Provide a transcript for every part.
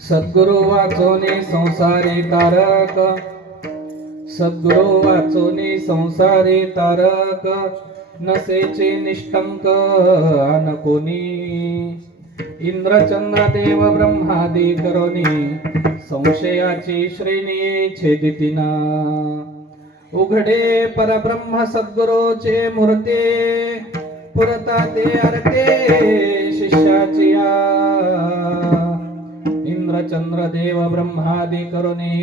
सद्गुरु वाचोनी संसारी तारक, सद्गुरु वाचोनी संसारी तारक, नसेचे निष्ठंक अनकोनी, इंद्रचंद्र देव ब्रह्मादी करोनी, संशयाची श्रेणी छेदितिना, उघडे परब्रह्म सद्गुरूचे मूर्ती, पुरता ते अर्थे शिष्याची इंद्रचंद्र देव ब्रह्मादी करुणी,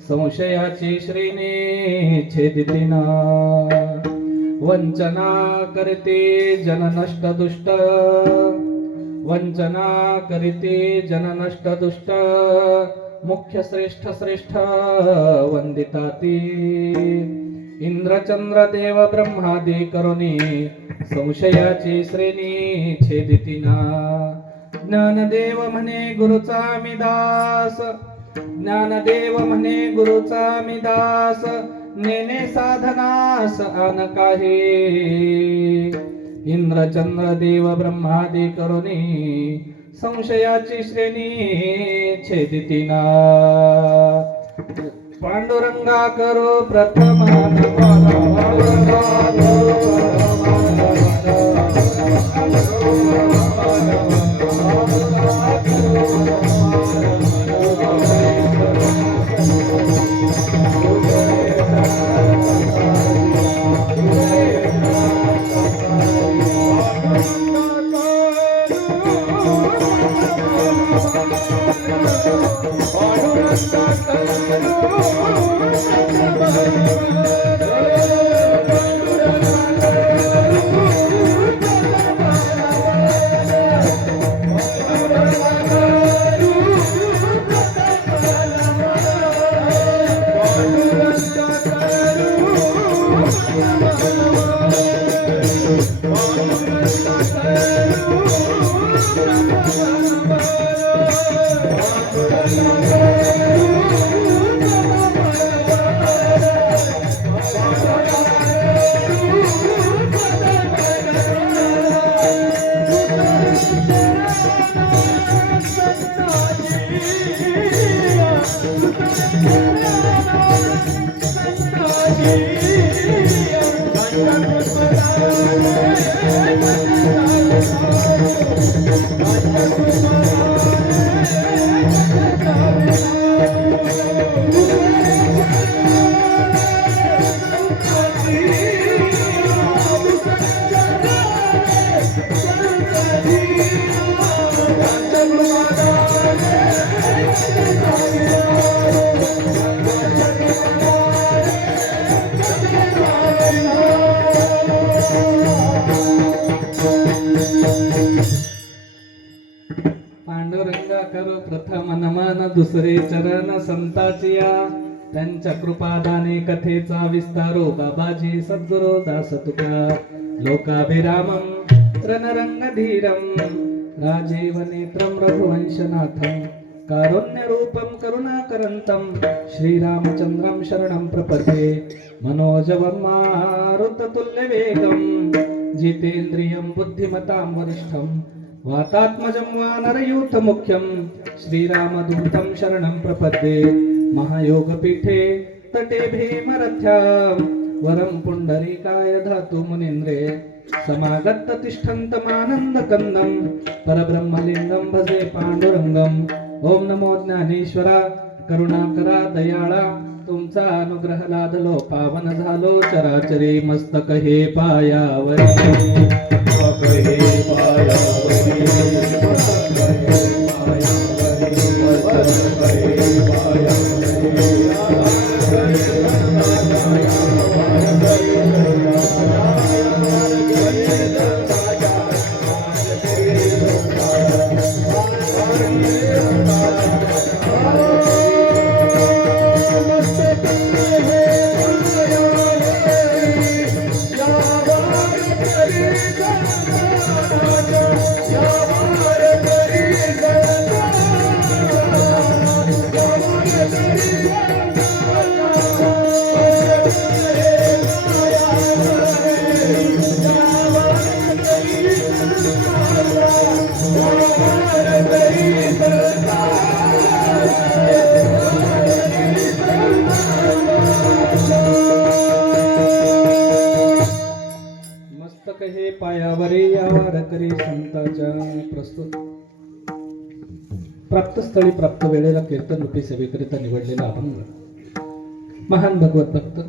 संशयाची श्रेणी छेदितिना, वंचना करते जन नष्ट दुष्ट, वंचना करीते जन नष्ट दुष्ट, मुख्य श्रेष्ठ श्रेष्ठ वंदिता ती, इंद्रचंद्र देव ब्रह्मादी करुणी, संशयाची श्रेणी छेदितिना, ज्ञानदेव म्हणे गुरुचा मी दास, ज्ञानदेव म्हणे गुरुचा मी दास, नेने साधनास आन काही, इंद्रचंद्र देव ब्रह्मादी करुणी, संशयाची श्रेणी छेदितिना, पांडुरंगा करो प्रथम पांडुरंगा करो प्रथम नमन, दुसरे चरण संताचिया, त्यांच्या कृपादाने कथेचा विस्तारो, बाबाजी सद्गुरु दास तुका, लोकाभिरामं रणरंगधीरं, राजीव नेत्रं रघुवंशनाथं, कारुण्यरूपं करुणाकरन्तं, श्रीरामचन्द्रं शरणं प्रपद्ये, मनोजवं मारुततुल्यवेगं, जितेन्द्रियं बुद्धिमतां वरिष्ठं, वातात्मजं वानरयूथमुख्यं, श्रीरामदूतं शरणं प्रपद्ये, महायोगपीठे तटे भीमरथ्यां, वरं पुण्डरीकाय धातु मुनीन्द्रे, समागत तिष्ठन्तमानन्दकन्दं, परब्रह्मलिङ्गं भजे पांडुरंगं, ओम नमो ज्ञानेश्वरा, करुणाकरा दयाळा, तुमचा अनुग्रह लादलो, पावन झालो चराचरे, मस्तक हे पायावरी, प्राप्तस्थळी प्राप्त वेळेला कीर्तन रूपी सेवेकरिता निवडलेला अभंग. महान भगवत भक्त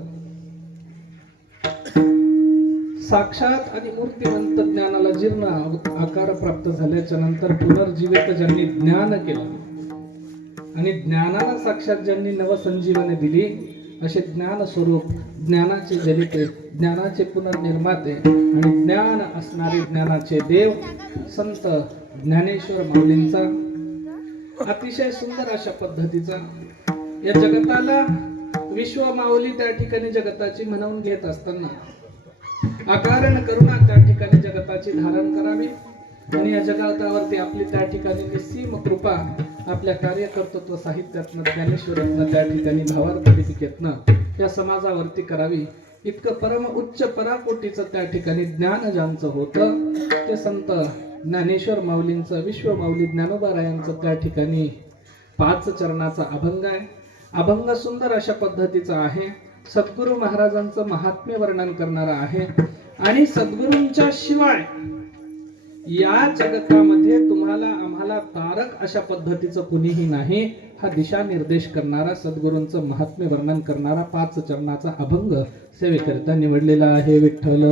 साक्षात आणि मूर्तिमंत ज्ञानाला जीर्ण आकार प्राप्त झाल्याच्या नंतर पुनर्जीवित ज्यांनी ज्ञान केलं आणि ज्ञानाला साक्षात ज्यांनी नवसंजीवनी दिली, असे ज्ञान स्वरूप, ज्ञानाचे जनिते, ज्ञानाचे पुनर्निर्माते आणि ज्ञान असणारे ज्ञानाचे देव संत ज्ञानेश्वर माऊलींचा अतिशय सुंदर अशा पद्धतीचा या जगताला विश्व माऊली त्या ठिकाणी जगताची म्हणून घेत असताना अकारण करुणा त्या ठिकाणी जगताची धारण करावी आणि या जगतावरती आपली त्या ठिकाणी निस्सीम कृपा आपल्या कार्यकर्तृत्व साहित्यातनं ज्ञानेश्वरातनं त्या ठिकाणी भावार्थ दीपिकेतनं या समाजावरती करावी. इतकं परम उच्च पराकोटीचं त्या ठिकाणी ज्ञान ज्यांचं होतं ते संत ज्ञानेश्वर माऊलींचं, विश्व माऊली ज्ञानोबारायांचं त्या ठिकाणी 5 चरणाचा अभंग आहे. अभंग सुंदर अशा पद्धतीचा आहे. सद्गुरु महाराजांचं महात्म्य वर्णन करणारा आहे आणि सद्गुरूंच्या शिवाय या जगतामध्ये तुम्हाला आम्हाला तारक अशा पद्धतीचं कुणीही नाही, हा दिशा निर्देश करणारा सद्गुरूंचं महात्म्य वर्णन करणारा 5 चरणाचा अभंग सेवेकरिता निवडलेला आहे. विठ्ठल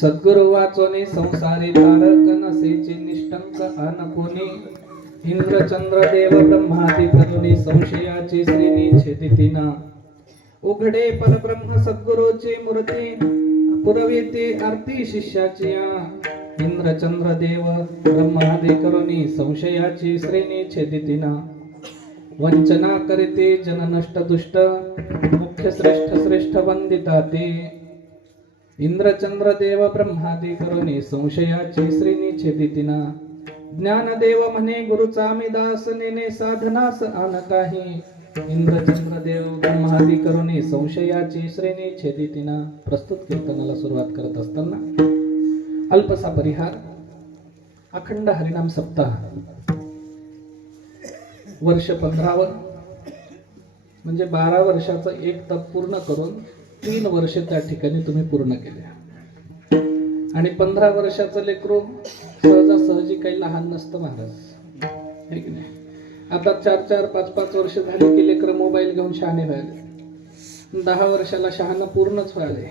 सद्गुरु वाचोनी संसारी तारक नसेची निष्ठंक अनकोनी इंद्रचंद्र देव ब्रह्मादी करुणी संशयाची श्रेणी छेदितीना उघडे परब्रह्म सद्गुरूची मूर्ती पुरविते आरती शिष्याची इंद्रचंद्र देव ब्रह्मादी करुणी संशयाची श्रेणी छेदितीना वंचना करीते जन नष्ट दुष्ट मुख्य श्रेष्ठ श्रेष्ठ वंदिता ते इंद्रचंद्र देव ब्रह्मादी करुणी संशयाची श्रेणी छेदितीना ज्ञानदेव म्हणे गुरुचा मी दास नेने साधनास आन काही इंद्रचंद्र देव ब्रह्मादी करुणी संशयाची श्रेणी छेदितीना. प्रस्तुत कीर्तनाला सुरुवात करत असताना अल्पसा परिहार. अखंड हरिनाम सप्ताह वर्ष 15 म्हणजे 12 वर्षाचं एक तप पूर्ण करून 3 वर्ष त्या ठिकाणी तुम्ही पूर्ण केले आणि 15 वर्षाचं लेकरू सहजासहजी काही लहान नसतं महाराज, है की नाही. आता 4-4, 5-5 वर्ष झाली की लेकर मोबाईल घेऊन शहाणे व्हायले. 10 वर्षाला शहाणं पूर्णच व्हायले.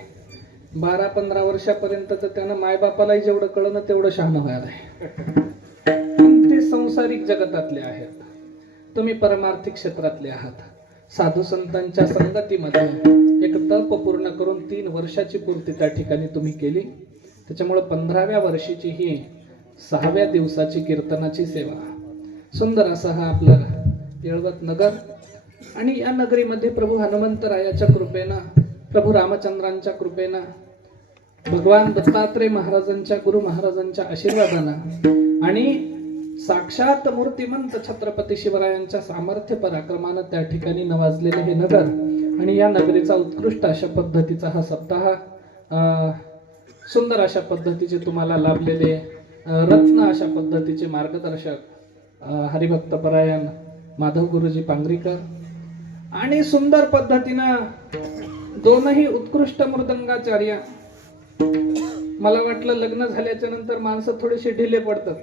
12-15 वर्षापर्यंत तर त्यानं मायबापालाही जेवढं कळलं तेवढं शहाणं व्हायलंय. ते संसारिक जगतातले आहेत, तुम्ही परमार्थिक क्षेत्रातले आहात. साधू संतांच्या संगतीमध्ये एक तप पूर्ण करून 3 वर्षाची पूर्ती त्या ठिकाणी तुम्ही केली. त्याच्यामुळे 15व्या वर्षीची ही 6व्या दिवसाची कीर्तनाची सेवा सुंदर असा हा आपला येळवत नगर. आणि या नगरीमध्ये प्रभू हनुमंतरायाच्या कृपेनं, प्रभू रामचंद्रांच्या कृपेनं, भगवान दत्तात्रय महाराजांच्या, गुरु महाराजांच्या आशीर्वादानं आणि साक्षात मूर्तिमंत छत्रपती शिवरायांच्या सामर्थ्य पराक्रमानं त्या ठिकाणी नवाजलेले हे नगर आणि या नगरीचा उत्कृष्ट अशा पद्धतीचा हा सप्ताह, सुंदर अशा पद्धतीचे तुम्हाला लाभलेले रत्न अशा पद्धतीचे मार्गदर्शक हरिभक्त परायण माधव गुरुजी पांगरीकर आणि सुंदर पद्धतीनं दोनही उत्कृष्ट मृदंगाचार्य. मला वाटलं लग्न झाल्याच्या नंतर माणसं थोडीशी ढिले पडतात,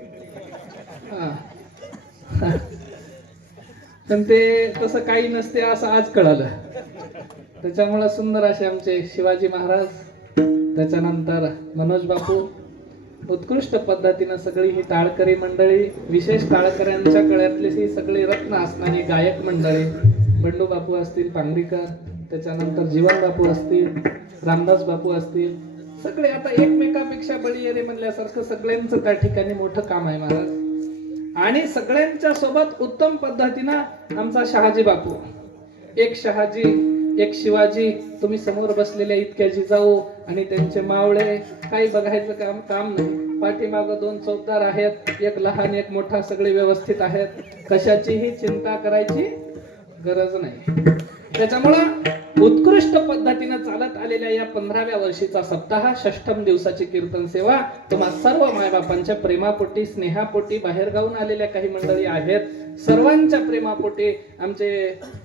पण ते तसं काही नसते असं आज कळालं. त्याच्यामुळे सुंदर असे आमचे शिवाजी महाराज, त्याच्यानंतर मनोज बापू, उत्कृष्ट पद्धतीनं सगळी ही टाळकरी मंडळी, विशेष टाळकऱ्यांच्या कळ्यातली ही सगळी रत्न असणारी गायक मंडळी, बंडू बापू असतील पांगरीकर, त्याच्यानंतर जीवन बापू असतील, रामदास बापू असतील, सगळे आता एकमेकापेक्षा बळी येणे म्हणल्यासारखं सगळ्यांचं त्या ठिकाणी मोठं काम आहे महाराज. आणि सगळ्यांच्या सोबत उत्तम पद्धतीनं आमचा शहाजी बापू, एक शहाजी एक शिवाजी, तुम्ही समोर बसलेल्या इतक्या जिजाऊ आणि त्यांचे मावळे, काही बघायचं काम नाही. पाठीमागं 2 चौकदार आहेत, एक लहान एक मोठा, सगळे व्यवस्थित आहेत, कशाचीही चिंता करायची गरज नाही. त्याच्यामुळं उत्कृष्ट पद्धतीनं चालत आलेल्या या 15व्या वर्षीचा सप्ताह, षष्ठम दिवसाची कीर्तन सेवा तुम्हा सर्व मायबापांच्या प्रेमापोटी, स्नेहापोटी, बाहेर गावून आलेल्या काही मंडळी आहेत, सर्वांच्या प्रेमापोटी आमचे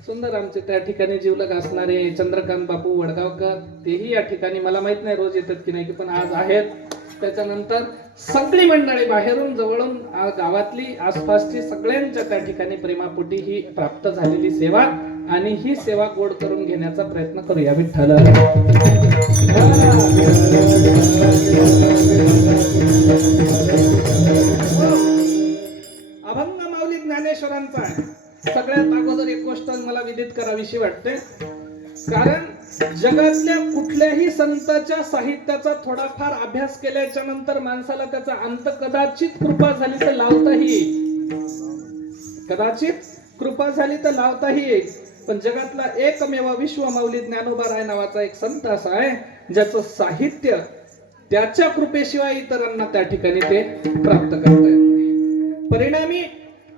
सुंदर, आमचे त्या ठिकाणी जीवलग असणारे चंद्रकांत बापू वडगावकर, तेही या ठिकाणी, मला माहित नाही रोज येतात की नाही, पण आज आहेत. त्याच्यानंतर सगळी मंडळी बाहेरून जवळून गावातली आसपासची सगळ्यांच्या त्या ठिकाणी प्रेमापोटी ही प्राप्त झालेली सेवा आणि ही सेवा गोड करून घेण्याचा प्रयत्न करूया. विठ्ठल अभंग माऊली ज्ञानेश्वरांचा आहे. सगळ्यात अगोदर एक गोष्ट मला विदित करावीशी वाटते, कारण जगातल्या कुठल्याही संतांच्या साहित्याचा थोडाफार अभ्यास केल्याच्या नंतर माणसाला त्याचा अंत कदाचित कृपा झाली तर लावताही येईल, कदाचित कृपा झाली तर लावताही येईल. पण जगातला एकमेव विश्व माऊली ज्ञानोबा नावाचा एक संत असा आहे, ज्याचं साहित्य त्याच्या कृपेशिवाय इतरांना त्या ठिकाणी ते प्राप्त करता येत नाही. परिणामी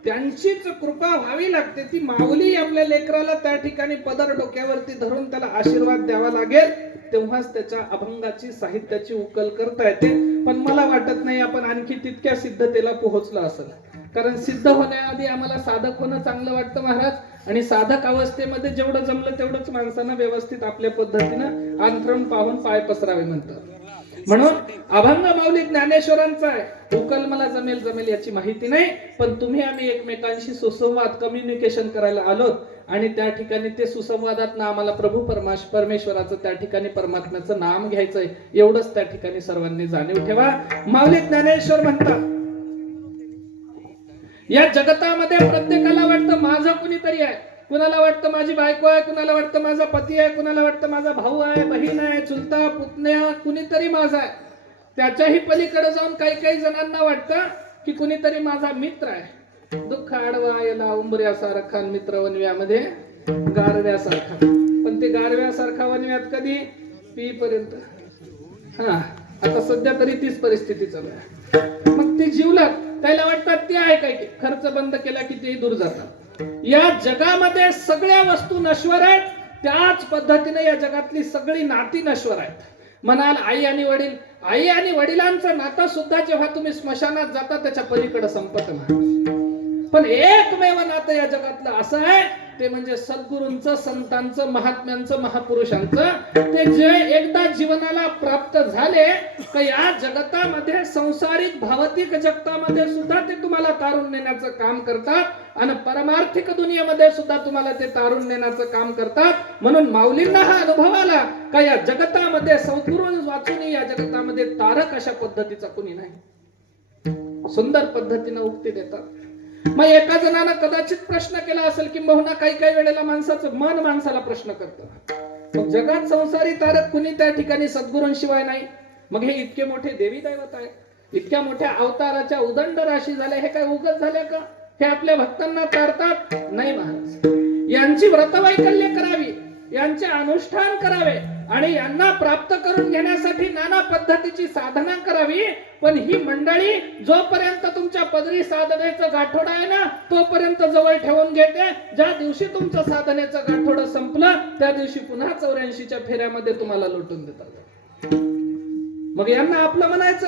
त्यांचीच कृपा व्हावी लागते. ती माऊली आपल्या लेकराला त्या ठिकाणी पदर डोक्यावरती धरून त्याला आशीर्वाद द्यावा लागेल, तेव्हाच त्याच्या अभंगाची, साहित्याची उकल करता येते. पण मला वाटत नाही आपण आणखी तितक्या सिद्धतेला पोहोचलो असेल, कारण सिद्ध होण्याआधी आम्हाला साधक होणं चांगलं वाटतं महाराज. आणि साधक अवस्थेमध्ये जेवढं जमलं तेवढंच माणसानं व्यवस्थित आपल्या पद्धतीनं अंथरून पाहून पाय पसरावे म्हणतात. म्हणून अभंग माऊली ज्ञानेश्वरांचा आहे. उकल मला जमेल याची माहिती नाही, पण तुम्ही आम्ही एकमेकांशी सुसंवाद, कम्युनिकेशन करायला आलोत आणि त्या ठिकाणी ते सुसंवादात आम्हाला प्रभू परमेश्वराचं, त्या ठिकाणी परमात्म्याचं नाम घ्यायचंय, एवढंच त्या ठिकाणी सर्वांनी जाणीव ठेवा. माऊली ज्ञानेश्वर म्हणतात, या जगतामध्ये प्रत्येकाला वाटतं माझं कुणीतरी आहे. कुणाला वाटतं माझी बायको आहे, कुणाला वाटतं माझा पती आहे, कुणाला वाटतं माझा भाऊ आहे, बहीण आहे, चुलता पुतण्या, कुणीतरी माझा आहे. त्याच्याही पलीकडे जाऊन काही जणांना वाटतं की कुणीतरी माझा मित्र आहे. दुःख आडवा याला उंबऱ्यासारखा, मित्र वनव्यामध्ये गारव्यासारखा. पण ते गारव्यासारखा वनव्यात कधी पीपर्यंत. आता सध्या तरी तीच परिस्थिती चालू आहे. मग ते जीवलग त्याला वाटतात ते आहे काय, खर्च बंद केला की ते दूर जातात. या जगामध्ये सगळ्या वस्तू नश्वर आहेत, त्याच पद्धतीने या जगातली सगळी नाती नश्वर आहेत. म्हणाल आई आणि वडील, आई आणि वडिलांचं नातं सुद्धा जेव्हा तुम्ही स्मशानात जाता त्याच्या पलीकडे संपत नाही. पण एकमेव नातं या जगातलं असं आहे, ते म्हणजे सद्गुरूंचं, संतांचं, महात्म्यांचं, महापुरुषांचं. ते जे एकदा जीवनाला प्राप्त झाले तर या जगतामध्ये, संसारिक भावतिक जगतामध्ये सुद्धा ते तुम्हाला तारून नेण्याचं काम करतात आणि परमार्थिक दुनियेमध्ये सुद्धा तुम्हाला ते तारून नेण्याचं काम करतात. म्हणून माऊलींना हा अनुभव आला का या जगतामध्ये सद्गुरू वाचून या जगतामध्ये तारक अशा पद्धतीचा कुणी नाही. सुंदर पद्धतीने उक्ती देतात. मग एका जणानं कदाचित प्रश्न केला असेल की बहुना काही वेळेला माणसाचं मन माणसाला प्रश्न करतं, मग जगात संसारी तारक कुणी त्या ठिकाणी सद्गुरूंशिवाय नाही. मग हे इतके मोठे देवी दैवत आहे, इतक्या मोठ्या अवताराच्या उदंड राशी झाल्या, हे काय उगत झाल्या का? हे आपल्या भक्तांना तारतात? नाही महाराज. यांची व्रतवैकल्य करावी, यांचे अनुष्ठान करावे आणि यांना प्राप्त करून घेण्यासाठी नाना पद्धतीची साधना करावी. पण ही मंडळी जोपर्यंत तुमच्या पदरी साधनेचं गाठोडं आहे ना, तोपर्यंत जवळ ठेवून घेते. ज्या दिवशी तुमचं साधनेचं गाठोडं संपलं, त्या दिवशी पुन्हा 84च्या फेऱ्यामध्ये तुम्हाला लुटून देतात. मग यांना आपलं म्हणायचं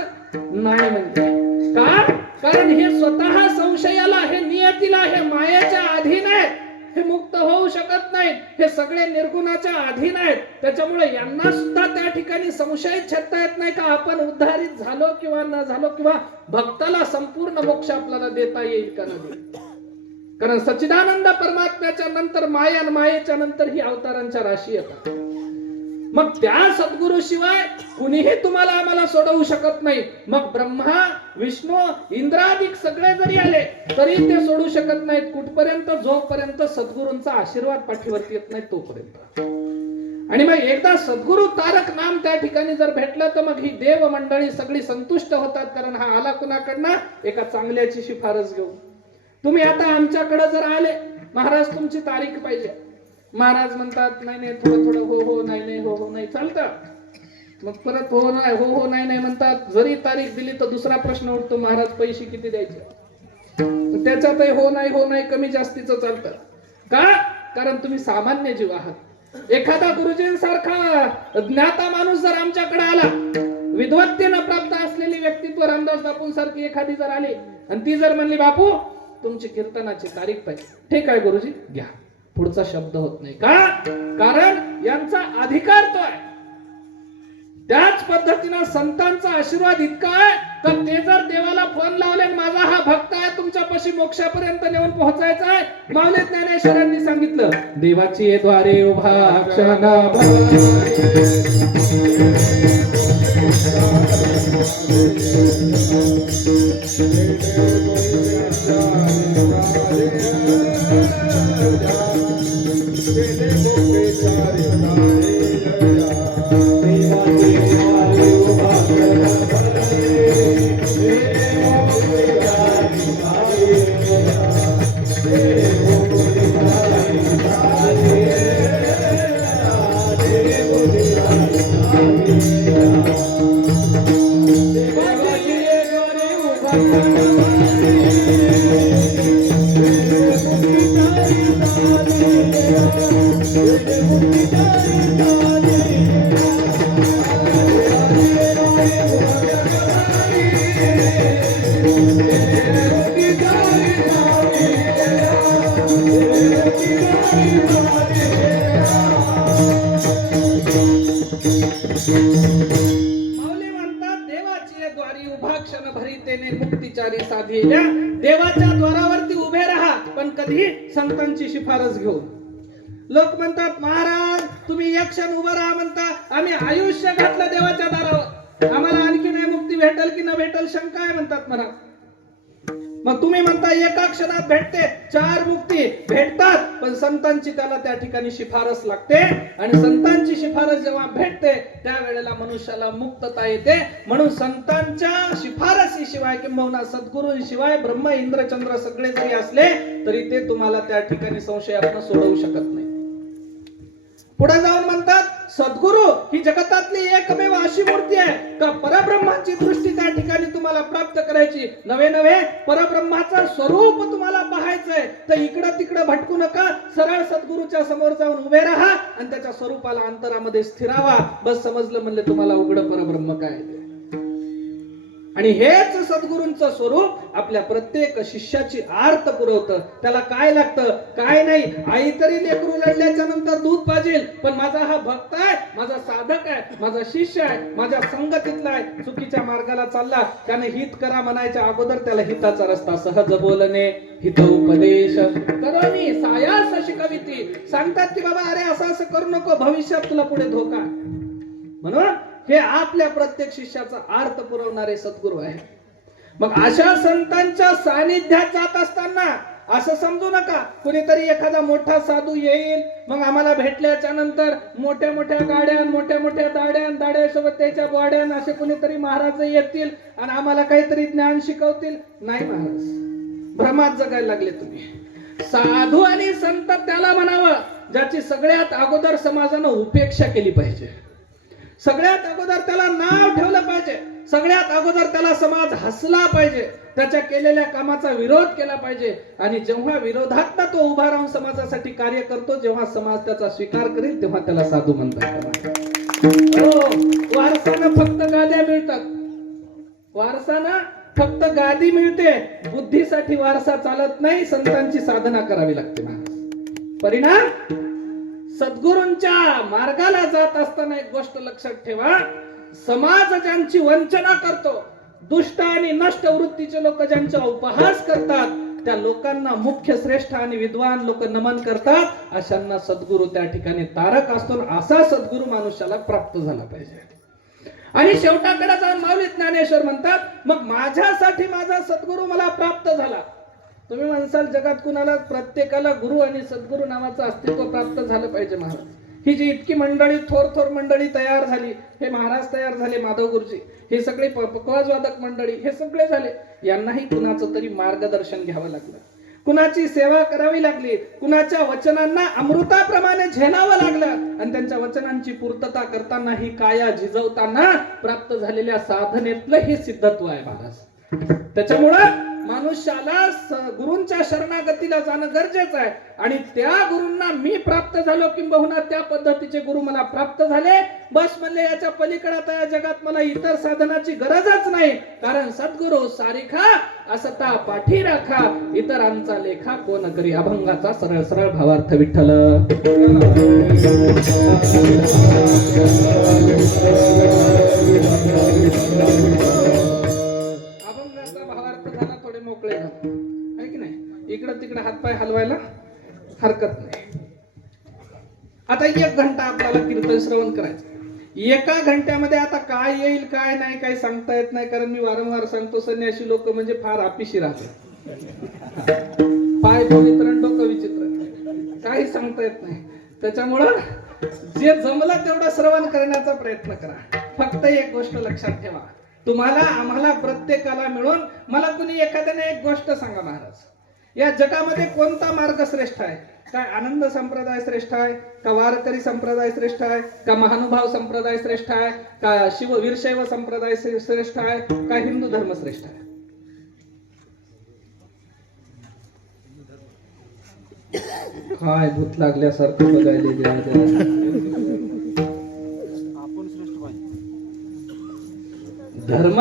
नाही म्हणजे का? कारण हे स्वतः संशयाला, हे नियतीला, हे मायेच्या अधीन आहेत. हे मुक्त होऊ शकत नाहीत. हे सगळे निर्गुणाच्या अधीन आहेत. त्याच्यामुळे यांना सुद्धा त्या ठिकाणी संशय छेदता येत नाही का आपण उद्धारित झालो किंवा न झालो, किंवा भक्ताला संपूर्ण मोक्ष आपल्याला देता येईल का नाही. कारण सच्चिदानंद परमात्म्याच्या नंतर माया, आणि मायेच्या नंतर ही अवतारांच्या राशी येतात. मग त्या सद्गुरु शिवाय कुणीही तुम्हाला आम्हाला सोडवू शकत नाही. मग ब्रह्मा, विष्णू, इंद्रादिक सगळे जरी आले तरी ते सोडू शकत नाहीत. कुठपर्यंत? जोपर्यंत सद्गुरूंचा आशीर्वाद पाठीवरती येत नाही तोपर्यंत. आणि मग एकदा सद्गुरु तारक नाम त्या ठिकाणी जर भेटलं तर मग ही देव मंडळी सगळी संतुष्ट होतात. कारण हा आला कुणाकडनं? एका चांगल्याची शिफारस घेऊन. तुम्ही आता आमच्याकडे जर आले, महाराज तुमची तारीख पाहिजे. महाराज म्हणतात नाही नाही, थोडं थोडं हो हो नाही नाही, हो हो नाही चालतं. मग परत हो नाही, हो हो नाही नाही म्हणतात. जरी तारीख दिली तर दुसरा प्रश्न उठतो, महाराज पैसे किती द्यायचे? त्याच्यातही हो नाही कमी जास्तीचं चालतं. का? कारण तुम्ही सामान्य जीव आहात. एखादा गुरुजींसारखा ज्ञाता माणूस जर आमच्याकडे आला, विद्वत्तेनं प्राप्त असलेली व्यक्तित्व रामदास बापूंसारखी एखादी जर आली आणि ती जर म्हणली बापू तुमची कीर्तनाची तारीख पाहिजे, ठीक आहे गुरुजी घ्या. पुढचा शब्द होत नाही. का? कारण यांचा अधिकार तो आहे. त्याच पद्धतीनं संतांचा आशीर्वाद इतका आहे तर ते जर देवाला फोन लावले, माझा हा भक्त आहे तुमच्यापाशी मोक्षापर्यंत नेऊन पोहोचायचा आहे, माऊली ज्ञानेश्वरांनी सांगितलं देवाची द्वारे उभा क्षणा देवाच्या द्वारावरती उभे राहा, पण कधी संतांची शिफारस घेऊन. लोक म्हणतात महाराज तुम्ही एक क्षण उभं राहा, म्हणता आम्ही आयुष्य घातलं देवाच्या दारावर, आम्हाला आणखी नाही मुक्ती भेटल की न भेटल शंका आहे म्हणतात म्हणा. मग तुम्ही म्हणता एका क्षणात भेटते, 4 मुक्ती भेटतात, पण संतांची त्याला त्या ठिकाणी शिफारस लागते. आणि संतांची शिफारस जेव्हा भेटते त्यावेळेला मनुष्याला मुक्तता येते. म्हणून संतांच्या शिफारसीशिवाय किंबहुना सद्गुरूंशिवाय ब्रह्म इंद्र चंद्र सगळे जरी असले तरी ते तुम्हाला त्या ठिकाणी संशयातून सोडवू शकत नाही. पुढे जाऊन म्हणतात सद्गुरु ही जगतातली एकमेव अशी मूर्ती आहे का परब्रह्माची दृष्टी त्या ठिकाणी तुम्हाला प्राप्त करायची. नवे नवे परब्रह्माचं स्वरूप तुम्हाला पाहायचंय तर इकडं तिकडं भटकू नका. सरळ सद्गुरूच्या समोर जाऊन उभे राहा आणि त्याच्या स्वरूपाला अंतरामध्ये स्थिरावा. बस समजलं म्हणले तुम्हाला उघड परब्रह्म काय. आणि हेच सद्गुरूंचं स्वरूप आपल्या प्रत्येक शिष्याची आर्त पुरवतं. त्याला काय लागतं काय नाही. आई तरी लेकरू लढल्याच्या नंतर दूध पाजेल, पण माझा हा भक्त आहे, माझा साधक आहे, माझा शिष्य आहे, माझ्या संगतीतला आहे, चुकीच्या मार्गाला चालला, त्याने हित करा म्हणायच्या अगोदर त्याला हिताचा रस्ता सहज बोलणे हित उपदेश करोनी सायास शिकविती. सांगतात की बाबा अरे असं असं करू नको, भविष्यात तुला पुढे धोका. म्हणून हे आपल्या प्रत्येक शिष्याचा अर्थ पुरवणारे सद्गुरू आहे. मग अशा संतांच्या सानिध्यात जात असताना असं समजू नका कुणीतरी एखादा मोठा साधू येईल, मग आम्हाला भेटल्याच्या नंतर मोठ्या मोठ्या गाड्या, मोठ्या मोठ्या दाड्यासोबत त्याच्या बॉड्या, असे कुणीतरी महाराज येतील आणि आम्हाला काहीतरी ज्ञान शिकवतील. नाही महाराज, भ्रमात जगायला लागले तुम्ही. साधू आणि संत त्याला म्हणावं ज्याची सगळ्यात अगोदर समाजानं उपेक्षा केली पाहिजे, सगळ्यात अगोदर त्याला नाव ठेवलं पाहिजे, सगळ्यात अगोदर त्याला समाज हसला पाहिजे, त्याच्या केलेल्या कामाचा विरोध केला पाहिजे. आणि जेव्हा विरोधात तो उभा राहून समाजासाठी कार्य करतो, जेव्हा समाज त्याचा स्वीकार करेल तेव्हा त्याला साधू म्हणतात. वारसानं फक्त गाद्या मिळतात, वारसानं फक्त गादी मिळते, बुद्धीसाठी वारसा चालत नाही. संतांची साधना करावी लागते महाराज. परिणाम सद्गुरूंच्या मार्गाला जात असताना एक गोष्ट लक्षात ठेवा, समाज ज्यांची वंचना करतो, दुष्ट आणि नष्ट वृत्तीचे लोक ज्यांचा उपहास करतात, त्या लोकांना मुख्य श्रेष्ठ आणि विद्वान लोक नमन करतात. अशांना सद्गुरू त्या ठिकाणी तारक असतो. असा सद्गुरू मनुष्याला प्राप्त झाला पाहिजे. आणि शेवटाकडे जाऊन माऊली ज्ञानेश्वर म्हणतात, मग माझ्यासाठी माझा सद्गुरू मला प्राप्त झाला. तुम्ही म्हणसाल जगात कुणाला, प्रत्येकाला गुरु आणि सद्गुरू नावाचं अस्तित्व प्राप्त झालं पाहिजे महाराज. ही जी इतकी मंडळी, थोर थोर मंडळी तयार झाली, हे महाराज तयार झाले, माधव गुरुजी, हे सगळे पकवाजवादक मंडळी, हे सगळे झाले, यांनाही कुणाचं तरी मार्गदर्शन घ्यावं लागलं, कुणाची सेवा करावी लागली, कुणाच्या वचनांना अमृताप्रमाणे झेलावं लागलं. आणि त्यांच्या वचनांची पूर्तता करताना, ही काया झिजवताना प्राप्त झालेल्या साधनेतलं हे सिद्धत्व आहे महाराज. त्याच्यामुळं मनुष्याला गुरूंच्या शरणागतीला जाणं गरजेचं आहे. आणि त्या गुरूंना मी प्राप्त झालो, किंबहुना त्या पद्धतीचे गुरु मला प्राप्त झाले. बस म्हणले याच्या पलीकडे आता या जगात मला इतर साधनाची गरजच नाही. कारण सद्गुरु सारिखा असता पाठी राखा, इतरांचा लेखा कोण करी. अभंगाचा सरळ सरळ भावार्थ विठ्ठल. मोकळे आहे की नाही, इकडं तिकडे हातपाय हलवायला हरकत नाही. आता 1 घंटा आपल्याला कीर्तन श्रवण करायचं. 1 घंट्यामध्ये आता काय येईल काय नाही काही सांगता येत नाही. कारण मी वारंवार सांगतो, संन्यासी लोक म्हणजे फार आपिशी राहतात, पाय वितरण डोकं विचित्र, काही सांगता येत नाही. त्याच्यामुळं जे जमलं तेवढं श्रवण करण्याचा प्रयत्न करा. फक्त एक गोष्ट लक्षात ठेवा, तुम्हाला आम्हाला प्रत्येकाला मिळून मला कुणी एखाद्याने एक गोष्ट सांगा महाराज, या जगामध्ये कोणता मार्ग श्रेष्ठ आहे? काय आनंद संप्रदाय श्रेष्ठ आहे का, वारकरी संप्रदाय श्रेष्ठ आहे का, महानुभाव संप्रदाय श्रेष्ठ आहे का, वीरशैव संप्रदाय श्रेष्ठ आहे का, हिंदू धर्म श्रेष्ठ आहे? काय भूत लागल्यासारखं बघायला. धर्म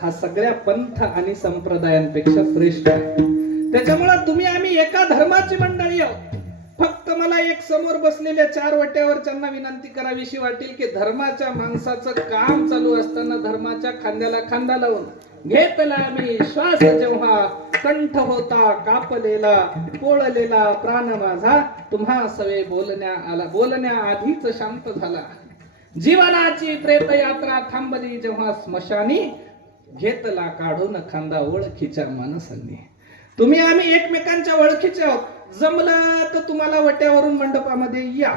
हा सगळ्या पंथ आणि संप्रदायांपेक्षा श्रेष्ठ आहे. त्याच्यामुळे तुम्ही आम्ही एका धर्माची मंडळी आहोत. फक्त मला एक समोर बसलेल्या 4 वट्यावरच्यांना विनंती करावीशी वाटेल की धर्माच्या माणसाचं काम चालू असताना धर्माच्या खांद्याला खांदा लावून घेतला मी श्वास, जेव्हा कंठ होता कापलेला, पोळलेला प्राण माझा, तुम्हा सवे बोलण्या आधीच शांत झाला. जीवनाची प्रेतयात्रा थांबली जेव्हा स्मशानी, घेतला काढून खांदा ओळखीच्या माणसांनी. तुम्ही आम्ही एकमेकांच्या ओळखीचे आहोत. जमलं तर तुम्हाला वट्यावरून मंडपामध्ये या,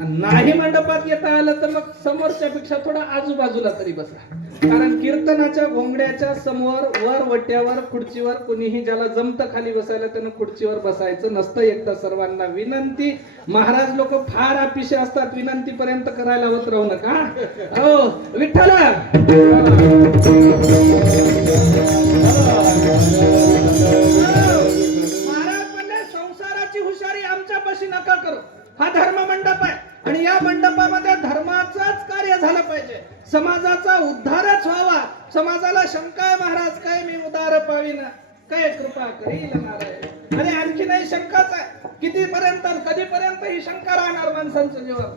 नाही मंडपात येता आलं तर मग समोरच्या पेक्षा थोडा आजूबाजूला तरी बसा. कारण कीर्तनाच्या घोंगड्याच्या समोर वर वट्यावर खुर्चीवर कुणीही ज्याला जमतं खाली बसायला त्यानं खुर्चीवर बसायचं नसतं. एकदा सर्वांना विनंती, महाराज लोक फार अपिशे असतात, विनंती पर्यंत करायला होत राहू नका. हो विठ्ठल. महाराज म्हणले संसाराची हुशारी आमच्यापाशी नका करू. हा धर्म मंडप आहे आणि या मंडपामध्ये धर्माचंच कार्य झालं पाहिजे, समाजाचा उद्धारच व्हावा. समाजाला शंका आहे महाराज काय मी उदार पावीन, काय कृपा करील नारायण. आणि आणखी नाही शंकाच आहे, कितीपर्यंत कधीपर्यंत ही शंका राहणार माणसांचं जीवन.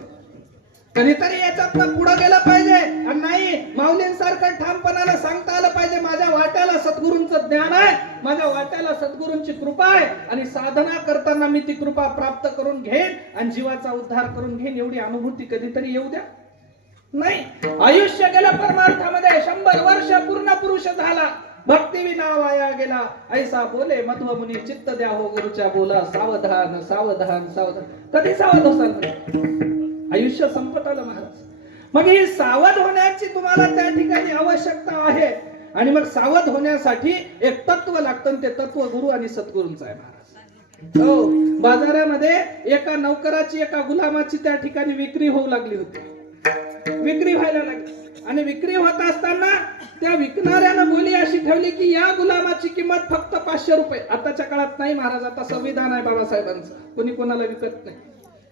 कधीतरी याच्यातनं पुढे गेलं पाहिजे. आणि नाही माऊलींसारखं ठामपणाला सांगता आलं पाहिजे माझ्या वाट्याला सद्गुरूंचं ज्ञान आहे, माझ्या वाट्याला सद्गुरूंची कृपा आहे आणि साधना करताना मी ती कृपा प्राप्त करून घेईन आणि जीवाचा उद्धार करून घेईन. एवढी अनुभूती कधीतरी येऊ द्या. नाही, आयुष्य गेलं परमार्थामध्ये, 100 वर्ष पूर्ण पुरुष झाला, भक्ती विना वाया गेला. ऐसा बोले मध्व मुनी, चित्त द्या हो गुरुच्या बोला, सावधान सावधान सावधान. कधी सावध होसाल? आयुष्य संपत आलं महाराज. मग ही सावध होण्याची तुम्हाला त्या ठिकाणी आवश्यकता आहे. आणि मग सावध होण्यासाठी एक तत्व लागतं, ते तत्व गुरु आणि सद्गुरूंचं आहे महाराज. हो, बाजारामध्ये एका नौकराची एका गुलामाची त्या ठिकाणी विक्री होऊ लागली होती. विक्री व्हायला लागली आणि विक्री होत असताना त्या विकणाऱ्यानं बोली अशी ठेवली की या गुलामाची किंमत फक्त 500 रुपये. आताच्या काळात नाही महाराज, आता संविधान आहे बाबासाहेबांचं, कोणी कोणाला विकत नाही.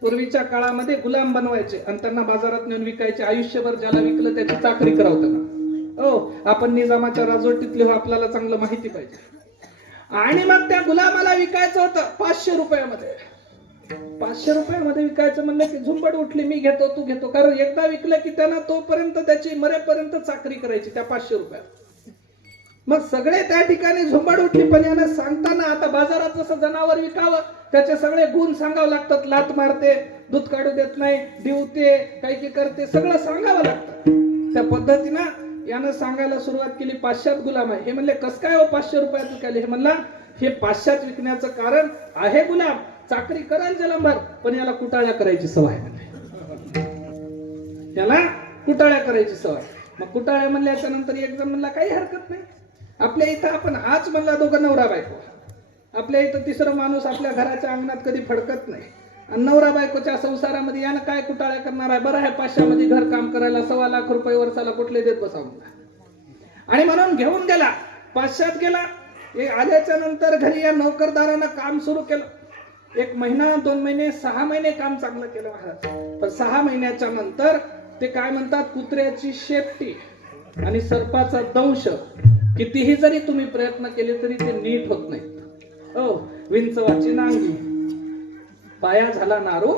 पूर्वीच्या काळामध्ये गुलाम बनवायचे आणि त्यांना बाजारात नेऊन विकायचे. आयुष्यभर ज्याला विकलं त्याची चाकरी करावं. हो, आपण निजामाच्या राजवटीतले हो, आपल्याला चांगलं माहिती पाहिजे. आणि मग त्या गुलामाला विकायचं होतं 500 रुपयामध्ये. 500 रुपयामध्ये विकायचं म्हणलं की झुंबड उठली, मी घेतो तू घेतो. कारण एकदा विकलं की त्यांना तोपर्यंत त्याची मरेपर्यंत चाकरी करायची त्या 500 रुपयात. मग सगळे त्या ठिकाणी झुंबड उठली. पण यानं सांगताना आता बाजारात जसं जनावर विकावं त्याचे सगळे गुण सांगावं लागतात. लात मारते, दूध काढू देत नाही, डिवते, काही की करते, सगळं सांगावं लागतं. त्या पद्धतीनं यानं सांगायला सुरुवात केली. 500 गुलाम आहे. हे म्हणले कस काय हो 500 रुपयात विकायले? हे म्हणला हे 500 विकण्याचं कारण आहे गुलाम चाकरी करायला जलंभर, पण याला कुटाळ्या करायची सवय म्हणले. याला कुटाळ्या करायची सवय. मग कुटाळ्या म्हणल्याच्या नंतर एक जण म्हणला काही हरकत नाही, आपल्या इथं आपण आज म्हणला दोघं नवरा बायको, आपल्या इथं तिसरा माणूस आपल्या घराच्या अंगणात कधी फडकत नाही. आणि नवरा बायकोच्या संसारामध्ये यानं काय कुटाळ्या करणार आहे? बरं आहे 500 मध्ये घर काम करायला 1.25 लाख रुपये वर्षाला कुठले देत बसा म्हणला. आणि म्हणून घेऊन गेला, 500 गेला. हे आल्याच्या नंतर घरी या नोकरदारानं काम सुरू केलं. 1 महिना 2 महिने 6 महिने काम चांगलं केलं महाराज. पण 6 महिन्याच्या नंतर ते काय म्हणतात, कुत्र्याची शेपटी आणि सर्पाचा दंश कितीही जरी तुम्ही प्रयत्न केले तरी ते नीट होत नाही. हो, विंचवाची नांगी पाया झाला नारू,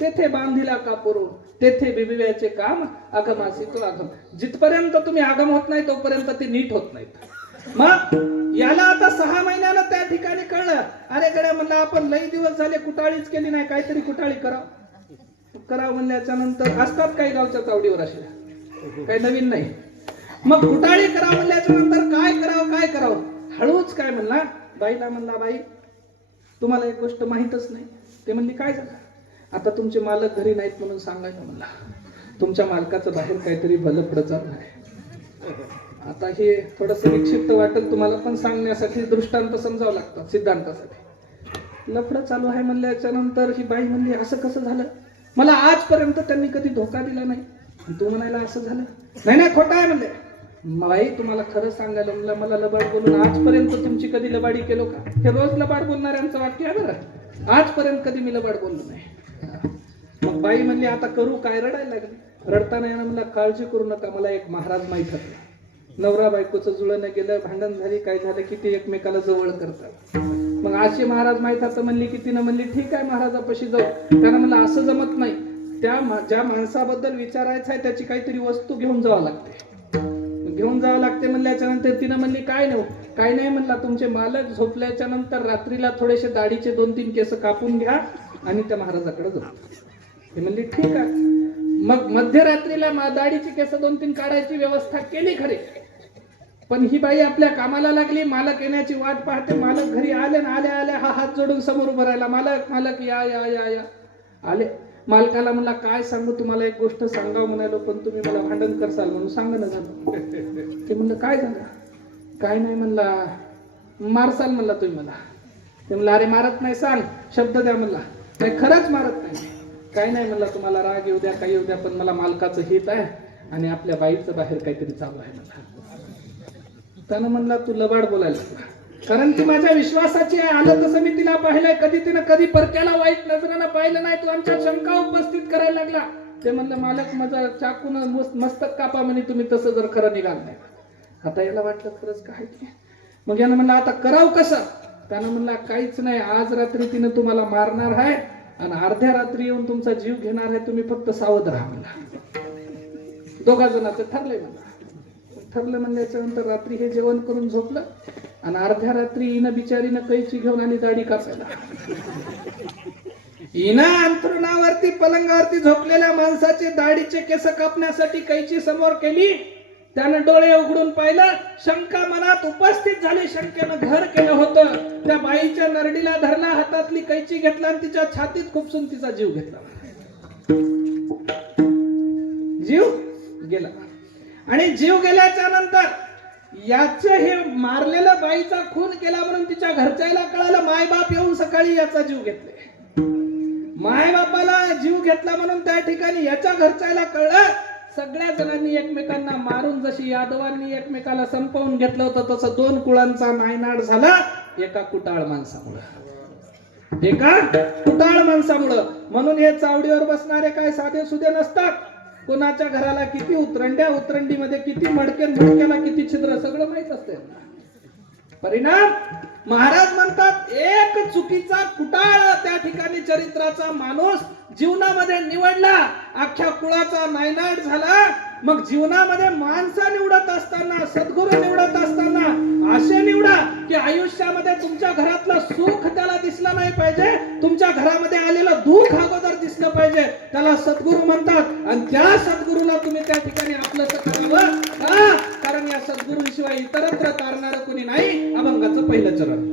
तेथे बांधिला कापुरू, तेथे बिबिव्याचे काम आगमासी तो आगम. जिथपर्यंत तुम्ही आगम होत नाही तोपर्यंत ते नीट होत नाहीत. मग याला आता 6 महिन्याला त्या ठिकाणी कळलं, अरे गड्या म्हणलं आपण लई दिवस झाले कुटाळीच केली नाही, काहीतरी कुटाळी करावं म्हणल्याच्या नंतर असतात काही गावच्या चावडीवर असे, काही नवीन नाही. मग कुटाळी करावं म्हणल्याच्या नंतर काय करावं हळूच काय म्हणला, बाईला म्हणला बाई तुम्हाला एक गोष्ट माहीतच नाही. ते म्हणली काय झालं? आता तुमचे मालक घरी नाहीत म्हणून सांगायला म्हणला, तुमच्या मालकाचं बाहेर काहीतरी भलं पुढं चालू आहे. आता हे थोडस विक्षिप्त वाटेल तुम्हाला, पण सांगण्यासाठी दृष्टांत समजावं लागतं सिद्धांतासाठी. लफडं चालू आहे म्हणल्याच्या नंतर ही बाई म्हणली असं कसं झालं? मला आजपर्यंत त्यांनी कधी धोका दिला नाही, तू म्हणायला असं झालं? नाही खोटं आहे म्हणले. बाई तुम्हाला खरं सांगायला म्हणलं, मला लबाड बोलून आजपर्यंत तुमची कधी लबाडी केलो का? हे रोज लबाड बोलणाऱ्यांचं वाक्य आहे बरं. आजपर्यंत कधी मी लबाड बोललो नाही. मग बाई म्हणली आता करू काय? रडायला लागली. रडताना यानं म्हणला काळजी करू नका, मला एक महाराज माहित होते. नवरा बायकोचं जुळणं गेलं, भांडण झाली, काय झालं की ते एकमेकाला जवळ करतात. मग अशी महाराज माहित होतं म्हणली की तिनं म्हणली ठीक आहे महाराजापाशी जाऊ. त्यानं म्हणलं असं जमत नाही, ज्या माणसाबद्दल विचारायचं आहे त्याची काहीतरी वस्तू घेऊन जावं लागते. घेऊन जावं लागते म्हणल्याच्या नंतर तिनं म्हणली काय नाही म्हणला, तुमचे मालक झोपल्याच्या नंतर रात्रीला थोडेसे दाढीचे 2-3 केस कापून घ्या आणि त्या महाराजाकडे जाऊ. ते म्हणली ठीक आहे. मग मध्यरात्रीला दाढीची केस 2-3 काढायची व्यवस्था केली खरे, पण ही बाई आपल्या कामाला लागली. मालक येण्याची वाट पाहते. मालक घरी आले ना आल्या हा हात जोडून समोर उभं राहिला. मालक या या या या आले. मालकाला म्हणला काय सांगू तुम्हाला, एक गोष्ट सांगावं म्हणालो पण तुम्ही मला भांडण करसाल म्हणून सांगणं झालं. ते म्हणलं काय झालं? काय नाही म्हणला, मारसाल म्हणला तुम्ही मला. ते म्हणलं अरे मारत नाही, सांग शब्द द्या म्हणला. नाही खरंच मारत नाही. काय नाही म्हणला, तुम्हाला राग येऊ द्या काही येऊ द्या, पण मला मालकाचं हित आहे आणि आपल्या बाईचं बाहेर काहीतरी चालू आहे म्हणला. त्यानं म्हणला तू लबाड बोलायला लागला, कारण ती माझ्या विश्वासाची आहे. आलं तसं मी तिला पाहिलंय, कधी परक्याला वाईट नजरेनं पाहिलं नाही. तू आमच्या शंका उपस्थित करायला लागला. ते म्हणलं मालक माझा चाकून मस्तक कापा म्हणे तुम्ही तसं जर खरं निघाल नाही. आता याला वाटलं खरंच काय की. मग यानं म्हणलं आता करावं कसं? त्यानं म्हणला काहीच नाही, आज रात्री तिनं तुम्हाला मारणार आहे आणि अर्ध्या रात्री येऊन तुमचा जीव घेणार आहे, तुम्ही फक्त सावध राहा म्हणला. दोघा जणांचं ठरलंय म्हणला. ठरलं म्हणल्याच्या नंतर रात्री हे जेवण करून झोपलं आणि अर्ध्या रात्री हिनं बिचारीनं कैची घेऊन आली दाढी कापायला. हिनं अंथरुणावरती पलंगावरती झोपलेल्या माणसाचे दाढीचे केस कापण्यासाठी कैची समोर केली. त्यानं डोळे उघडून पाहिलं, शंका मनात उपस्थित झाली. शंकेनं घर केलं होतं. त्या बाईच्या नरडीला धरला, हातातली कैची घेतला आणि तिच्या छातीत खुपसून तिचा जीव घेतला. जीव गेला. आणि जीव गेल्याच्या नंतर याचे हे मारलेलं बाईचा खून केला म्हणून तिच्या घरच्याला कळालं, मायबाप येऊन सकाळी याचा जीव घेतले. मायबापाला जीव घेतला म्हणून त्या ठिकाणी याच्या घरच्याला कळलं. सगळ्या जणांनी एकमेकांना मारून जशी यादवांनी एकमेकाला संपवून घेतलं होतं तसं दोन कुळांचा नायनाट झाला एका कुटाळ माणसामुळं. एका कुटाळ माणसामुळं. म्हणून हे चावडीवर बसणारे काय साधे सुधे नसतात. कोणाच्या घराला किती उतरंड्या, उतरंडीमध्ये किती मडके, मडक्याला किती छिद्र, सगळं माहित असते. परिणाम महाराज म्हणतात, एक चुकीचा कुटाळ त्या ठिकाणी चरित्राचा माणूस जीवनामध्ये निवडला, अख्ख्या कुळाचा नायनाट झाला. मग जीवनामध्ये माणसं निवडत असताना, सद्गुरू निवडत असताना असे निवडा की आयुष्यामध्ये तुमच्या घरातलं सुख त्याला दिसलं नाही पाहिजे, तुमच्या घरामध्ये आलेलं दुःख अगोदर दिसलं पाहिजे. त्याला सद्गुरू म्हणतात. आणि त्या सद्गुरूला तुम्ही त्या ठिकाणी आपलंसं करावं का? कारण या सद्गुरूशिवाय इतरत्र तारणार कोणी नाही. अभंगाचं पहिलं चरण.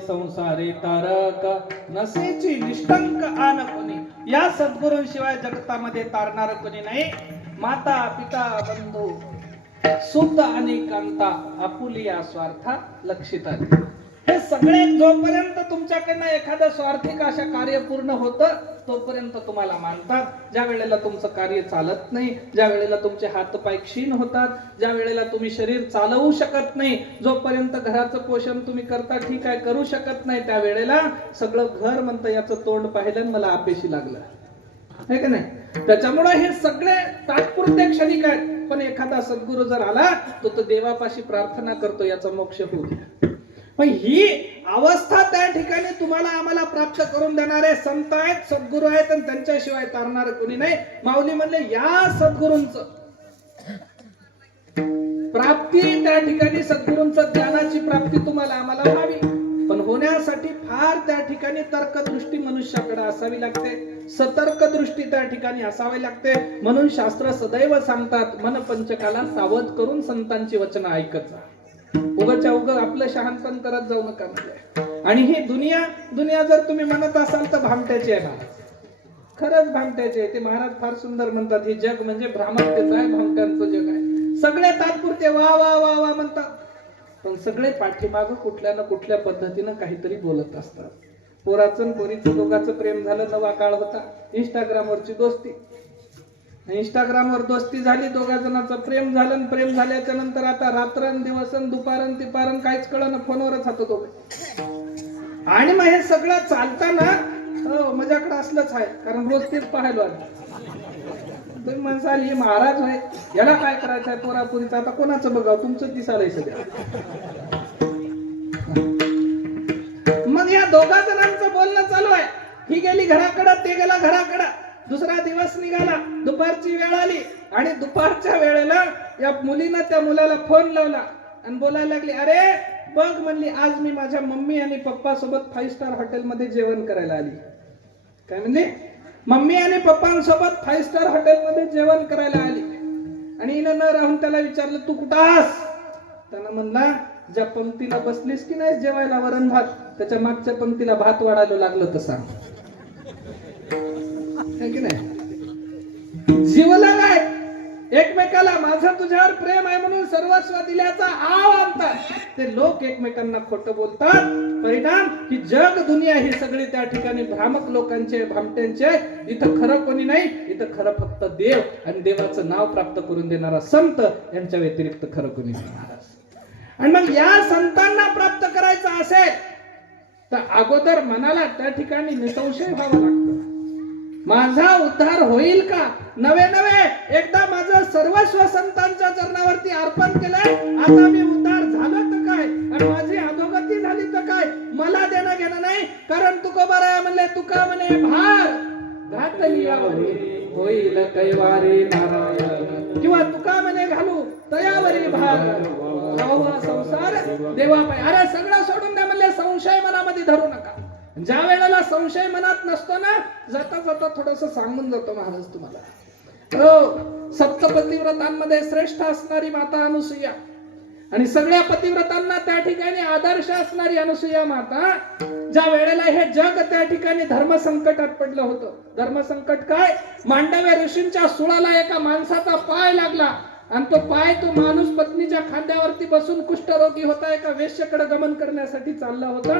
संसारी तारक नसेची निष्ठंक आन कोणी. या सद्गुरूंशिवाय जगतामध्ये तारणार कोणी नाही. माता पिता बंधू सुद्ध आणि कांता आपुलिया स्वार्था लक्षिता. हे सगळे जोपर्यंत तुमच्याकडनं एखादं स्वार्थिक अशा कार्य पूर्ण होतं तोपर्यंत तुम्हाला मानतात. ज्या वेळेला तुमचं कार्य चालत नाही, ज्या वेळेला तुमचे हातपाय क्षीण होतात, ज्या वेळेला तुम्ही शरीर चालवू शकत नाही, जोपर्यंत घराचं पोषण तुम्ही करता ठीक आहे करू शकत नाही, त्या वेळेला सगळं घर म्हणतं याचं तोंड पाहिलं मला आपेशी लागलं आहे का नाही. त्याच्यामुळे हे सगळे तात्पुरते क्षणिक आहेत. पण एखादा सद्गुरू जर आला तो देवापाशी प्रार्थना करतो याचा मोक्ष होऊ द्या. पण ही अवस्था त्या ठिकाणी तुम्हाला आम्हाला प्राप्त करून देणारे संत आहेत, सद्गुरू आहेत आणि त्यांच्याशिवाय तारणार कोणी नाही. माऊली म्हणले या सद्गुरूंचं प्राप्ती त्या ठिकाणी सद्गुरूंचं ज्ञानाची प्राप्ती तुम्हाला आम्हाला व्हावी. पण होण्यासाठी फार त्या ठिकाणी तर्कदृष्टी मनुष्याकडे असावी लागते, सतर्क दृष्टी त्या ठिकाणी असावी लागते. म्हणून शास्त्र सदैव सांगतात मन पंचकाला सावध करून संतांची वचन ऐकत जा. उगाच्या उग आपलं शहाणपण करत जाऊ नका म्हणजे. आणि ही दुनिया जर तुम्ही म्हणत असाल तर भामट्याची आहे महाराज, खरंच भामट्याचे आहे. ते महाराज फार सुंदर म्हणतात हे जग म्हणजे भ्रामकतेचं आहे, भामट्यांचं जग आहे. सगळे तात्पुरते वा वा वा वा म्हणतात पण सगळे पाठीमागं कुठल्या ना कुठल्या पद्धतीनं काहीतरी बोलत असतात. पोराचं पोरीचं दोघांचं प्रेम झालं, नवा काळ होता, इंस्टाग्रामवरची दोस्ती. इंस्टाग्रामवर दोस्ती झाली, दोघा जणांचं प्रेम झालं, प्रेम झाल्याच्या नंतर आता रात्रन दिवसन दुपारन तिपारन काहीच कळलं, फोनवरच हात दोघे. आणि मग हे सगळं चालताना माझ्याकडे असलंच आहे, कारण रोज तेच पाहायला तुम्ही म्हणसाल हे महाराज आहे, याला काय करायचंय पोरापुरीचं, आता कोणाचं बघावं, तुमचं दिसालंय सगळं. मग या दोघा जणांचं बोलणं चालू आहे. ही गेली घराकडं, ते गेला घराकडं. दुसरा दिवस निघाला, दुपारची वेळ आली आणि दुपारच्या वेळेला या मुलीनं त्या मुलाला फोन लावला आणि बोलायला लागली, अरे बघ म्हणली, आज मी माझ्या मम्मी आणि पप्पा सोबत 5 स्टार हॉटेलमध्ये जेवण करायला आली. काय म्हणजे? मम्मी आणि पप्पांसोबत 5 स्टार हॉटेलमध्ये जेवण करायला आली. आणि हिनं न राहून त्याला विचारलं, तू कुठं आहेस? त्यानं म्हणला, ज्या पंक्तीला बसलीस की नाही जेवायला वरण भात, त्याच्या मागच्या पंक्तीला भात वाढायला लागलं तसा. की नाही? जीवला काय एकमेकाला माझं तुझ्यावर प्रेम आहे म्हणून सर्वस्व दिल्याचा आव आणतात. ते लोक एकमेकांना खोटं बोलतात. परिणाम ही जग दुनिया ही सगळी त्या ठिकाणी भ्रामक लोकांचे, भामट्यांचे. इथं खरं कोणी नाही, इथं खरं फक्त देव आणि देवाचं नाव प्राप्त करून देणारा संत यांच्या व्यतिरिक्त खरं कोणी नाही. आणि मग या संतांना प्राप्त करायचं असेल तर अगोदर मनाला त्या ठिकाणी निसंशय व्हावं लागतं. माझा उद्धार होईल का? नवे नवे एकदा माझं सर्वस्व संतांच्या चरणावरती अर्पण केलंय, आता मी उद्धार झालो तर काय आणि माझी अधोगती झाली तर काय, मला देणं घेणं नाही. कारण तुकोबाराया म्हणले, तुका म्हणे भार घातली यावरी होईल कैवारी नारायण, किंवा तुका म्हणे घालू तयावरी भार संसार देवा पाय. अरे सगळं सोडून द्या म्हणले, संशय मनामध्ये धरू नका. ज्या वेळेला संशय मनात नसतो ना, जाता जाता थोडस सांगून जातो महाराज तुम्हाला. सप्तपतिव्रतांमध्ये श्रेष्ठ असणारी माता अनुसूया आणि सगळ्या पतिव्रतांना त्या ठिकाणी आदर्श असणारी अनुसूया माता, ज्या वेळेला हे जग त्या ठिकाणी धर्मसंकटात पडलं होतं. धर्मसंकट काय? मांडव्य ऋषींच्या सुळाला एका माणसाचा पाय लागला आणि तो पाय, तो माणूस पत्नीच्या खांद्यावरती बसून कुष्ठरोगी होता, एका वेश्येकडे गमन करण्यासाठी चालला होता.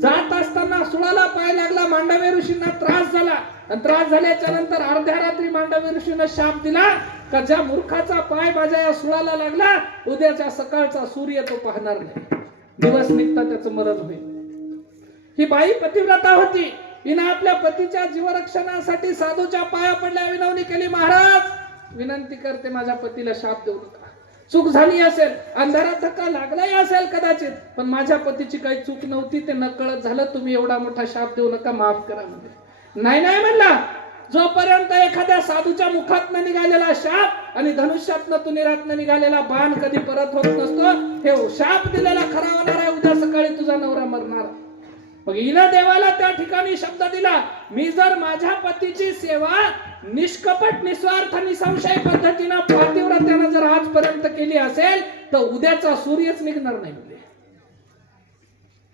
जात असताना सुळाला पाय लागला, मांडव्य ऋषींना त्रास झाला आणि त्रास झाल्याच्या नंतर अर्ध्या रात्री मांडव्य ऋषींना शाप दिला का ज्या मूर्खाचा पाय माझ्या या सुळाला लागला, उद्याच्या सकाळचा सूर्य तो पाहणार नाही, दिवस निघता त्याचं मरण होईल. ही बाई पतिव्रता होती. हिनं आपल्या पतीच्या जीवरक्षणासाठी साधूच्या पाया पडल्या, विनवणी केली, महाराज विनंती करते माझ्या पतीला शाप देऊ नका. चूक झाली असेल, अंधारात धक्का लागलाही असेल कदाचित, पण माझ्या पतीची काही चूक नव्हती, ते नकळत झालं, तुम्ही एवढा मोठा शाप देऊ नका, माफ करा म्हणजे. नाही नाही म्हणला, जोपर्यंत एखाद्या साधूच्या मुखातनं निघालेला शाप आणि धनुष्यातनं तुनिरातनं निघालेला बाण कधी परत होत नसतो, हे शाप दिलेला खरा होणार आहे, उद्या सकाळी तुझा नवरा मरणार. मग हिनं देवाला त्या ठिकाणी शब्द दिला, मी जर माझ्या पतीची सेवा निष्कपट, निस्वार्थ, निसंशय पद्धतीनं पतिव्रत्यानं जर आजपर्यंत केली असेल तर उद्याचा सूर्यच निघणार नाही.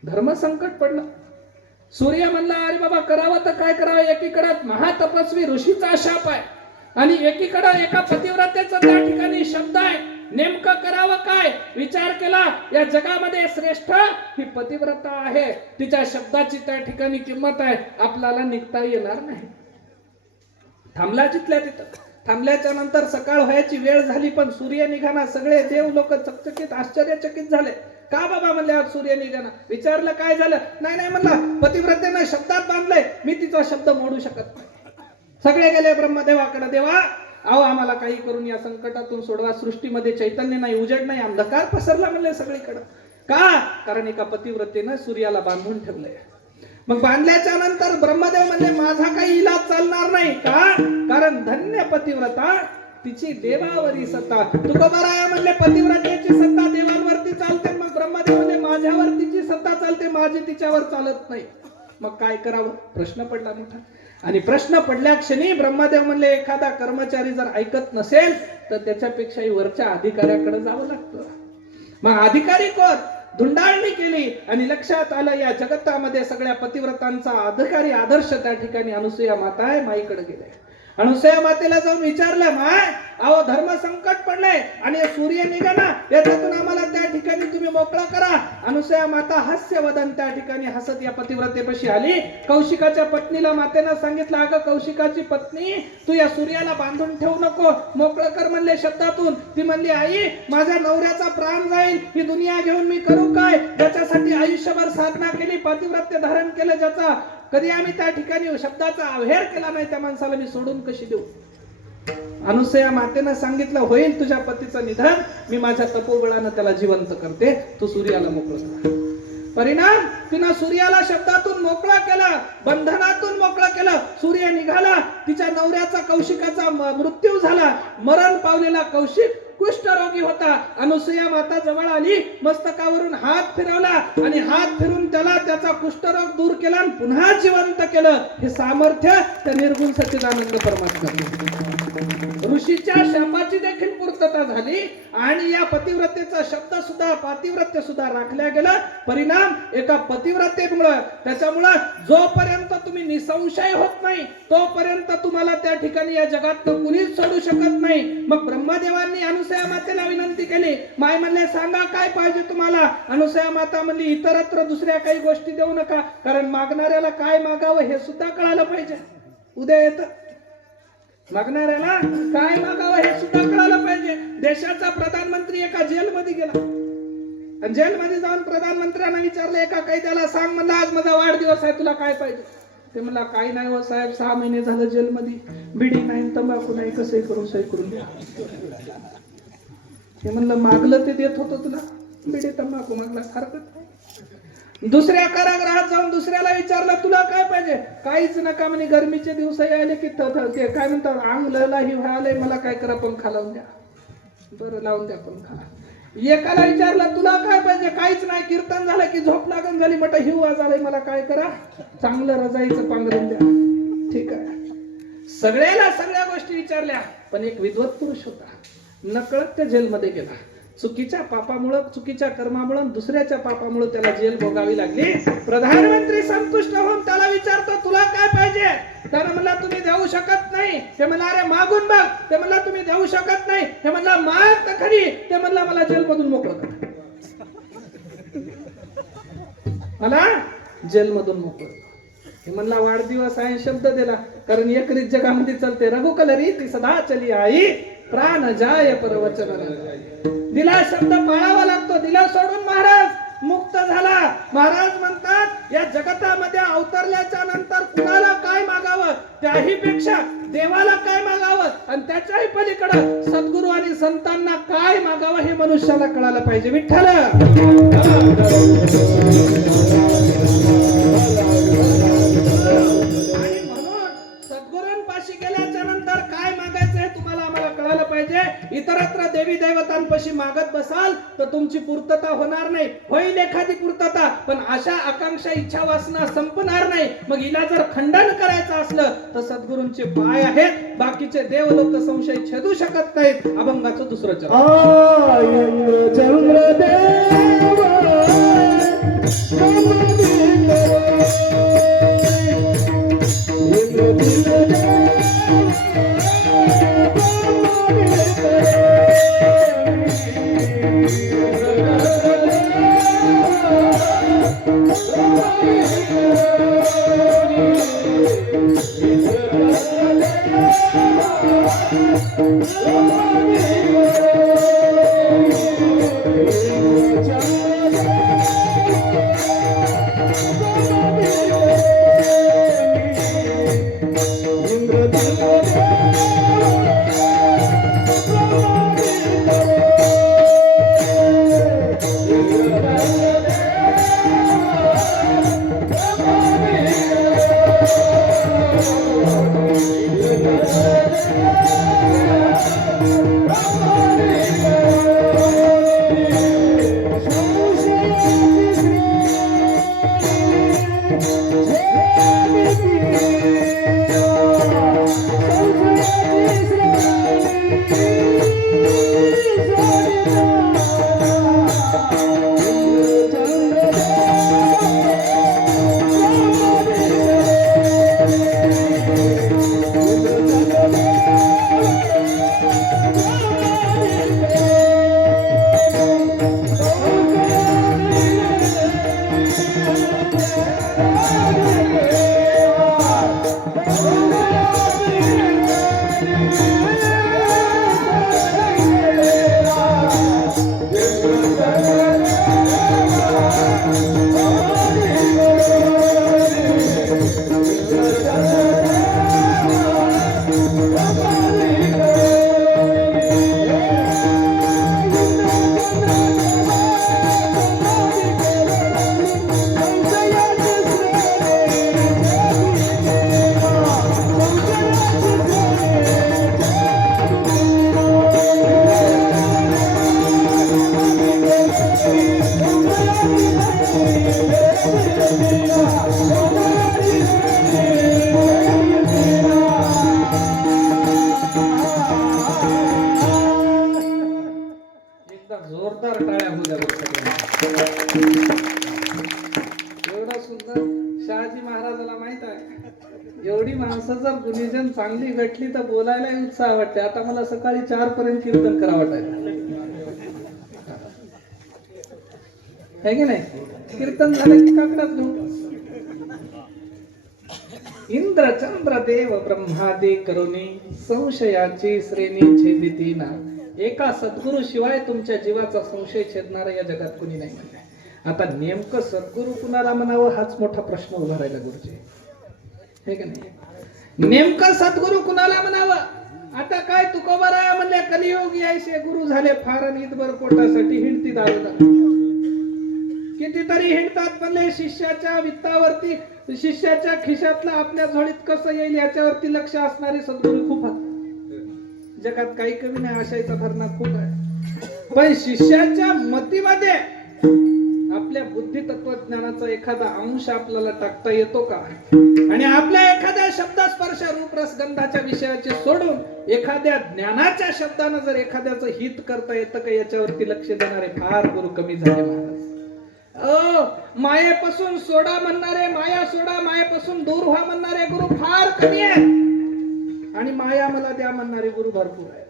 धर्मसंकट पडलं. सूर्य म्हणला, अरे बाबा करावं तर काय करावं. एकीकडे महातपस्वी ऋषीचा शाप आहे आणि एकीकडे एका पतिव्रतेचा त्या ठिकाणी शब्द आहे. नेमकं करावं काय? विचार केला, या जगामध्ये श्रेष्ठ ही पतिव्रता आहे, तिच्या शब्दाची त्या ठिकाणी किंमत आहे, आपल्याला निघता येणार नाही. थांबला जिथल्या तिथं. थांबल्याच्या नंतर सकाळ व्हायची वेळ झाली, पण सूर्य निघाना. सगळे देव लोक चकचकीत, आश्चर्यचकित झाले. का बाबा म्हणले आज सूर्य निघाना? विचारलं काय झालं? नाही नाही म्हणला, पतिव्रतेनं शब्दात बांधलंय, मी तिचा शब्द मोडू शकत नाही. सगळे गेले ब्रह्मदेवाकडे, देवा अहो आम्हाला काही करून या संकटातून सोडवा. सृष्टीमध्ये चैतन्य नाही, उजेड नाही, अंधकार पसरला म्हणले सगळीकडे. का? कारण एका पतिव्रतेनं सूर्याला बांधून ठेवलंय. मग बांधल्याच्या नंतर ब्रह्मदेव म्हणले, माझा काही इलाज चालणार नाही. का? कारण धन्य पतिव्रता, तिची देवावरी सत्ता. तुकोबाराया म्हणले, पतिव्रतेची सत्ता देवांवरती चालते. मग ब्रह्मदेव म्हणले, माझ्यावर तिची सत्ता चालते, माझी तिच्यावर चालत नाही. मग काय करावं? प्रश्न पडला मोठा. आणि प्रश्न पडल्या क्षणी ब्रह्मदेव म्हणले, एखादा कर्मचारी जर ऐकत नसेल तर त्याच्यापेक्षाही वरच्या अधिकाऱ्याकडे जावं लागतं. मग अधिकारी कोण? धुंडाळणी केली आणि लक्षात आलं, या जगतामध्ये सगळ्या पतिव्रतांचा अधिकारी आदर्श त्या ठिकाणी अनुसूया माता आहे. माईकडे गेले. अनुसूया मातेला जाऊन विचारलं, माय अहो धर्म संकट पडलंय आणि सूर्य निघाला, याच्यातून आम्हाला त्या ठिकाणी तुम्ही मोकळा करा. अनुसूया माता हास्यवदन त्या ठिकाणी हसत या पतिव्रतेपाशी आली. कौशिकाच्या पत्नीला मातेनं सांगितलं, अगं कौशिकाची पत्नी, तू या सूर्याला बांधून ठेवू नको, मोकळं कर म्हणले शब्दातून. ती म्हणली, आई माझ्या नवऱ्याचा प्राण जाईल, ही दुनिया घेऊन मी करू काय? ज्याच्यासाठी आयुष्यभर साधना केली, पतिव्रते धारण केलं, ज्याचा कधी आम्ही त्या ठिकाणी शब्दाचा अवहेर केला नाही, त्या माणसाला मी सोडून कशी देऊ? अनुसया मातेनं सांगितलं, होईल तुझ्या पतीचं निधन, मी माझ्या तपोबळानं त्याला जिवंत करते, तू सूर्याला मोकळं कर. परिणाम, तिनं सूर्याला शब्दातून मोकळा केला, बंधनातून मोकळा केलं. सूर्य निघाला, तिच्या नवऱ्याचा कौशिकाचा मृत्यू झाला. मरण पावलेला कौशिक कुष्ठरोगी होता. अनुसया माता जवळ आली, मस्तकावरून हात फिरवला आणि हात फिरून त्याला त्याचा कुष्ठरोग दूर केला आणि पुन्हा जिवंत केलं. हे सामर्थ्य त्या निर्गुण सच्चिदानंद परमात्मा. ऋषीच्या शापाची देखील पूर्तता झाली आणि या पतिव्रतेचा शब्द सुद्धा, पातिव्रत्य सुद्धा राखल्या गेला. परिणाम, एका पतिव्रतेमुळे, त्याच्यामुळे जोपर्यंत तुम्ही निसंशय होत नाही तोपर्यंत तुम्हाला त्या ठिकाणी या जगात कुणीच सोडू शकत नाही. मग ब्रह्मदेवांनी अनुसया मातेला विनंती केली. माय म्हणले, सांगा काय पाहिजे तुम्हाला? अनुसया माता म्हणली, इतरत्र दुसऱ्या काही गोष्टी देऊ नका, कारण मागणाऱ्याला काय मागावं हे सुद्धा कळायला पाहिजे. उद्या येत मागणाऱ्याला काय मागावं हे सुद्धा कळायला पाहिजे. देशाचा प्रधानमंत्री एका जेलमध्ये गेला आणि जेलमध्ये जाऊन प्रधानमंत्र्यांना विचारलं, एका कैद्याला सांग, म्हणला आज माझा वाढदिवस आहे, तुला काय पाहिजे? ते म्हणला, काही नाही हो साहेब, 6 महिने झालं जेलमध्ये, बिडी नाही, तंबाखू नाही, कसं करून सही करून द्या. ते म्हणलं, मागलं ते देत होतो तुला, बिडी तंबाखू मागला, हरकत नाही. दुसऱ्या कारागृहात जाऊन दुसऱ्याला विचारलं, तुला काय पाहिजे? काहीच नका म्हणे, गरमीचे दिवस आले की ते काय म्हणतात, अंग लहलाही व्हायलंय, मला काय करा, पंखा लावून द्या. बरं, लावून द्या पंखा. एकाला विचारलं, तुला काय पाहिजे? काहीच नाही, कीर्तन झालं की झोप लागण झाली, म्हटलं हिवा झालाय, मला काय करा, चांगलं रजाईचं पांघरून द्या. ठीक आहे, सगळ्याला सगळ्या गोष्टी विचारल्या. पण एक विद्वत पुरुष होता, नकळत त्या जेलमध्ये गेला. चुकीच्या पापामुळे, चुकीच्या कर्मामुळे, दुसऱ्याच्या पापामुळे त्याला जेल भोगावी लागली. प्रधानमंत्री संतुष्ट होऊन त्याला विचारतो, तुला काय पाहिजे? त्यानं म्हणला, तुम्ही देऊ शकत नाही. ते म्हणला, अरे मागून बघ. ते म्हणला, तुम्ही देऊ शकत नाही. ते म्हणला, माग तर खरी. ते म्हणला, मला जेलमधून मोकळं कर, मला जेलमधून मोकळं. हे म्हणला, वाढदिवस आहे, शब्द दिला, कारण एकरीत जगामध्ये चालते, रघुकलरी ती सदा चली आई, प्राण जाय परवचन. दिला शब्द पाळावा लागतो. दिला सोडून महाराज मुक्त झाला. महाराज म्हणतात, या जगतामध्ये अवतरल्याच्या नंतर कुणाला काय मागावं, त्याही पेक्षा देवाला काय मागावं आणि त्याच्याही पलीकडे सद्गुरू आणि संतांना काय मागावं हे मनुष्याला कळायला पाहिजे. विठ्ठल इतरत्र देवी देवतांपाशी मागत बसाल तर तुमची पूर्तता होणार नाही. होईल एखादी पूर्तता, पण आशा आकांक्षा इच्छा वासना संपणार नाही. मग हिला जर खंडन करायचं असलं तर सद्गुरूंचे पाय आहेत, बाकीचे देव लोक संशय छेदू शकत नाहीत. अभंगाचं दुसरं एकदा जोरदार टाळ्या होऊ द्या बरं सगळ्यांना. एवढा सुंदर शहाजी महाराजाला माहित आहे, एवढी माणसं जर गुणीजन चांगली भेटली तर बोलायला उत्साह वाटते. आता मला सकाळी 4 पर्यंत कीर्तन करा वाटायला है की नाही. कीर्तन झालं की काकडाच घेऊन इंद्र चंद्र देव ब्रह्मादे करुणी संशयाची श्रेणी छेदिती ना. एका सद्गुरु शिवाय तुमच्या जीवाचा संशय छेदणारा या जगात कोणी नाही. आता नेमकं सद्गुरु कुणाला म्हणावं हाच मोठा प्रश्न उभा राहिला गुरुजी, हे की नाही. नेमकं सद्गुरु कुणाला म्हणावं. आता काय तुकोबाराया म्हणले कलियुग यायचे गुरु झाले फार आणि ईदभर पोटासाठी हिंडती दारोदार. कितीतरी हिंडतात म्हणले शिष्याच्या वित्तावरती, शिष्याच्या खिशातला आपल्या झोळीत कसं येईल याच्यावरती लक्ष असणारे सद्गुरु खूप आहेत. जगात काही कमी नाही, आशायचा भरणा खूप आहे. पण शिष्याच्या मतीमध्ये आपल्या बुद्धी तत्वज्ञानाचा एखादा अंश आपल्याला टाकता येतो का. आणि आपल्या एखाद्या शब्दस्पर्श रूप रसगंधाच्या विषयाचे सोडून एखाद्या ज्ञानाच्या शब्दानं जर एखाद्याचं हित करता येतं का याच्यावरती लक्ष देणारे फार गुरु कमी झाले महाराज. मायेपासून सोडा म्हणणारे, माया सोडा मायेपासून दूर व्हा म्हणणारे गुरु फार कमी आहेत आणि माया मला द्या म्हणणारे गुरु भरपूर आहे.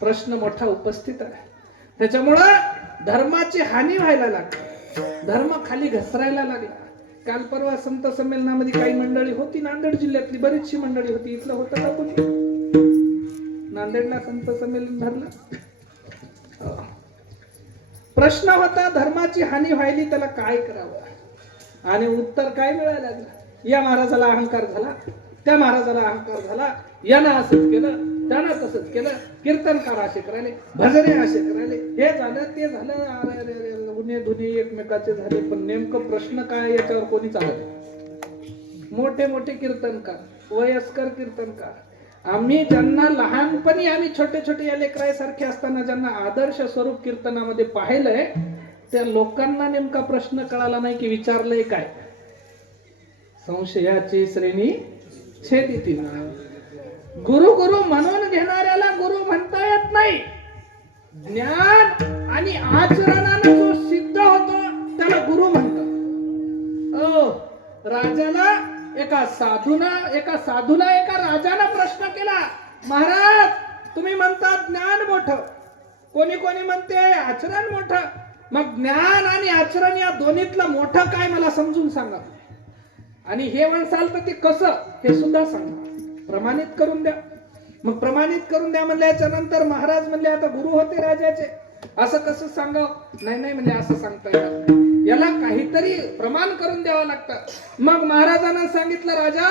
प्रश्न मोठा उपस्थित आहे. त्याच्यामुळं धर्माची हानी व्हायला लागली, धर्म खाली घसरायला लागला. काल परवा संत संमेलनामध्ये काही मंडळी होती, नांदेड जिल्ह्यातली बरीचशी मंडळी होती. इथलं होतं का कोणी नांदेडला संत संमेलन धरलं. प्रश्न होता धर्माची हानी व्हायली त्याला काय करावं. आणि उत्तर काय मिळायला लागलं. या महाराजाला अहंकार झाला, त्या महाराजाला अहंकार झाला, यानं असंच केलं, त्यानं तसंच केलं, कीर्तनकार असे करायले, भजने असे करायले, हे झालं ते झालं, उन्हे धुणे एकमेकाचे झाले. पण नेमकं प्रश्न काय याच्यावर कोणी चालत. मोठे मोठे कीर्तनकार, वयस्कर कीर्तनकार, आम्ही ज्यांना लहानपणी आम्ही छोटे छोटे या लेकरासारखे असताना ज्यांना आदर्श स्वरूप कीर्तनामध्ये पाहिलंय त्या लोकांना नेमका प्रश्न कळाला नाही की विचारलंय काय. संशयाची श्रेणी छेदिती ना. गुरु गुरु म्हणून घेणाऱ्याला गुरु म्हणता येत नाही. ज्ञान आणि आचरणाने जो सिद्ध होतो त्याला गुरु म्हणतात. राजाला एका साधूला एका राजाला प्रश्न केला, महाराज तुम्ही म्हणता ज्ञान मोठं, कोणी कोणी म्हणते आचरण मोठं, मग ज्ञान आणि आचरण या दोन्हीतलं मोठं काय मला समजून सांगा. आणि हे म्हणसाल तर ते कसं हे सुद्धा सांगा, प्रमाणित करून द्या. मग प्रमाणित करून द्या म्हणल्याच्या नंतर महाराज म्हणले आता गुरु होते राजाचे, असं कसं सांगाव. नाही म्हणजे असं सांगता येणार, याला काहीतरी प्रमाण करून द्यावं लागतं. मग महाराजांना सांगितलं राजा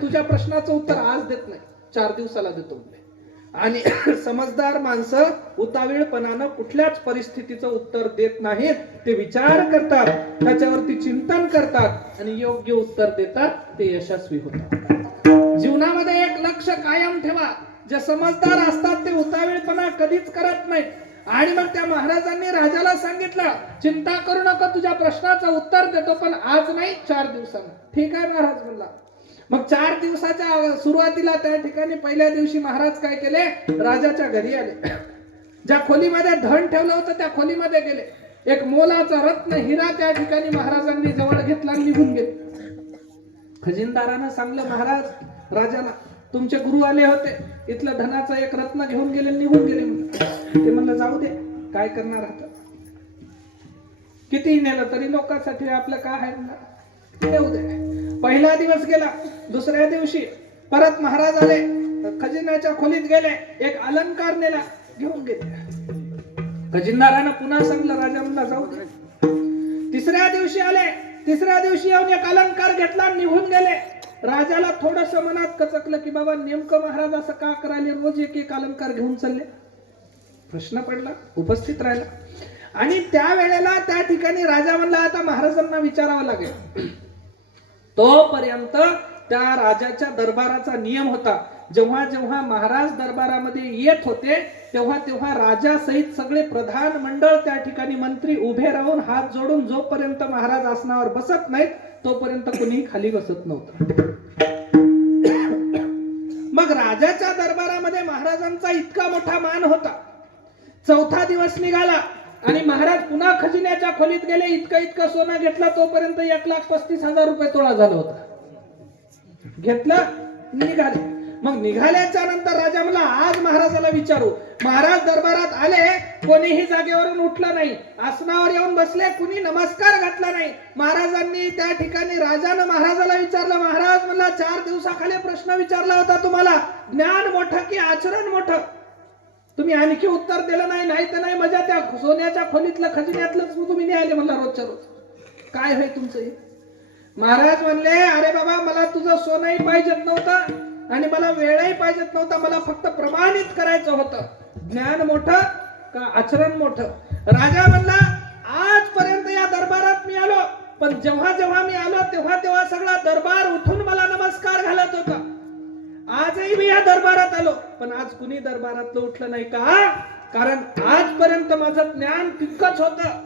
तुझ्या प्रश्नाचं उत्तर आज देत नाही, 4 दिवसाला देतो. आणि समजदार माणसं उतावीळपणानं कुठल्याच परिस्थितीचं उत्तर देत नाहीत. ते विचार करतात, त्याच्यावरती चिंतन करतात आणि योग्य उत्तर देतात, ते यशस्वी होतात. जीवनामध्ये एक लक्ष कायम ठेवा. जे समजदार असतात ते उतावीळपणा कधीच करत नाहीत. आणि मग त्या महाराजांनी राजाला सांगितलं चिंता करू नका, तुझ्या प्रश्नाचं उत्तर देतो, पण आज नाही 4 दिवसांनी. ठीक आहे महाराज म्हणला. मग 4 दिवसाच्या सुरुवातीला त्या ठिकाणी पहिल्या दिवशी महाराज काय केले, राजाच्या घरी आले. ज्या खोलीमध्ये धन ठेवलं होतं त्या खोलीमध्ये गेले. एक मोलाचा रत्न हिरा त्या ठिकाणी महाराजांनी जवळ घेतला आणि निघून गेले. खजिनदारानं सांगलं महाराज राजाला तुमचे गुरु आले होते, इथलं धनाचं एक रत्न घेऊन गेले निघून गेले. ते म्हणलं जाऊ दे, काय करणार आता, किती नेलं तरी लोकांसाठी आपलं काय आहे म्हणणार, येऊ दे. पहिला दिवस गेला. दुसऱ्या दिवशी परत महाराज आले, खजिन्याच्या खोलीत गेले, एक अलंकार नेला, घेऊन गेले. खजिनदारानं पुन्हा सांगलं, राजा म्हणला जाऊ दे. तिसऱ्या दिवशी आले, तिसऱ्या दिवशी येऊन एक अलंकार घेतला, निघून गेले. राजाला थोडस मनात कचकलं की बाबा नेमकं महाराज असं का करायले, रोज एक एक अलंकार घेऊन चालले. प्रश्न पडला, उपस्थित राहिला. आणि त्या वेळेला त्या ठिकाणी राजा म्हणला आता महाराजांना विचारावं लागेल. तोपर्यंत त्या राजाच्या दरबाराचा नियम होता जेव्हा जेव्हा महाराज दरबारामध्ये येत होते तेव्हा तेव्हा राजा सहित सगळे प्रधान मंडळ त्या ठिकाणी मंत्री उभे राहून हात जोडून जोपर्यंत महाराज आसनावर बसत नाहीत तोपर्यंत कुणी खाली बसत नव्हतं. मग राजाच्या दरबारामध्ये महाराजांचा इतका मोठा मान होता. चौथा दिवस निघाला आणि महाराज पुन्हा खजिन्याच्या खोलीत गेले. इतकं सोनं घेतलं तोपर्यंत 1,35,000 रुपये तोळा झाला होता. घेतलं, निघाले. मग निघाल्याच्या नंतर राजा म्हणला आज महाराजाला विचारू. महाराज दरबारात आले, कोणीही जागेवरून उठलं नाही, आसनावर येऊन बसले, कुणी नमस्कार घातला नाही. महाराजांनी त्या ठिकाणी राजानं महाराजाला विचारलं, महाराज म्हणला 4 दिवसाखाली प्रश्न विचारला होता तुम्हाला, ज्ञान मोठं की आचरण मोठं? तुम्ही आणखी उत्तर दिलं नाही. नाही तर नाही मजा त्या सोन्याच्या खोलीतलं खजिन्यातलंच तुम्ही नाही आले म्हणला रोजच्या रोज. काय होय तुमचं हे? महाराज म्हणले अरे बाबा मला तुझं सोनंही पाहिजेत नव्हतं आणि मला वेळही पाहिजेत नव्हता, मला फक्त प्रमाणित करायचं होतं. ज्ञान मोठं का आचरण मोठं? राजा म्हणला आजपर्यंत या दरबारात मी आलो, पण जेव्हा जेव्हा मी आलो तेव्हा तेव्हा सगळा दरबार उठून मला नमस्कार घालत होता. आजही मी या दरबारात आलो, पण आज कुणी दरबारातलं उठलं नाही. का? कारण आजपर्यंत माझं ज्ञान तितकंच होतं,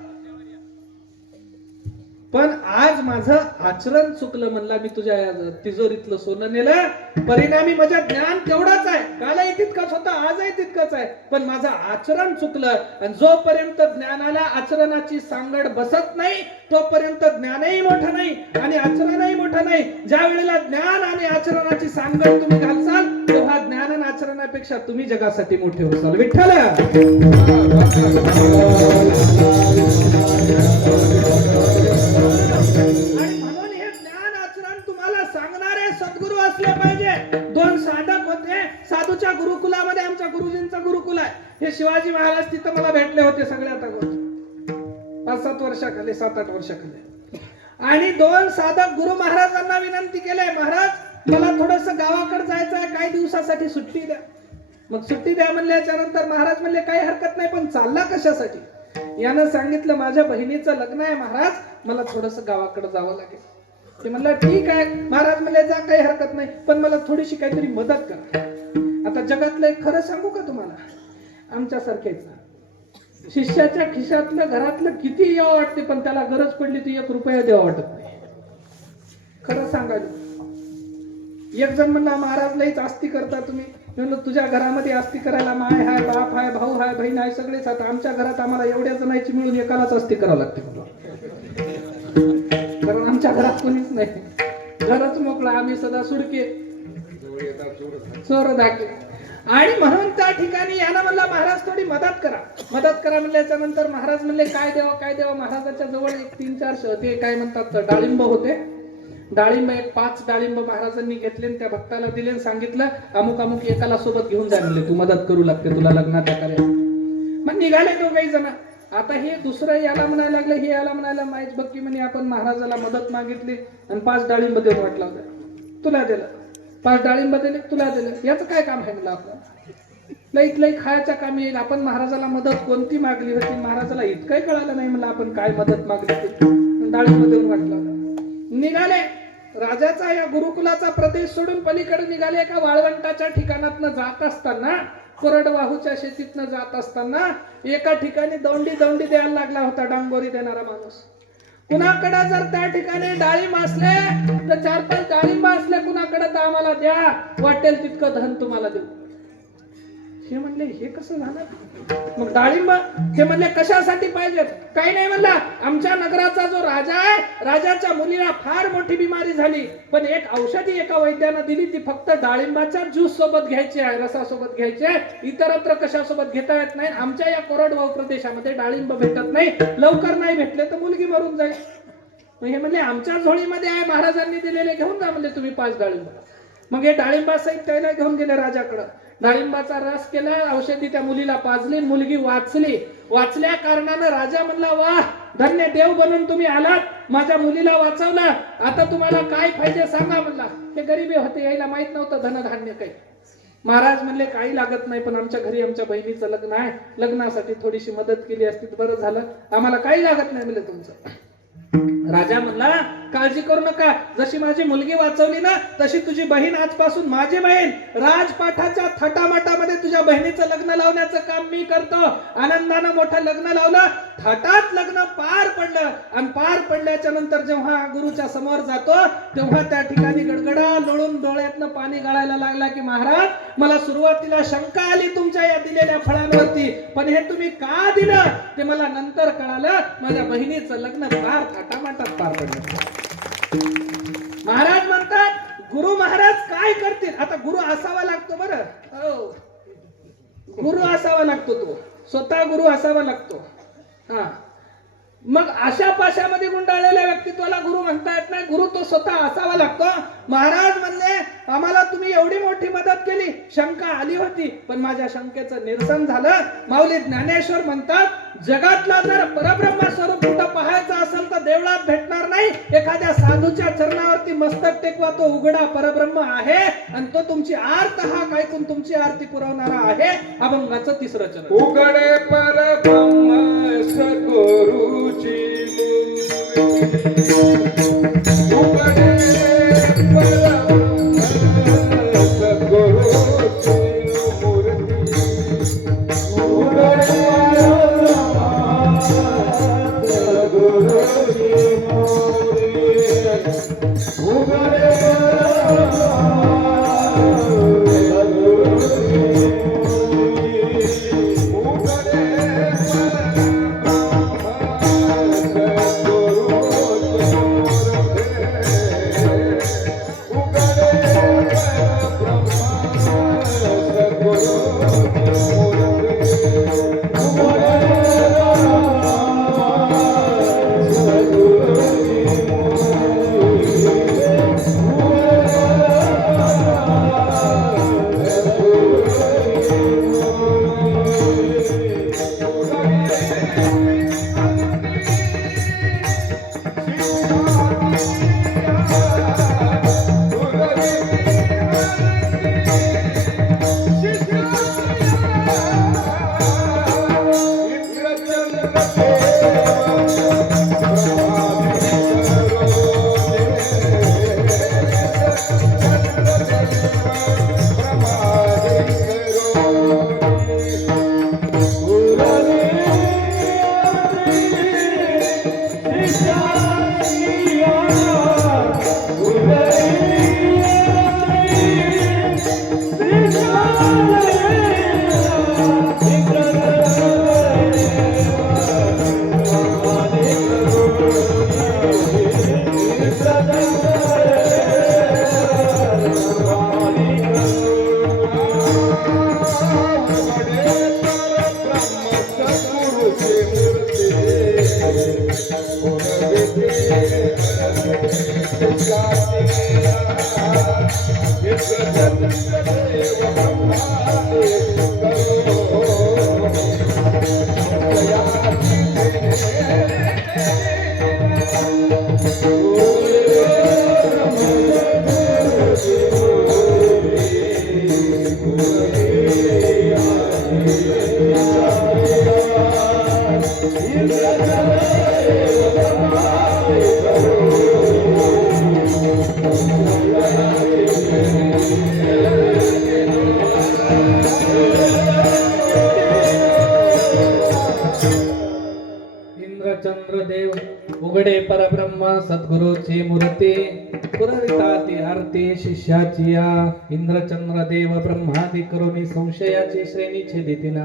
पण आज माझं आचरण चुकलं. म्हणला मी तुझ्या तिजोरीतलं सोनं नेलं, परिणामी माझं ज्ञान तेवढंच आहे, कालही तितकंच होतं, आजही तितकंच आहे, पण माझं आचरण चुकलं. आणि जोपर्यंत ज्ञानाला आचरणाची सांगड बसत नाही तोपर्यंत ज्ञानही मोठं नाही आणि आचरणही मोठं नाही. ज्या वेळेला ज्ञान आणि आचरणाची सांगड तुम्ही घालसाल तेव्हा ज्ञान आणि आचरणापेक्षा तुम्ही जगासाठी मोठे होसाल. विठ्ठल आणि म्हणून हे ज्ञान आचरण तुम्हाला सांगणारे सद्गुरू असले पाहिजे. 2 साधक होते साधूच्या गुरुकुलामध्ये. आमच्या गुरुजींचं गुरुकुल आहे. हे शिवाजी महाराज तिथं मला भेटले होते सगळ्यात अगोदर 5-7 वर्षाखाली, 7-8 वर्षाखाली. आणि 2 साधक गुरु महाराजांना विनंती केले, महाराज मला थोडस गावाकडे जायचं आहे, काही दिवसासाठी सुट्टी द्या. मग सुट्टी द्या म्हणल्याच्या नंतर महाराज म्हणले काही हरकत नाही, पण चालला कशासाठी? यानं सांगितलं माझ्या बहिणीचं लग्न आहे महाराज, मला थोडस गावाकडे जावं लागेल. ते म्हणलं ठीक आहे. महाराज म्हणले जा, काही हरकत नाही, पण मला थोडीशी काहीतरी मदत करा. आता जगातलं एक खरं सांगू का तुम्हाला? आमच्यासारखेच शिष्याच्या खिशातलं घरातलं किती यावं वाटते, पण त्याला गरज पडली तर 1 रुपया द्यावा वाटत नाही. खरं सांगायला एक जण म्हणला महाराज लईच आस्ती करता तुम्ही. म्हणलं तुझ्या घरामध्ये आस्ती करायला माय हाय, बाप हाय, भाऊ हाय, बहीण आहे, सगळेच. आता आमच्या घरात आम्हाला एवढ्या जणांची मिळून एकालाच आस्ती करावं लागते, कारण आमच्या घरात कोणीच नाही. घरच मोकळा, आम्ही सदा सुडके चोर धाके. आणि म्हणून त्या ठिकाणी यानं म्हणला महाराज थोडी मदत करा. मदत करा म्हणल्याच्या नंतर महाराज म्हणले काय द्यावं काय द्यावं. महाराजाच्या जवळ 1-3-4 ते काय म्हणतात डाळिंब होते. डाळिंब 5 डाळिंब महाराजांनी घेतले, त्या भक्ताला दिले, सांगितलं अमुक अमुक एकाला सोबत घेऊन जा म्हणले, तू मदत करू लागते तुला लग्नाच्या कार्यात. मग निघाले 2 जण. आता हे दुसरं याला म्हणायला लागलं, हे याला म्हणायला माहीत बघ म्हणे आपण महाराजाला मदत मागितली आणि 5 डाळिंब देऊन वाटला होता, तुला दिलं. 5 डाळिंब दिले, तुला दिलं. याचं काय काम आहे म्हणलं? आपलं लईत लई खायच्या कामी येईल. आपण महाराजाला मदत कोणती मागली होती, महाराजाला इतकंही कळालं नाही म्हणलं आपण काय मदत मागली होती. डाळिंब देऊन वाटला होता. निघाले. राजाचा या गुरुकुलाचा प्रदेश सोडून पलीकडे निघाले. एका वाळवंटाच्या ठिकाणातनं जात असताना, कोरडवाहूच्या शेतीतनं जात असताना एका ठिकाणी दौंडी द्यायला लागला होता, डांगोरी देणारा माणूस. कुणाकडे जर त्या ठिकाणी डाळिंब असले तर 4-5 डाळिंब असले कुणाकडे तर आम्हाला द्या, वाटेल तितकं धन तुम्हाला देऊ. हे म्हणले हे कसं झालं? मग डाळिंब हे म्हणले कशासाठी पाहिजेत? काही नाही म्हणला, आमच्या नगराचा जो राजा आहे, राजाच्या मुलीला फार मोठी बिमारी झाली, पण एक औषधी एका वैद्यानं दिली, ती फक्त डाळिंबाच्या ज्यूस सोबत घ्यायची आहे, रसासोबत घ्यायची आहे, इतरत्र कशासोबत घेता येत नाही. आमच्या या कोरडवाहू प्रदेशामध्ये डाळिंब भेटत नाही, लवकर नाही भेटले तर मुलगी मरून जाईल. हे म्हणले आमच्या झोळीमध्ये आहे, महाराजांनी दिलेले, घेऊन जा म्हणले तुम्ही 5 डाळिंब. मग हे डाळिंबासहित त्याला घेऊन गेले राजाकडे. डाळिंबाचा रस केला, औषधी त्या मुलीला पाजली, मुलगी वाचली. वाचल्या कारणानं राजा म्हणला वाह, धन्य देव बनून तुम्ही आलात, माझ्या मुलीला वाचवलं, आता तुम्हाला काय पाहिजे सांगा म्हणला. हे गरीबी होते, यायला माहित नव्हतं धनधान्य काही. महाराज म्हणले काही लागत नाही, पण आमच्या घरी आमच्या बहिणीचं लग्न आहे, लग्नासाठी थोडीशी मदत केली असती तर बरं झालं, आम्हाला काही लागत नाही म्हणले तुमचं. राजा म्हणला काळजी करू नका. जशी माझी मुलगी वाचवली ना तशी तुझी बहीण आजपासून माझी बहीण. राजपाठाच्या थाटामाटामध्ये तुझ्या बहिणीचं लग्न लावण्याचं काम मी करतो. आनंदानं मोठं लग्न लावलं, थाटात लग्न पार पडलं आणि पार पडल्याच्या नंतर जेव्हा गुरुच्या समोर जातो तेव्हा त्या ठिकाणी गडगडा लोळून डोळ्यातनं पाणी गाळायला लागला की महाराज, मला सुरुवातीला शंका आली तुमच्या या दिलेल्या फळांवरती, पण हे तुम्ही का दिलं ते मला नंतर कळालं. माझ्या बहिणीचं लग्न फार थाटामाटात पार पडलं. महाराज म्हणतात गुरु महाराज काय करतील. आता गुरु असावा लागतो बरं, हो गुरु असावा लागतो, तो स्वतः गुरु असावा लागतो. हा मग अशा पाशामध्ये गुंडाळलेल्या व्यक्तित्वाला गुरु म्हणता येत नाही. गुरु तो स्वतः असावा लागतो. महाराज म्हणले आम्हाला तुम्ही एवढी मोठी मदत केली, शंका आली होती पण माझ्या शंकेचं निरसन झालं. माऊली ज्ञानेश्वर म्हणतात जगातला जर परब्रह्म स्वरूप कुठं पाहायचं असेल तर देवळात भेटणार नाही. एखाद्या साधूच्या चरणावरती मस्तक टेकवा, तो उघडा परब्रह्म आहे आणि तो तुमची आर्त हाक ऐकून तुमची आरती पुरवणारा आहे. अभंगाचं तिसरं चरण. उघडे परब्रह्म सद्गुरुची उघडे परब्रह्म सद्गुरुची मूर्ती उघडे सद्गुरुची मूर्ती उघडे चंद्रदेव उघडे परब्रह्म सद्गुरूची मूर्ती पुरविताती आरती शिष्याची या. इंद्रचंद्र देव ब्रह्मादि करुणी संशयाची श्रेणी छेदितिना.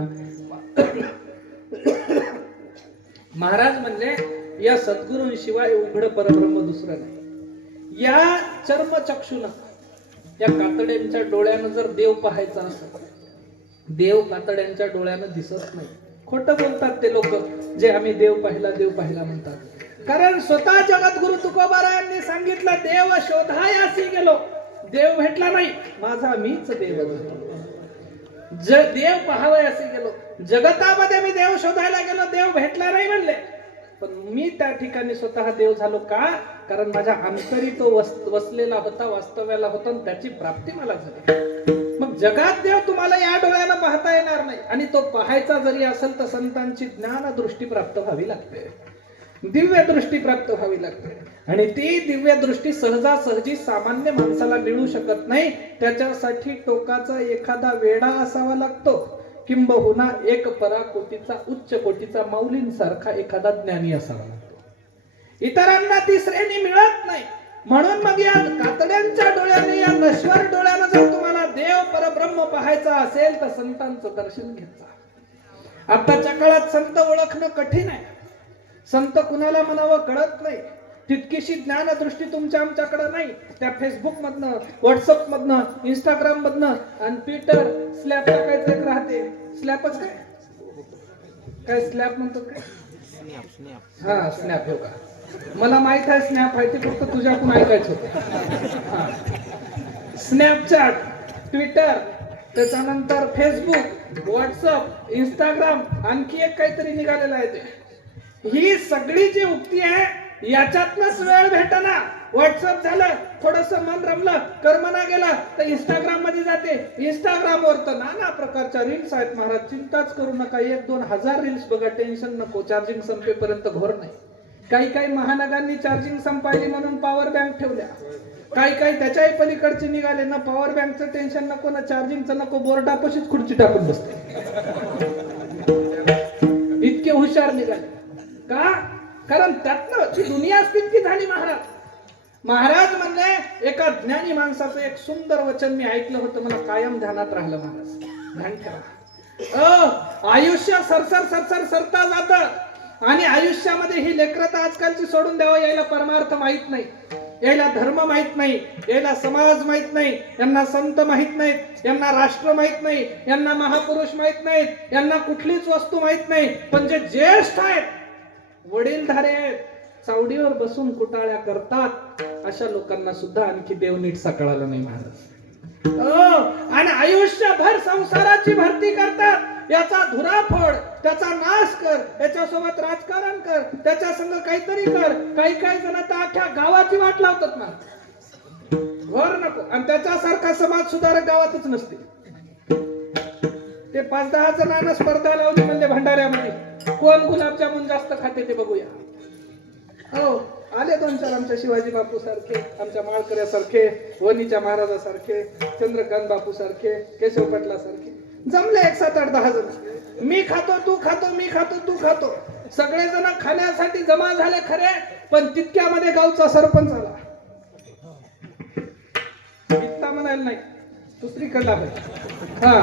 महाराज म्हणले या सद्गुरूंशिवाय उघड परब्रह्म दुसरं नाही. या चर्मचक्षुनं या कातड्यांच्या डोळ्यानं जर देव पाहायचा असेल, देव कातड्यांच्या डोळ्यानं दिसत नाही. खोटं बोलतात ते लोक जे आम्ही देव पाहिला म्हणतात. कारण स्वतः जगद्गुरु तुकोबारायांनी सांगितलं देव शोधायासी गेलो, देव भेटला नाही, माझा मीच देव देव पाहावयासी गेलो. जगतामध्ये मी देव शोधायला गेलो, देव भेटला नाही म्हणले, पण मी त्या ठिकाणी स्वतः देव झालो. का? कारण माझ्या अंतरी तो वसलेला होता, वास्तव्याला होता आणि त्याची प्राप्ती मला झाली. मग जगात देव तुम्हाला या डोळ्यानं पाहता येणार नाही आणि तो पाहायचा जरी असेल तर संतांची ज्ञान दृष्टी प्राप्त व्हावी लागते. दिव्य दृष्टी प्राप्त व्हावी लागते आणि ती दिव्य दृष्टी सहजासहजी सामान्य माणसाला मिळू शकत नाही. त्याच्यासाठी टोकाचा एखादा वेडा असावा लागतो, किंबहुना एक पराकोटीचा उच्च कोटीचा माऊलींसारखा एखादा ज्ञानी असावा लागतो. इतरांना ती श्रेणी मिळत नाही. म्हणून मग या कातड्यांच्या डोळ्याने, या नश्वर डोळ्याने जर तुम्हाला देव परब्रह्म पाहायचा असेल तर संतांचं दर्शन घ्यायचं. आताच्या काळात संत ओळखणं कठीण आहे. संत कुणाला म्हणावं कळत नाही. तितकीशी ज्ञानदृष्टी तुमच्या आमच्याकडे नाही. त्या फेसबुक मधनं, व्हॉट्सअप मधनं, इंस्टाग्राम मधनं आणि ट्विटर स्लॅप टाकायचं एक राहते. स्लॅपच काय स्लॅप म्हणतात काय? हा स्नॅप. हो का, मला माहित आहे स्नॅप आहे, ते फक्त तुझ्याकडून ऐकायचं होतं. स्नॅपचॅट, ट्विटर, त्याच्यानंतर फेसबुक, व्हॉट्सअप, इंस्टाग्राम, आणखी एक काहीतरी निघालेलं आहे ते. ही सगळी जी उक्ती आहे याच्यातनच वेळ भेटना. व्हॉट्सअप झालं, थोडस मन रमलं, कर्मना गेला तर इंस्टाग्राम मध्ये जाते. इंस्टाग्रामवर तर नाना प्रकारच्या रील्स आहेत महाराज. चिंताच करू नका, 1-2 हजार रील्स बघा, टेन्शन नको. चार्जिंग संपेपर्यंत घोर नाही. काही महानगरांनी चार्जिंग संपायली म्हणून पॉवर बँक ठेवल्या. काही त्याच्याही पलीकडचे निघाले ना, पॉवर बँकचं टेन्शन नको ना, चार्जिंगचं नको, बोर्डापाशीच खुर्ची टाकून बसते. इतके हुशार निघाले का? कारण त्यातनं ती दुनियाच तितकी झाली महाराज. महाराज म्हणले, एका ज्ञानी माणसाचं एक सुंदर वचन मी ऐकलं होतं, मला कायम ध्यानात राहिलं महाराज. ध्यान ठेवा. आयुष्य सरता जात आणि आयुष्यामध्ये ही लेकरं तर आजकालची सोडून द्यावं. यायला परमार्थ माहित नाही, यायला धर्म माहित नाही, यायला समाज माहित नाही, यांना संत माहित नाहीत, यांना राष्ट्र माहित नाही, यांना महापुरुष माहित नाहीत, यांना कुठलीच वस्तू माहित नाही. पण जे ज्येष्ठ आहेत, वडीलधारे आहेत, चावडीवर बसून कुटाळ्या करतात, अशा लोकांना सुद्धा आणखी देव नीट साकळाला नाही महाराज. आणि आयुष्यभर संसाराची भरती करतात. याचा धुरा फोड, त्याचा नाश कर, त्याच्यासोबत राजकारण कर, त्याच्या संग काहीतरी कर. काही जण तर अख्ख्या गावाची वाट लावतात ना, घर नको. आणि त्याच्यासारखा समाज सुधारक गावातच नसते. ते 5-10 जणांना स्पर्धा लावली म्हणजे भंडाऱ्यामध्ये, कोण गुलाबजामुन जास्त खाते ते बघूया. हो, आले 2-4 आमच्या शिवाजी बापू सारखे, आमच्या माळकऱ्यासारखे, वणीच्या महाराजासारखे, चंद्रकांत बापू सारखे, केशव पाटला सारखे जमले 1 7-8-10 जण. मी खातो तू खातो, मी खातो तू खातो, सगळेजण खाण्यासाठी जमा झाले खरे. पण तितक्यामध्ये गावचा सरपंच आला. इतका म्हणायला नाही, दुसरीकडला हा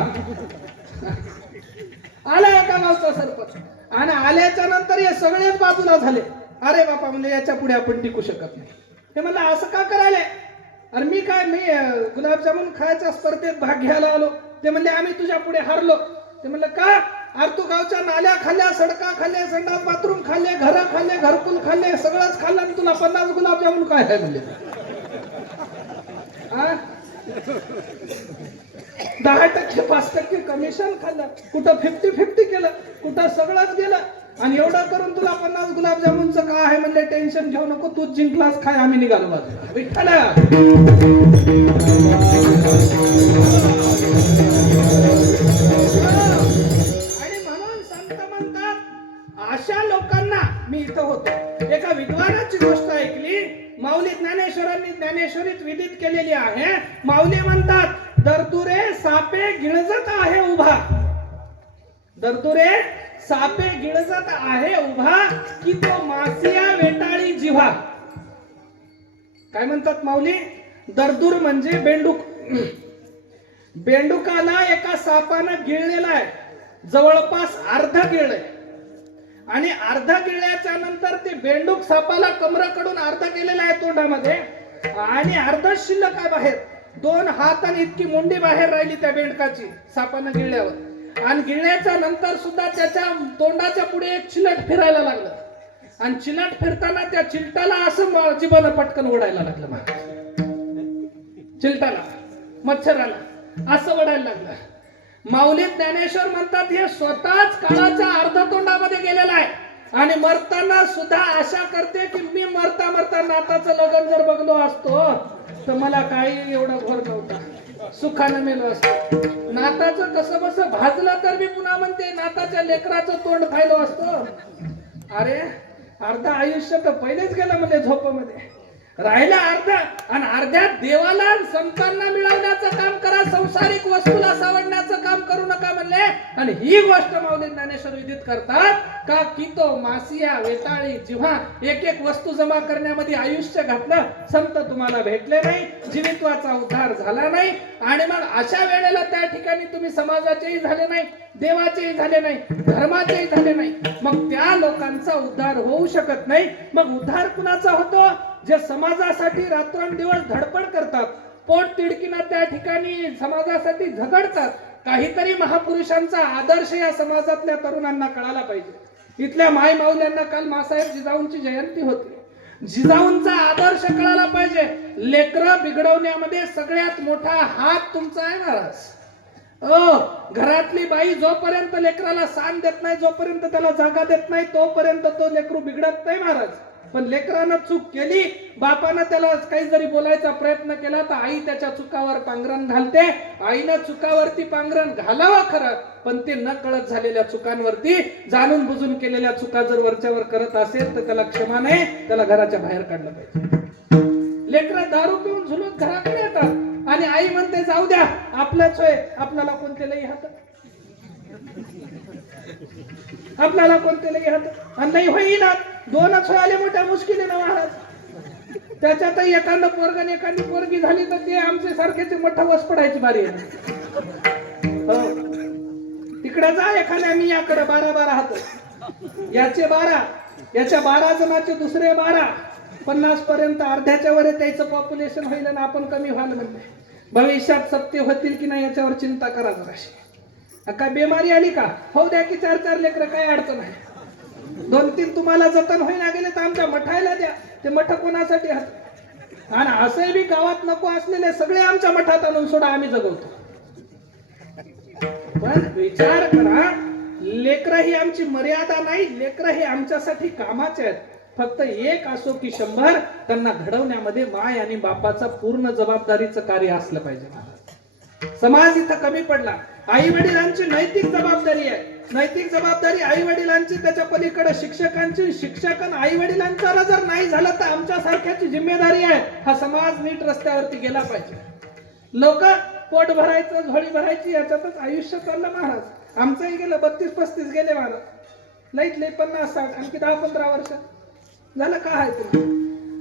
आला एका गावचा सरपंच. आणि आल्याच्या नंतर हे सगळेच बाजूला झाले. अरे बापा म्हणले, याच्या पुढे आपण टिकू शकत नाही. ते म्हणलं असं का करायला? अरे मी गुलाबजामुन खायच्या स्पर्धेत भाग घ्यायला आलो. ते म्हणले आम्ही तुझ्या पुढे हारलो. ते म्हणलं का? अरे तू गावच्या नाल्या खाल्ल्या, सडका खाल्ल्या, संडास बाथरूम खाल्ले, घर खाल्ले, घरकुल खाल्ले, सगळंच खाल्लं आणि तुला 50 गुलाबजामुन काय आहे म्हणले. 10% 5% कमिशन खाल्लं, कुठं 50-50 केलं, कुठं सगळंच गेलं. आणि एवढं करून तुला 50 गुलाबजामुनचं काय आहे म्हणले. टेन्शन घेऊ नको, तू जिंकलास, खाय. आम्ही निघालो बाजूला. विठ्ठल. आणि म्हणून संत म्हणतात, अशा लोकांना, मी इथं होतो, एका विद्वानाची गोष्ट ऐकली. माऊली ज्ञानेश्वरांनी ज्ञानेश्वरीत विदित केलेली आहे. माऊली म्हणतात, दर्दुरे सापे गिळजत आहे उभा, दर्दुरे सापे गिळजत आहे उभा, की तो मासिया वेटाळी जिव्हा. काय म्हणतात माऊली? दर्दूर म्हणजे बेंडूक. बेंडुकाला एका सापानं गिळलेला आहे, जवळपास अर्ध गिळलंय. आणि अर्ध गिळल्याच्या नंतर ते बेंडूक सापाला कमराकडून अर्ध गेलेला आहे तोंडामध्ये, आणि अर्ध शिल्लक आहे बाहेर. 2 हात आणि इतकी मुंडी बाहेर राहिली त्या बेंडकाची सापानं गिळल्यावर. आणि गिळण्याच्या नंतर सुद्धा त्याच्या तोंडाच्या पुढे एक चिलट फिरायला लागलं. आणि चिलट फिरताना त्या चिलटाला असं जिभेनं पटकन ओढायला लागलं. चिलटाला, मच्छराला असं ओढायला लागलं. माऊली ज्ञानेश्वर म्हणतात, हे स्वतःच काळाच्या अर्धतोंडामध्ये गेलेला आहे. आणि मरताना सुद्धा आशा करते की मी मरता नाताचं लग्न जर बघलो असतो तर मला काही एवढा घोर नव्हता, सुखानं मेलो असतो. नाताचं कसं बसं भाजलं तर मी पुन्हा म्हणते नाताच्या लेकराचं तोंड खायलो असतो. अरे अर्ध आयुष्य तर पहिलेच गेलं म्हणजे झोपेमध्ये, राहिला अर्धा, आणि अर्ध्यात देवाला आणि संतांना मिळवण्याचं काम करा, संसारिक वस्तूला सावडण्याचं काम करू नका म्हणले. आणि ही गोष्ट माऊली ज्ञानेश्वर विदित करतात का की तो मासिया वेताळी जेव्हा एक एक वस्तू जमा करण्यामध्ये आयुष्य घातलं, संत तुम्हाला भेटले नाही, जीवित्वाचा उद्धार झाला नाही, आणि मग अशा वेळेला त्या ठिकाणी तुम्ही समाजाचेही झाले नाही, देवाचेही झाले नाही, धर्माचेही झाले नाही, मग त्या लोकांचा उद्धार होऊ शकत नाही. मग उद्धार कुणाचा होतो? जे समाजासाठी रात्रंदिवस धडपड करतात, पोट तिडकीनं त्या ठिकाणी समाजासाठी झगडतात. काहीतरी महापुरुषांचा आदर्श या समाजातल्या तरुणांना कळायला पाहिजे. इथल्या माय माऊल्यांना काल मासाहेब जिजाऊंची जयंती होती. जिजाऊंचा आदर्श कळायला पाहिजे. लेकरं बिघडवण्यामध्ये सगळ्यात मोठा हात तुमचा आहे महाराज. घरातली बाई जोपर्यंत लेकराला सान देत नाही, जोपर्यंत त्याला जागा देत नाही, तोपर्यंत तो लेकरू बिघडत नाही महाराज. पण लेकरानं चूक केली, बापानं त्याला काही जरी बोलायचा प्रयत्न केला तर आई त्याच्या चुकावर पांघरण घालते. आईनं चुकावरती पांघरण घालावं खरं, पण ते न कळत झालेल्या चुकांवरती जाणून बुजून केलेल्या चुका जर वरच्यावर करत असेल तर त्याला क्षमा नाही, त्याला घराच्या बाहेर काढलं पाहिजे. लेकरं दारू पिऊन झुलून घराकडे येतात आणि आई म्हणते जाऊ द्या, आपलाच होय, आपल्याला कोणते लई हात, आपल्याला कोणते लई हात, नाही होईना, दोनच व्हायला मोठ्या मुश्किलीनं महाराज. त्याच्यातही एखादं पोरग आणि एखादी पोरगी झाली तर ते आमचे सारखेचे मोठा वस पडायची बारी आहे. तिकडे जा एखाद्या मी याकडे 12 हात, याचे 12, याच्या 12 जणांचे दुसरे 12, 50 पर्यंत अर्ध्याच्या वर त्याचं पॉप्युलेशन होईल आणि आपण कमी व्हायला म्हणते. भविष्यात सत्य होतील की नाही याच्यावर चिंता करा जराशी. काय बेमारी आली का, हो द्या की 4-4 लेकरं, काय अडचण आहे. 2-3 तुम्हाला जतन होईना गेले तर आमच्या मठायला द्या. ते मठ कोणासाठी आहेत? आणि असंही बी गावात नको असलेले सगळे आमच्या मठात आणून सोडा, आम्ही जगवतो. पण विचार करा, लेकरं ही आमची मर्यादा नाही, लेकरं हे आमच्यासाठी कामाचे आहेत. फक्त एक असो की 100, त्यांना घडवण्यामध्ये माय आणि बापाचा पूर्ण जबाबदारीचं कार्य असलं पाहिजे. समाज इथं कमी पडला. आई वडिलांची नैतिक जबाबदारी आहे, नैतिक जबाबदारी आई वडिलांची, त्याच्या पलीकडे शिक्षकांची, शिक्षक आई वडिलांचा जर नाही झालं तर आमच्या सारख्याची जिम्मेदारी आहे. हा समाज नीट रस्त्यावरती गेला पाहिजे. लोक पोट भरायचं, झोळी भरायची याच्यातच आयुष्य चाललं महाराज. आमचंही गेलं 32-35 गेले महाराज, लईत लई 50-60, आणखी 10-15 वर्ष झालं. काय आहे तुम्ही?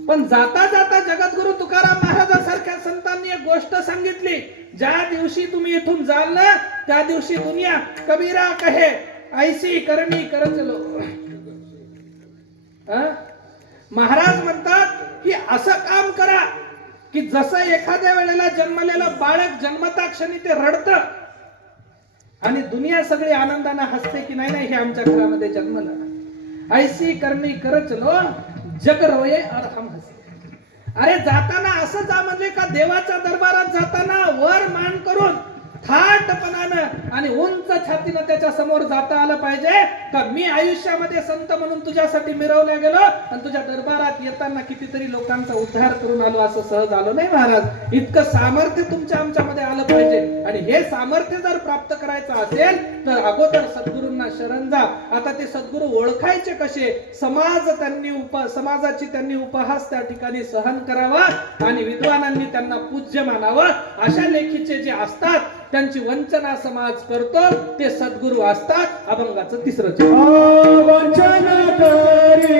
पण जाता जाता जगद्गुरु तुकाराम महाराजांसारख्या संतांनी एक गोष्ट सांगितली, ज्या दिवशी तुम्ही इथून जाल ना त्या दिवशी दुनिया कबीरा कहे ऐसी करणी कर चलो. महाराज म्हणतात की असं काम करा की जसं एखाद्या वेळेला जन्मलेलं बाळक जन्मता क्षणी ते रडतं आणि दुनिया सगळी आनंदाने हसते की नाही नाही हे आमच्या घरामध्ये जन्मलं. ऐसी करणी कर चलो जग रोये और हम हसे. अरे जाताना असं जा म्हणले का देवाच्या दरबारात जाताना वर मान करून थाटपणानं आणि उंच छातीनं त्याच्या समोर जाता आलं पाहिजे का मी आयुष्यामध्ये संत म्हणून तुझ्यासाठी मिरवल्या गेलो आणि तुझ्या दरबारात येताना कितीतरी लोकांचा उद्धार करून आलो, असं सहज आलो नाही महाराज. इतकं सामर्थ्य तुमच्या आमच्यामध्ये आलं पाहिजे. आणि हे सामर्थ्य जर प्राप्त करायचं असेल तर अगोदर सद्गुरूंना शरण जा. आता ते सद्गुरू ओळखायचे कसे? समाजाची त्यांनी उपहास त्या ठिकाणी सहन करावा आणि विद्वानांनी त्यांना पूज्य मानावं. अशा लेखीचे जे असतात त्यांची वंचना समाज करतो ते सद्गुरू असतात. अभंगाचं 3रं वचन करी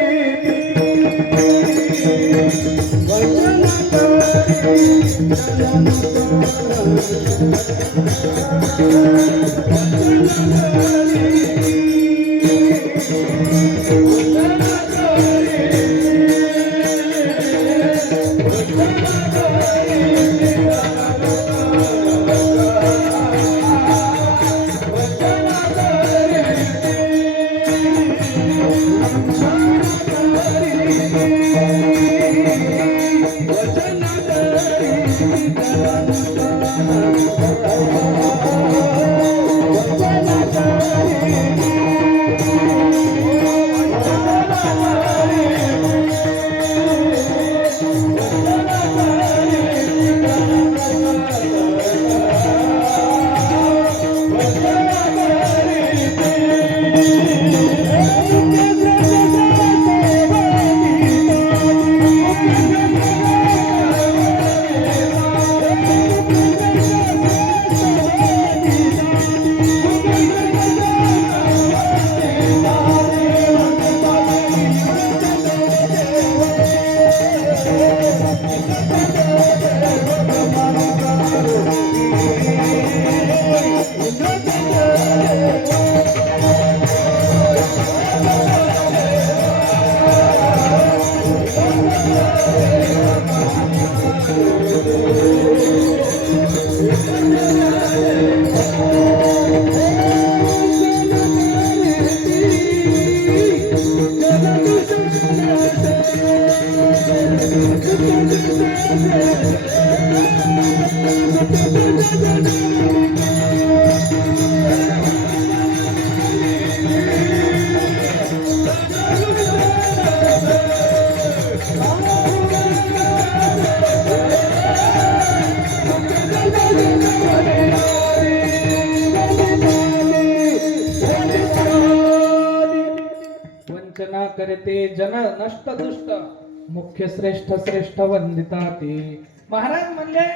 वचन वंचना करते जन नष्ट दुष्ट मुख्य श्रेष्ठ श्रेष्ठ वंदिता ते. महाराज म्हणले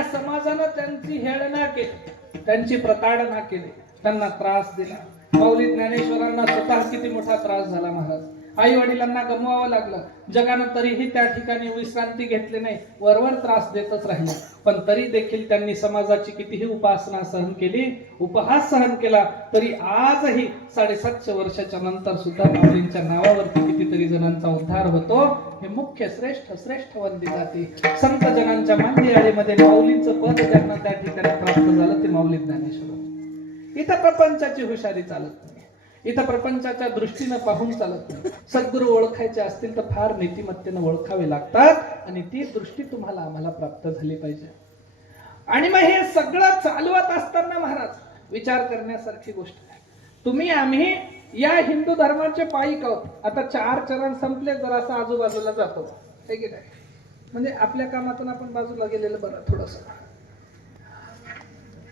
या समाजानं त्यांची हेळना केली, त्यांची प्रताडना केली, त्यांना त्रास दिला. माऊली ज्ञानेश्वरांना स्वतः किती मोठा त्रास झाला महाराज. आई वडिलांना गमवावं लागलं. जगानं तरीही त्या ठिकाणी विश्रांती घेतली नाही, वरवर त्रास देतच राहिले. पण तरी देखील त्यांनी समाजाची कितीही उपासना सहन केली, उपहास सहन केला. तरी आजही 750 वर्षाच्या नंतर सुद्धा माऊलींच्या नावावरती कितीतरी जणांचा उद्धार होतो. हे मुख्य श्रेष्ठ श्रेष्ठ वंदित जाते. संत जनांच्या मांदियाळीमध्ये माऊलींचं पद ज्यांना त्या ठिकाणी प्राप्त झालं ते माऊली ज्ञानेश्वर. इथं प्रपंचाची हुशारी चालत नाही, इथं प्रपंचाच्या दृष्टीनं पाहून चालत नाही. सद्गुरू ओळखायचे असतील तर फार नीतिमत्तेनं ओळखावे लागतात आणि ती दृष्टी तुम्हाला आम्हाला प्राप्त झाली पाहिजे. आणि मग हे सगळं चालवत असताना महाराज विचार करण्यासारखी गोष्ट आहे. तुम्ही आम्ही या हिंदू धर्माचे पायिक आहोत. आता 4 चरण संपले, जरासं आजूबाजूला जातो हे की नाही, म्हणजे आपल्या कामातून आपण बाजूला गेलेलं बरं. थोडस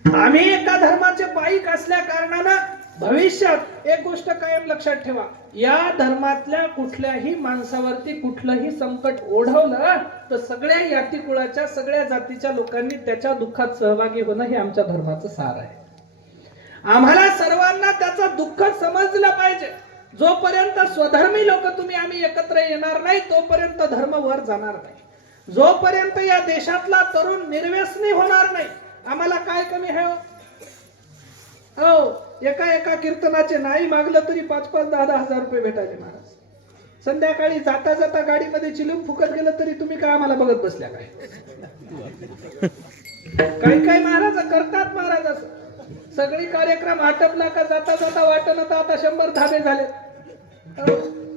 आम्ही एका धर्माचे पायिक असल्या कारणानं भविष्यात एक गोष्ट कायम लक्षात ठेवा, या धर्मातल्या कुठल्याही माणसावरती कुठलंही संकट ओढवलं तर सगळ्या याती कुळाच्या सगळ्या जातीच्या लोकांनी त्याच्या दुःखात सहभागी होणं हे आमच्या धर्माचं सार आहे. आम्हाला सर्वांना त्याचं दुःख समजलं पाहिजे. जोपर्यंत स्वधर्मी लोक तुम्ही आम्ही एकत्र येणार नाही तोपर्यंत धर्म वर जाणार नाही. जोपर्यंत या देशातला तरुण निर्व्यसनी होणार नाही, आम्हाला काय कमी आहे हो? एका कीर्तनाचे नाही मागलं तरी 5-5, 10-10 हजार रुपये भेटायचे महाराज. संध्याकाळी जाता जाता गाडीमध्ये चिलून फुकत गेलं तरी तुम्ही काय आम्हाला बघत बसल्या काय? काही महाराज करतात महाराज असं. सगळी कार्यक्रम आटपला का जाता जाता वाटणं तर आता 100 धाबे झाले.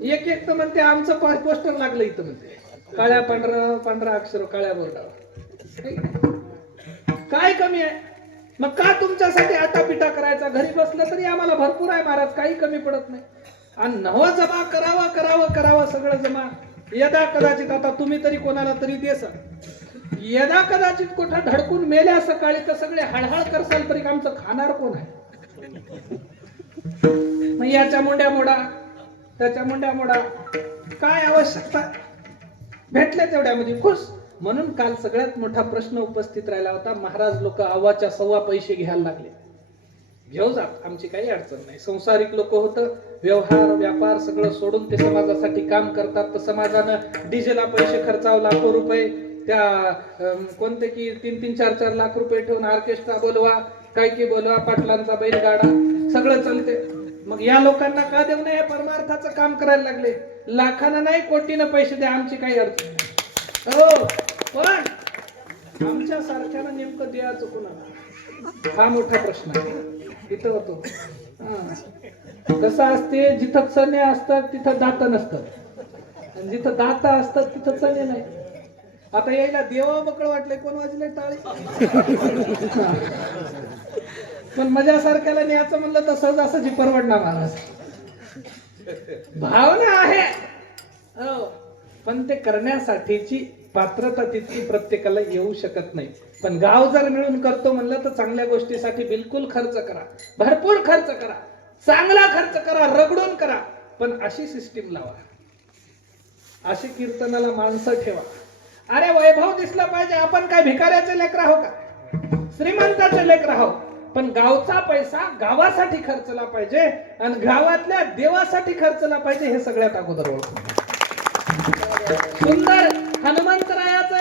एक तर म्हणते आमचं पोस्टर लागलं इथं, म्हणते काळ्या पांढरा अक्षर काळ्या बोर्डावर. काय कमी आहे मग? का तुमच्यासाठी आटापिटा करायचा? घरी बसलं तरी आम्हाला भरपूर आहे महाराज, काही कमी पडत नाही. आणि नवं जमा करावं सगळं जमा. यदा कदाचित आता तुम्ही तरी कोणाला तरी देसा, यदा कदाचित कुठं धडकून मेल्या सकाळी तर सगळे हळहळ करसाल तरी आमचं खाणार कोण आहे? मग याच्या मुंड्या मोडा त्याच्या मुंड्या मोडा, काय आवश्यकता? भेटले तेवढ्यामध्ये खुश. म्हणून काल सगळ्यात मोठा प्रश्न उपस्थित राहिला होता. महाराज लोक आवाच्या सव्वा पैसे घ्यायला लागले. घेऊ जात, आमची काही अडचण नाही. संसारिक लोक होतं, व्यवहार व्यापार सगळं सोडून ते समाजासाठी काम करतात. तर समाजानं डीजेला पैसे खर्चावं लाखो रुपये, त्या कोणते की 3-3, 4-4 लाख रुपये ठेवून ऑर्केस्ट्रा बोलवा, काय की बोलवा, पाटलांचा बैलगाडा सगळं चालते. मग या लोकांना का देऊ नये? परमार्थाचं काम करायला लागले. लाखानं नाही कोटीनं पैसे द्या, आमची काही अडचण नाही हो. पण आमच्या सारख्यानं नेमकं द्यायचं कोणाला? हा मोठा प्रश्न आहे. इथं होतो कसं असते, जिथं चणे असतात तिथं दात नसतात, आणि जिथं दात असतात तिथं चणे नाही. आता यायला देवा बकळ वाटलंय, कोण वाजले टाळी? पण माझ्यासारख्याला न्यायचं म्हणलं तर सहजासहजी परवडणार महाराज. भावना आहे हो, पण ते करण्यासाठीची पात्रता तितकी प्रत्येकाला येऊ शकत नाही. पण गाव जर मिळून करतो म्हणलं तर चांगल्या गोष्टीसाठी बिलकुल खर्च करा, भरपूर खर्च करा, चांगला खर्च करा, रगडून करा. पण अशी सिस्टीम लावा, अशी कीर्तनाला माणसं ठेवा. अरे वैभव दिसला पाहिजे. आपण काय भिकाऱ्याचे लेकर आहो का? श्रीमंताचे लेकर आहो. पण गावचा पैसा गावासाठी खर्चला पाहिजे आणि गावातल्या देवासाठी खर्चला पाहिजे, हे सगळ्यात अगोदर ओळखू. सुंदर हनुमंतरायाचं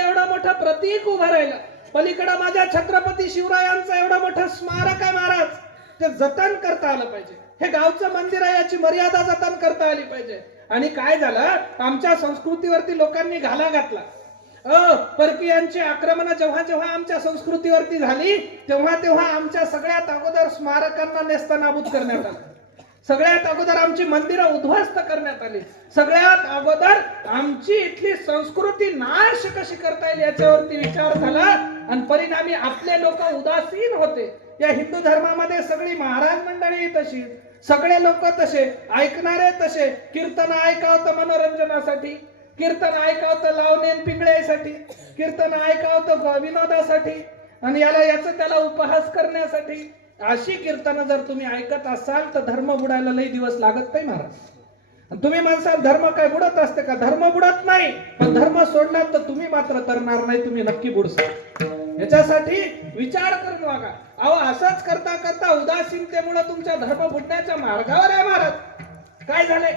प्रतीक उभं राहिलं. पलीकडे माझ्या छत्रपती शिवरायांचं एवढं मोठं स्मारक आहे महाराज, ते जतन करता आलं पाहिजे. हे गावचं मंदिर आहे, याची मर्यादा जतन करता आली पाहिजे. आणि काय झालं, आमच्या संस्कृतीवरती लोकांनी घाला घातला. परकीयांची आक्रमण जेव्हा जेव्हा आमच्या संस्कृतीवरती झाली, तेव्हा तेव्हा आमच्या सगळ्यात अगोदर स्मारकांना नेस्तनाबूत करण्यात आलं. सगळ्यात अगोदर आमची मंदिरं उद्ध्वस्त करण्यात आली. सगळ्यात अगोदर आमची इथली संस्कृती नाश कशी करता येईल याच्यावरती विचार झाला. आणि परिणामी आपले लोक उदासीन होते. या हिंदू धर्मामध्ये सगळी महाराज मंडळी तशी, सगळे लोक तसे, ऐकणारे तसे. कीर्तन ऐकावतं मनोरंजनासाठी, कीर्तन ऐकावतं लावणे पिंगळ्यासाठी, कीर्तन ऐकावतं विनोदासाठी, आणि याचं त्याला उपहास करण्यासाठी. अशी कीर्तन जर तुम्ही ऐकत असाल तर धर्म बुडायला लई दिवस लागत नाही महाराज. तुम्ही म्हणसाल धर्म काय बुडत असते का? धर्म बुडत नाही, पण धर्म सोडला तर तुम्ही मात्र तरणार नाही, तुम्ही नक्की बुडसाल. याच्यासाठी विचार करून वागा. अहो असंच करता करता उदासीनतेमुळे तुमच्या धर्म बुडण्याच्या मार्गावर आहे महाराज. काय झाले,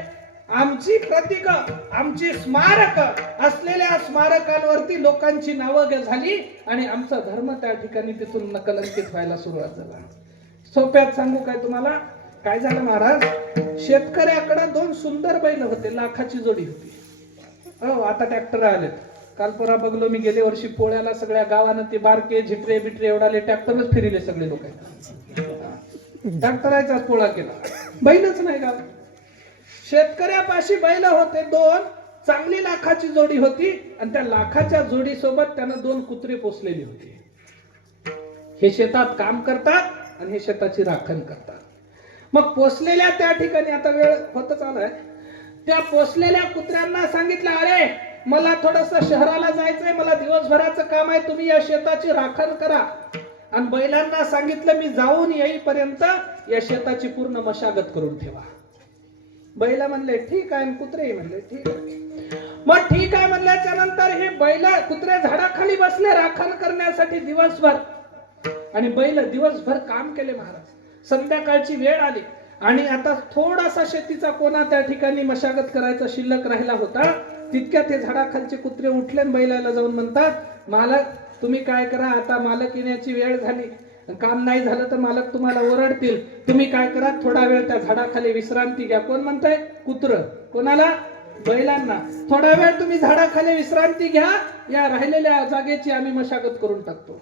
आमची प्रतीक, आमची स्मारक असलेल्या स्मारकांवरती लोकांची नावं झाली आणि आमचा धर्म त्या ठिकाणी तिथून नकलंकित व्हायला सुरुवात झाला. सोप्यात सांगू काय तुम्हाला, काय झालं महाराज, शेतकऱ्याकडे 2 सुंदर बैल होते, लाखाची जोडी होती. आता ट्रॅक्टर आलेत. काल परवा बघलो मी, गेले वर्षी पोळ्याला सगळ्या गावानं ते बारके झिटरे बिटरे एवढाले ट्रॅक्टरच फिरले सगळे लोक. ट्रॅक्टराचा पोळा केला, बैलच नाही गाव. शेतकऱ्यापाशी बैल होते 2, चांगली लाखाची जोडी होती. आणि त्या लाखाच्या जोडी सोबत त्यानं 2 कुत्रे पोसलेली होती. हे शेतात काम करतात आणि हे शेताची राखण करतात. मग पोसलेल्या त्या ठिकाणी, आता वेळ होतच आलाय, त्या पोसलेल्या कुत्र्यांना सांगितलं, अरे मला थोडस शहराला जायचंय, मला दिवसभराचं काम आहे, तुम्ही या शेताची राखण करा. आणि बैलांना सांगितलं, मी जाऊन येईपर्यंत या शेताची पूर्ण मशागत करून ठेवा. बैल म्हणले ठीक आहे, कुत्रे म्हणले ठीक आहे. मग ठीक आहे म्हणल्याच्या नंतर हे बैल कुत्रे झाडाखाली बसले राखण करण्यासाठी दिवसभर. आणि बैल दिवसभर काम केले महाराज. संध्याकाळची वेळ आली आणि आता थोडासा शेतीचा कोणा त्या ठिकाणी मशागत करायचा शिल्लक राहिला होता. तितक्या ते झाडाखालचे कुत्रे उठले, बैलाला जाऊन म्हणतात, मालक तुम्ही काय करा, आता मालक येण्याची वेळ झाली, काम नाही झालं तर मालक तुम्हाला ओरडतील, तुम्ही काय करा, थोडा वेळ त्या झाडाखाली विश्रांती घ्या. कोण म्हणताय? कुत्र. कोणाला? बैलांना. थोडा वेळ तुम्ही झाडाखाली विश्रांती घ्या, या राहिलेल्या जागेची आम्ही मशागत करून टाकतो.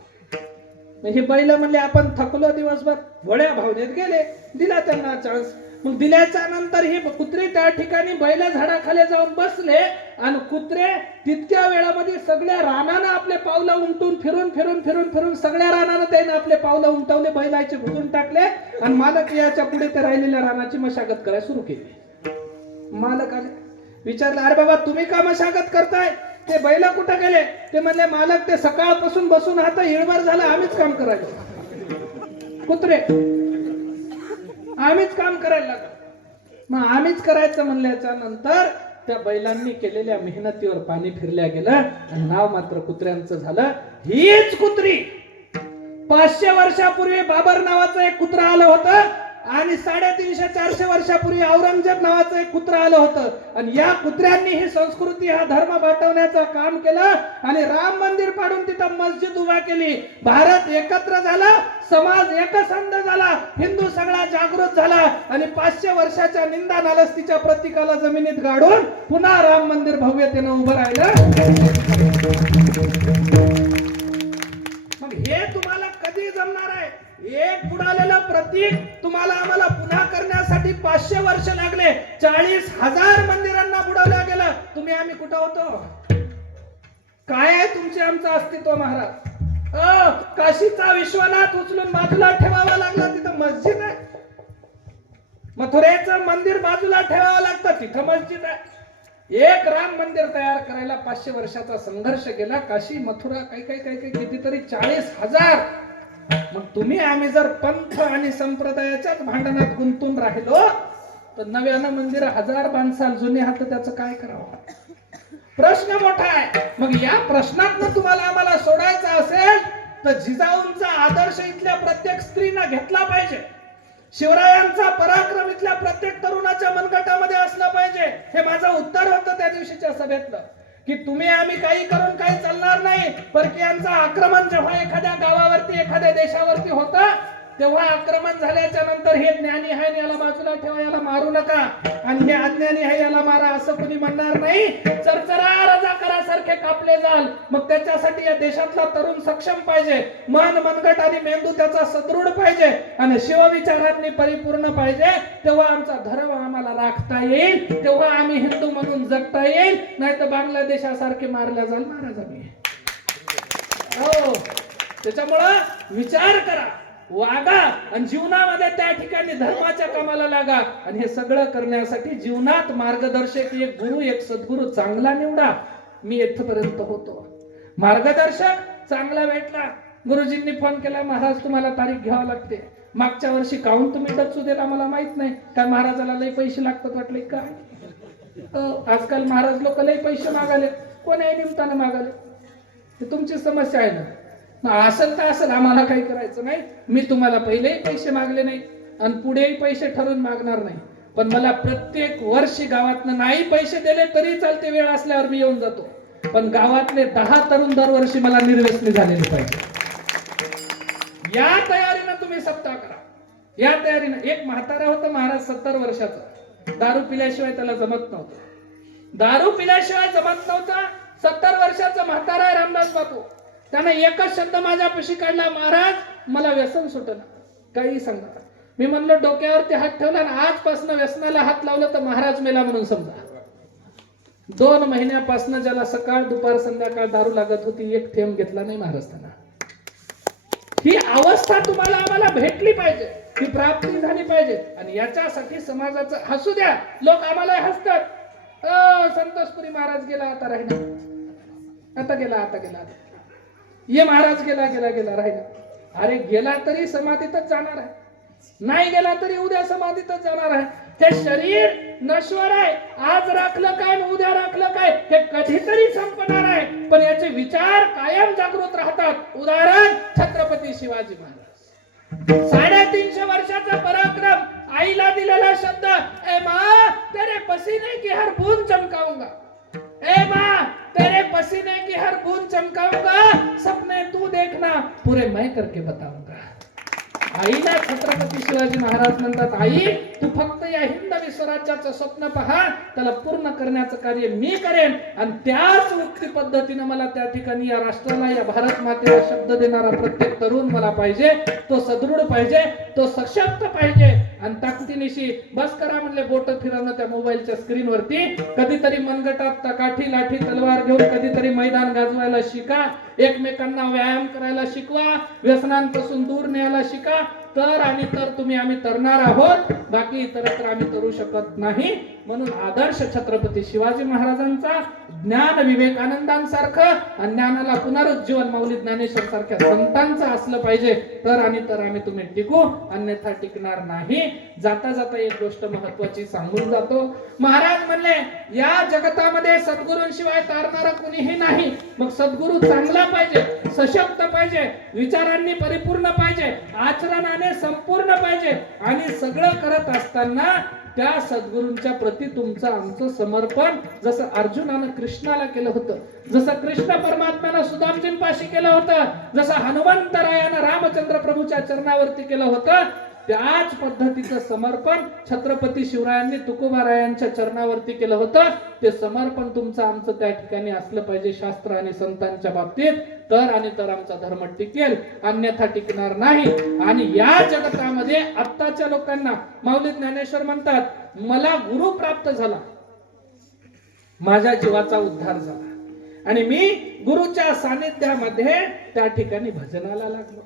हे बैल म्हणले आपण थकलो दिवसभर, भोळ्या भावनेत गेले, दिला त्यांना चान्स. मग दिल्याच्या नंतर हे कुत्रे त्या ठिकाणी बैल झाडाखाली जाऊन बसले आणि कुत्रे तितक्या वेळामध्ये सगळ्या रानानं आपले पावलं उमटून फिरून फिरून फिरून फिरून सगळ्या रानानं त्याने आपले पावलं उमटवले, बैलाचे भुजून टाकले आणि मालक याच्या पुढे ते राहिलेल्या रानाची मशागत करायला सुरू केली. मालक आले, विचारलं, अरे बाबा तुम्ही का मशागत करताय? ते बैल कुठे गेले? ते म्हणले, मालक ते सकाळपासून बसून आता हिळभर झालं, आम्हीच काम करायला. कुत्रे आम्हीच काम करायला लागलो. मग आम्हीच करायचं म्हणल्याच्या नंतर त्या बैलांनी केलेल्या मेहनतीवर पाणी फिरल्या गेलं आणि नाव मात्र कुत्र्यांचं झालं. हीच कुत्री 500 वर्षापूर्वी बाबर नावाचं एक कुत्रा आलं होतं आणि 350-400 वर्षापूर्वी औरंगजेब नावाचं एक कुत्रा आलं होतं. आणि या कुत्र्यांनी ही संस्कृती, हा धर्म वाटवण्याचं काम केलं आणि राम मंदिर पाडून तिथं मस्जिद उभा केली. भारत एकत्र झाला, समाज एकसंध झाला, हिंदू सगळा जागृत झाला आणि 500 वर्षाच्या निंदा नालस्तीच्या प्रतीकाला जमिनीत गाडून पुन्हा राम मंदिर भव्यतेनं उभं राहिलं. मग हे तुम्हाला कधी जमणार आहे? एक बुडालेलं प्रतीक तुम्हाला आम्हाला पुन्हा करण्यासाठी 500 वर्ष लागले. 40,000 मंदिरांना बुडवलं गेलं. तुम्ही आम्ही कुठं होतो? काय आहे तुमचे आमचं अस्तित्व महाराज? काशीचा विश्वनाथ उचलून बाजूला ठेवावा लागला, तिथं मस्जिद आहे. मथुरेचं मंदिर बाजूला ठेवावं लागतं, तिथं मस्जिद आहे. एक राम मंदिर तयार करायला 500 वर्षाचा संघर्ष गेला. काशी, मथुरा, काही कितीतरी 40,000. मग तुम्ही आम्ही जर पंथ आणि संप्रदायाच्याच भांडणात गुंतून राहिलो तर नव्यानं मंदिर 1000 बांधसाल, जुने हात त्याचं काय करावं? प्रश्न मोठा आहे. मग या प्रश्नातनं तुम्हाला आम्हाला सोडायचा असेल तर जिजाऊंचा आदर्श इथल्या प्रत्येक स्त्रीनं घेतला पाहिजे. शिवरायांचा पराक्रम इथल्या प्रत्येक तरुणाच्या मनगटामध्ये असला पाहिजे. हे माझं उत्तर होतं त्या दिवशीच्या सभेतलं, की तुम्ही आम्ही काही करून काही चालणार नाही. परकीयांचा आक्रमण जेव्हा एखाद्या गावावरती एखाद्या देशावरती होतं तेव्हा आक्रमण झाल्याच्या नंतर हे ज्ञानी आहे याला बाजूला ठेवा, याला मारू नका, आणि हे अज्ञानी आहे याला मारा असं कुणी म्हणणार नाही. चरचरा रजाकारासारखे कापले जाल. मग त्याच्यासाठी या देशातला तरुण सक्षम पाहिजे, मन मनगट आणि मेंदू त्याचा सदृढ पाहिजे आणि शिवविचारांनी परिपूर्ण पाहिजे. तेव्हा आमचा धर्म आम्हाला राखता येईल, तेव्हा आम्ही हिंदू म्हणून जगता येईल. नाही तर बांगलादेशासारखे मारल्या जाल महाराज आम्ही. हो, त्याच्यामुळं विचार करा, वागा आणि जीवनामध्ये त्या ठिकाणी धर्माच्या कामाला लागा. आणि हे सगळं करण्यासाठी जीवनात मार्गदर्शक एक गुरु, एक सद्गुरु चांगला निवडा. मी इथपर्यंत होतो, मार्गदर्शक चांगला भेटला. गुरुजींनी फोन केला, महाराज तुम्हाला तारीख घ्यावी लागते. मागच्या वर्षी काहून तुम्ही डचू दिला मला माहित नाही, काय महाराजाला लई पैसे लागतात वाटले का? आजकाल महाराज लोक लई पैसे मागाले, कोणाही निमित्तानं मागाले. हे तुमची समस्या आहे ना. असेल तर असेल, आम्हाला काही करायचं नाही. मी तुम्हाला पहिलेही पैसे मागले नाही आणि पुढेही पैसे ठरवून मागणार नाही. पण मला प्रत्येक वर्षी गावातनं नाही पैसे दिले तरी चालते, वेळ असल्यावर मी येऊन जातो. पण गावातले 10 तरुण दरवर्षी मला निर्व्यसनी झालेले पाहिजे. या तयारीनं तुम्ही सप्ताह करा, या तयारीनं. एक म्हातारा होता महाराज 70 वर्षाचा, दारू पिल्याशिवाय त्याला जमत नव्हतं. दारू पिल्याशिवाय जमत नव्हता. 70 वर्षाचा म्हातारा आहे रामदास बापू. त्याने एकच शब्द माझ्यापाशी काढला, महाराज मला व्यसन सुटलं. काही सांगा. मी म्हणलो डोक्यावरती हात ठेवला आणि आजपासून व्यसनाला हात लावलं तर महाराज मेला म्हणून समजा. 2 महिन्यापासून ज्याला सकाळ दुपार संध्याकाळ दारू लागत होती, एक थेंब घेतला नाही महाराज त्यांना. ही अवस्था तुम्हाला आम्हाला भेटली पाहिजे, ही प्राप्ती झाली पाहिजे. आणि याच्यासाठी समाजाचं हसू द्या. लोक आम्हाला हसतात, संतोषपुरी महाराज गेला आता राहिला, आता गेला ये महाराज गेला राहिला. अरे गेला तरी समाधीतच जाणार आहे, नाही गेला तरी उद्या समाधीतच जाणार आहे. हे शरीर नश्वर आहे. आज राखलं काय उद्या राखलं काय हे कधीतरी संपणार आहे. पण याचे विचार कायम जागृत राहतात. उदाहरण छत्रपती शिवाजी महाराज. 350 वर्षाचा पराक्रम, आईला दिलेला शब्द, ए मां तेरे पसीने की हर बूंद चमकाऊंगा, ए मां तेरे पसीने की हर बूंद चमकाऊंगा, सपने तू देखना पूरे मैं करके बताऊंगा. आईला छत्रपती शिवाजी महाराज म्हणतात, आई तू फक्त या हिंद विश्वराज्याचं स्वप्न पहा, त्याला पूर्ण करण्याचं कार्य मी करेन. आणि त्याच मुक्ती पद्धतीने मला त्या ठिकाणी या राष्ट्राला, या भारत मातेला शब्द देणारा प्रत्येक तरुण मला पाहिजे. तो सदृढ पाहिजे, तो सशक्त पाहिजे. आणि ताकदीनिशी बस करा म्हणले बोट फिरवणं त्या मोबाईलच्या स्क्रीन वरती. कधीतरी मनगटात काठी लाठी तलवार घेऊन कधीतरी मैदान गाजवायला शिका, एकमेकांना व्यायाम करायला शिकवा, व्यसनांपासून दूर न्यायला शिका. तर आणि तर आम्ही तरणार आहोत, बाकी इतरत्र आम्ही तरू शकत नाही. म्हणून आदर्श छत्रपती शिवाजी महाराजांचा, ज्ञान विवेकानंदांसारखं, ज्ञानाला पुनरुज्जीवन माऊली ज्ञानेश्वर सारख्या संतांचं असलं पाहिजे. तर आणि तर आम्ही तुम्ही टिकू, अन्यथा टिकणार नाही. जाता जाता एक गोष्ट महत्वाची सांगून जातो. महाराज म्हणले या जगतामध्ये सद्गुरूंशिवाय तारणारा कुणीही नाही. मग सद्गुरू चांगला पाहिजे, सशक्त पाहिजे, विचारांनी परिपूर्ण पाहिजे, आचरणाने संपूर्ण पाहिजे. आणि सगळं करत असताना त्या सद्गुरूंच्या प्रती तुमचं आमचं समर्पण, जसं अर्जुनानं कृष्णाला केलं होतं, जसं कृष्ण परमात्म्यानं सुदामजींपाशी केलं होतं, जसं हनुमंतरायानं रामचंद्र प्रभूच्या चरणावरती केलं होतं, त्याच पद्धतीचं समर्पण छत्रपती शिवरायांनी तुकोबारायांच्या चरणावरती केलं होतं. ते समर्पण तुमचं आमचं त्या ठिकाणी असलं पाहिजे शास्त्र आणि संतांच्या बाबतीत. तर आणि तर आमचा धर्म टिकेल, अन्यथा टिकणार नाही. आणि या जगतामध्ये आत्ताच्या लोकांना माऊली ज्ञानेश्वर म्हणतात, मला गुरु प्राप्त झाला, माझ्या जीवाचा उद्धार झाला आणि मी गुरुच्या सानिध्यामध्ये त्या ठिकाणी भजनाला लागलो,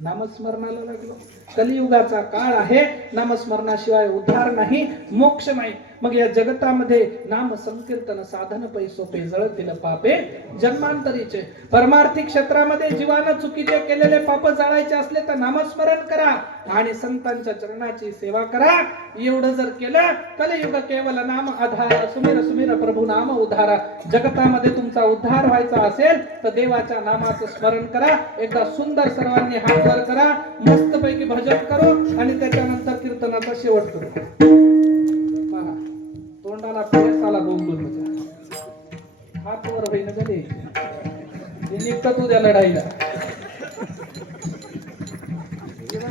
नामस्मरणाला लागलो. कलियुगाचा काळ आहे, नामस्मरणाशिवाय उद्धार नाही, मोक्ष नाही. मग या जगतामध्ये नाम संकीर्तन साधन पै सोपे, जळतील पापे जन्मांतरीचे. परमार्थिक क्षेत्रामध्ये जीवानं चुकीचे केलेले पाप जाळायचे असले तर नामस्मरण करा आणि संतांच्या चरणाची सेवा करा. एवढं जर केलं, कलियुग केवल नाम आधार, सुमिर सुमिर प्रभू नाम उद्धारा. जगतामध्ये तुमचा उद्धार व्हायचा असेल तर देवाच्या नामाचं स्मरण करा. एकदा सुंदर सर्वांनी हात वर करा, मस्त पैकी भजन करू आणि त्याच्यानंतर कीर्तनाचा शेवट करू. तोंडाला पेसाला बोंबून हात वर होईन गले. मी निघतो तू त्या लढाईला.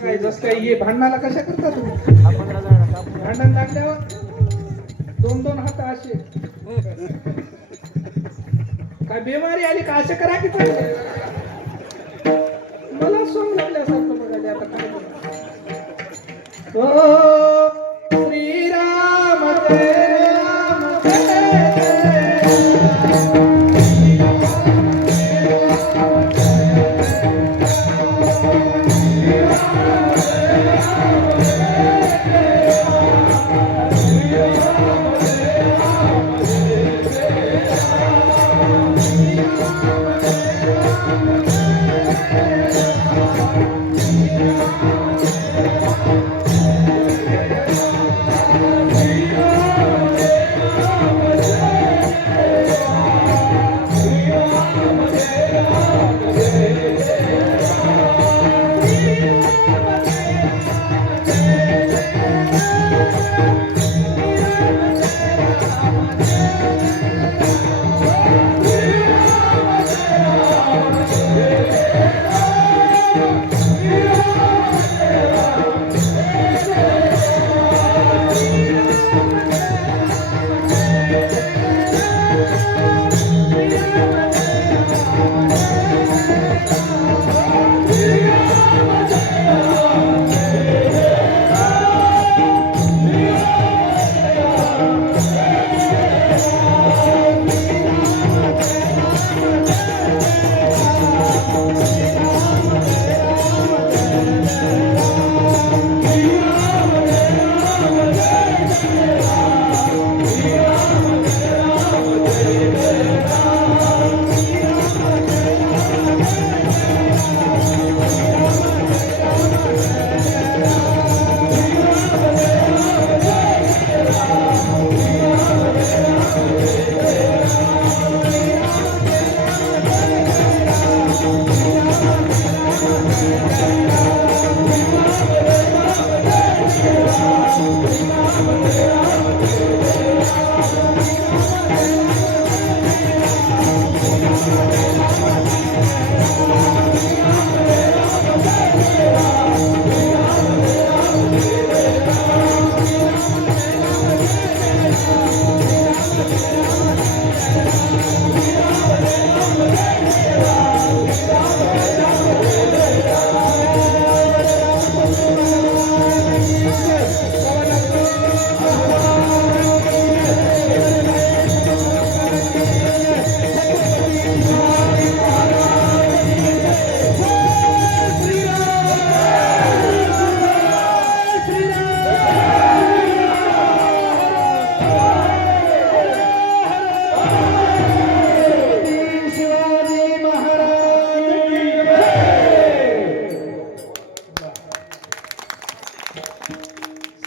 काय जस काय हे भांडणाला कशा करता तुम्ही? भांडण लागल्यावर दोन दोन हात असे काय बेमारी आली का असे करा की चालले? मला सोंग लागल्यासारखं बघायला आता काय हो श्रीराम जय राम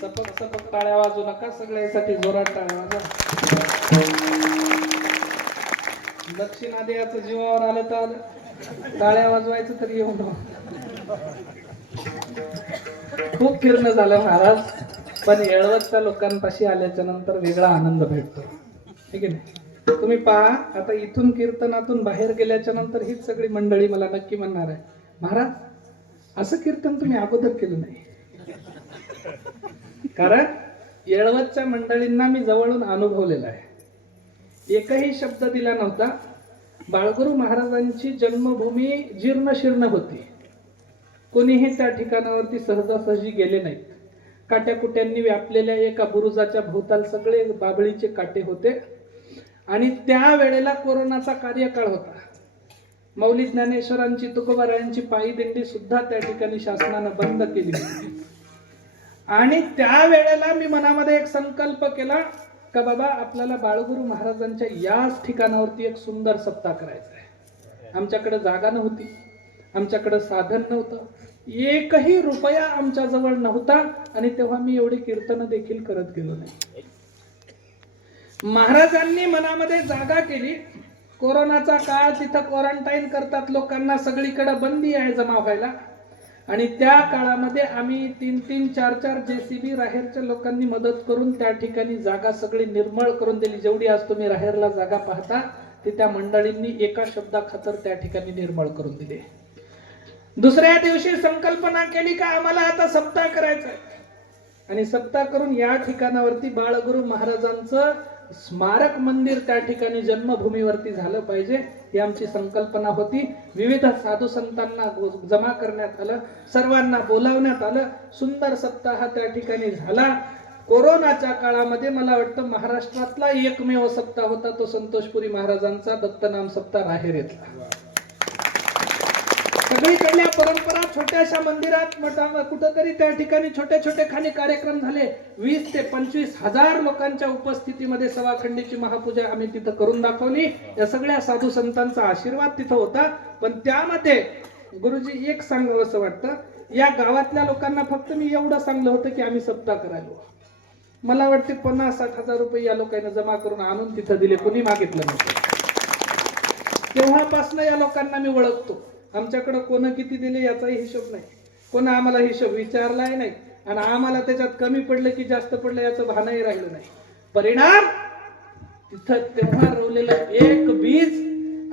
सपक सपक टाळ्या वाजू नका, सगळ्यासाठी जोरात टाळ्या वाजवा. दक्षिणादेयाचं जीवावर आलं तर आलं, टाळ्या वाजवायचं तरी येऊ नको. खूप फिरणं झालं महाराज, पण येळवतच्या लोकांपाशी आल्याच्या नंतर वेगळा आनंद भेटतो, ठीक आहे ना? तुम्ही पहा, आता इथून कीर्तनातून बाहेर गेल्याच्या नंतर हीच सगळी मंडळी मला नक्की म्हणणार आहे, महाराज असं कीर्तन तुम्ही अगोदर केलं नाही. कारण येळवतच्या मंडळींना मी जवळून अनुभवलेला आहे. एकही शब्द दिला नव्हता. बाळगुरु महाराजांची जन्मभूमी जीर्ण शीर्ण होती. कोणीही त्या ठिकाणावरती सहजासहजी गेले नाहीत. काट्याकुट्यांनी व्यापलेल्या एका बुरुजाच्या भोवताल सगळे बाभळीचे काटे होते आणि त्या वेळेला कोरोनाचा कार्यकाळ होता. मौली ज्ञानेश्वरांची, तुकोबारायांची पायी दिंडी सुद्धा त्या ठिकाणी शासनानं बंद केली होती. आणि त्या वेळेला मी मनामध्ये एक संकल्प केला का बाबा आपल्याला बाळगुरु महाराजांच्या याच ठिकाणावरती एक सुंदर सप्ताह करायचा आहे. आमच्याकडे जागा नव्हती, आमच्याकडे साधन नव्हतं, एकही रुपया आमच्या जवळ नव्हता आणि तेव्हा मी एवढी कीर्तन देखील करत गेलो नाही. महाराजांनी मनामध्ये जागा केली. कोरोनाचा काळ, तिथं क्वारंटाईन करतात लोकांना, सगळीकडे बंदी आहे जमा व्हायला. आणि त्या काळामध्ये आम्ही 3-3, 4-4 JCB राहेरच्या लोकांनी मदत करून त्या ठिकाणी जागा सगळी निर्मळ करून दिली. जेवढी आज तुम्ही राहेरला जागा पाहता ते त्या मंडळींनी एका शब्दाखातर त्या ठिकाणी निर्मळ करून दिले. दुसऱ्या दिवशी संकल्पना केली का आम्हाला आता सप्ताह करायचा आहे, आणि सप्ताह करून या ठिकाणावरती बाळगुरु महाराजांचं स्मारक मंदिर त्या ठिकाणी जन्मभूमीवरती झालं पाहिजे, ही आमची संकल्पना होती. विविध साधू संतांना जमा करण्यात आलं, सर्वांना बोलावण्यात आलं. सुंदर सप्ताह त्या ठिकाणी झाला. कोरोनाच्या काळामध्ये मला वाटतं महाराष्ट्रातला एकमेव सप्ताह होता तो संतोषपुरी महाराजांचा दत्तनाम सप्ताह राहेर येथला. सगळीकडल्या परंपरा छोट्याशा मंदिरात कुठंतरी त्या ठिकाणी छोटे छोटे खाली कार्यक्रम झाले. 20 ते 25 हजार लोकांच्या उपस्थितीमध्ये सवाखंडीची महापूजा आम्ही तिथं करून दाखवली. या सगळ्या साधू संतांचा आशीर्वाद तिथं होता. पण त्यामध्ये गुरुजी एक सांगावं असं वाटतं, या गावातल्या लोकांना फक्त मी एवढं सांगलं होतं की आम्ही सप्ताह करायलो. मला वाटते 50-60 हजार रुपये या लोकांना जमा करून आणून तिथं दिले, कोणी मागितलं नव्हतं. तेव्हापासून या लोकांना मी ओळखतो. आमच्याकडे कोण किती दिले याचाही हिशोब नाही, कोण आम्हाला हिशोब विचारलाय नाही, आणि आम्हाला त्याच्यात कमी पडलं की जास्त पडलं याचं भानही राहिलं नाही. परिणाम तिथं तेव्हा रोवलेलं एक बीज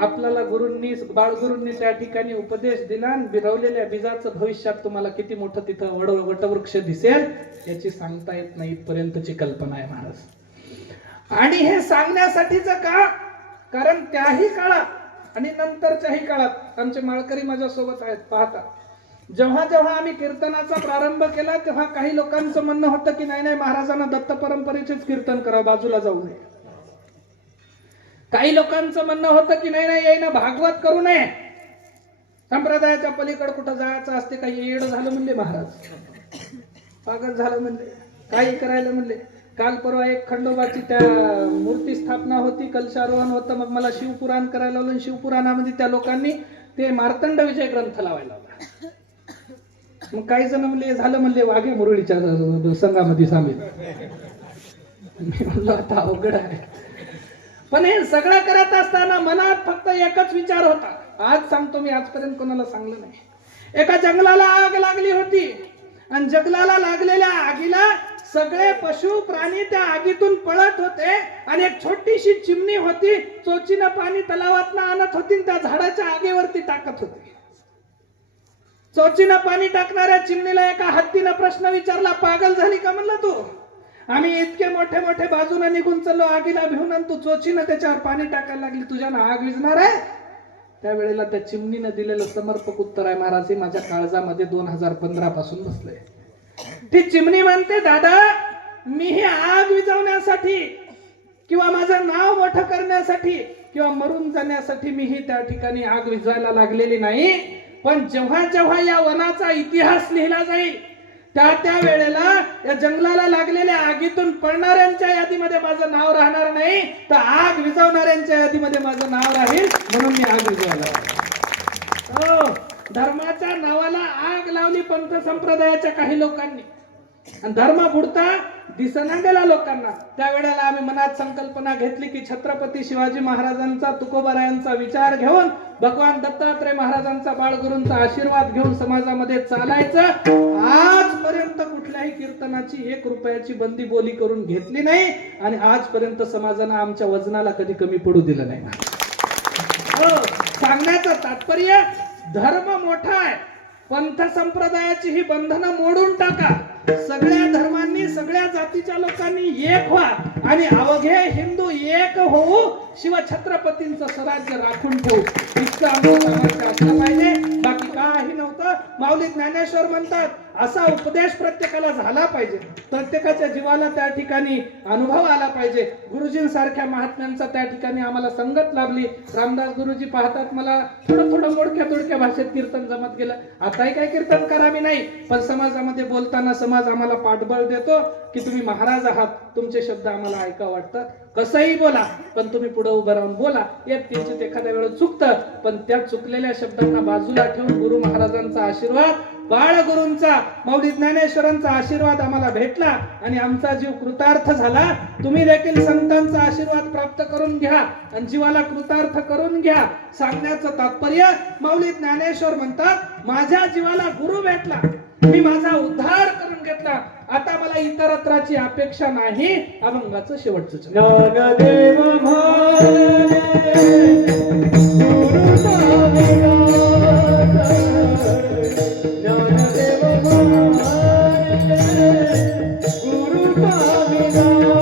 आपल्याला गुरूंनी बाळगुरूंनी त्या ठिकाणी उपदेश दिला, आणि रवलेल्या बीजाचं भविष्यात तुम्हाला किती मोठं तिथं वटवृक्ष दिसेल याची सांगता येत नाही, इथपर्यंतची कल्पना आहे महाराज. आणि हे सांगण्यासाठीच का, कारण त्याही काळात आणि नंतरच्याही काळात आमचे माळकरी माझ्या सोबत आहेत पाहता, जेव्हा जेव्हा आम्ही कीर्तनाचा प्रारंभ केला तेव्हा काही लोकांचं म्हणणं होतं की नाही नाही महाराजांना दत्त परंपरेचेच कीर्तन करावं, बाजूला जाऊ नये. काही लोकांचं म्हणणं होतं की नाही नाही यायनं भागवत करू नये, संप्रदायाच्या पलीकडे कुठं जायचं असते, काही येड झालं म्हणले महाराज, पागल झालं म्हणले, काही करायला म्हणले. काल परवा एक खंडोबाची त्या मूर्ती स्थापना होती, कलशारोहण होतं, मग मला शिवपुराण करायला लावलं. शिवपुराणामध्ये त्या लोकांनी ते मार्तंड विजय ग्रंथ लावायला लावला. मग काही जण म्हणले झालं म्हणले वाघे मुरळीच्या संघामध्ये सामील. मी म्हणलं आता अवघड आहे. पण हे सगळं करत असताना मनात फक्त एकच विचार होता, आज सांगतो मी, आजपर्यंत कोणाला सांगलं नाही. एका जंगलाला आग लागली होती, आणि जंगलाला लागलेल्या आगीला सगळे पशु प्राणी त्या आगीतून पळत होते, आणि एक छोटीशी चिमणी होती, चोचीनं पाणी तलावातनं आणत होती, त्या झाडाच्या आगीवरती टाकत होती. चोचीनं पाणी टाकणाऱ्या चिमणीला एका हत्तीनं प्रश्न विचारला, पागल झाली का म्हणलं तू, आम्ही इतके मोठे मोठे बाजूने निघून चाललो आगीला भिवून, आणि तू चोचीनं त्याच्यावर पाणी टाकायला लागली, तुझ्यानं आग विझणार आहे. त्यावेळेला त्या चिमणीनं दिलेलं समर्पक उत्तर आहे महाराज, माझ्या काळजामध्ये 2015 पासून बसलंय. ती चिमणी म्हणते, दादा मी ही आग विझवण्यासाठी किंवा माझं नाव मोठं करण्यासाठी किंवा मरून जाण्यासाठी मी ही त्या ठिकाणी आग विझवायला लागलेली नाही, पण जेव्हा जेव्हा या वनाचा इतिहास लिहिला जाईल त्या वेळेला या जंगलाला लागलेल्या आगीतून पळणाऱ्यांच्या यादीमध्ये माझं नाव राहणार नाही, तर आग विझवणाऱ्यांच्या यादीमध्ये माझं नाव राहील, म्हणून मी आग विझवायला. धर्माच्या नावाला आग लावली पंथ संप्रदायाच्या काही लोकांनी, आणि धर्म बुडता दिसना गेला लोकांना. त्यावेळेला आम्ही मनात संकल्पना घेतली की छत्रपती शिवाजी महाराजांचा तुकोबारायांचा विचार घेऊन, भगवान दत्तात्रय महाराजांचा बाळगुरूंचा आशीर्वाद घेऊन समाजामध्ये चालायचं. आजपर्यंत कुठल्याही कीर्तनाची 1 रुपयाची बंदी बोली करून घेतली नाही, आणि आजपर्यंत समाजानं आमच्या वजनाला कधी कमी पडू दिलं नाही. सांगण्याचं तात्पर्य, धर्म मोठा आहे, पंथ संप्रदायाची ही बंधनं मोडून टाका. सगळ्या धर्मांनी सगळ्या जातीच्या लोकांनी एक व्हा, आणि अवघे हिंदू एक होऊ, शिवछत्रपतींचं स्वराज्य राखून ठेवू, इतकं आमचं सामर्थ्य असलं पाहिजे, बाकी काही नव्हतं. माऊली ज्ञानेश्वर म्हणतात, असा उपदेश प्रत्येकाला झाला पाहिजे, प्रत्येकाच्या जीवाला त्या ठिकाणी अनुभव आला पाहिजे. गुरुजींसारख्या महात्म्यांचा त्या ठिकाणी आम्हाला संगत लाभली. रामदास गुरुजी पाहतात मला थोडं थोडं मोडक्या तोडक्या भाषेत कीर्तन जमत गेलं. आताही काही कीर्तनकार आम्ही नाही, पण समाजामध्ये बोलताना समाज आम्हाला पाठबळ देतो की तुम्ही महाराज आहात, तुमचे शब्द आम्हाला ऐका वाटतात. कसंही बोला, पण तुम्ही पुढे उभं राहून बोला. एक किंचित एखाद्या वेळेस चुकतं, पण त्या चुकलेल्या शब्दांना बाजूला ठेवून गुरु महाराजांचा आशीर्वाद, बाळगुरूंचा, माऊली ज्ञानेश्वरांचा आशीर्वाद आम्हाला भेटला, आणि आमचा जीव कृतार्थ झाला. तुम्ही देखील संतांचा आशीर्वाद प्राप्त करून घ्या, आणि जीवाला कृतार्थ करून घ्या. सांगण्याचं तात्पर्य, माऊली ज्ञानेश्वर म्हणतात, माझ्या जीवाला गुरु भेटला, मी माझा उद्धार करून घेतला. आता मला इतरत्राची अपेक्षा नाही. अभंगाचं शेवटचं चरण. ज्ञानदेव म्हणे गुरुचा विलास. ज्ञानदेव म्हणे गुरुचा विलास.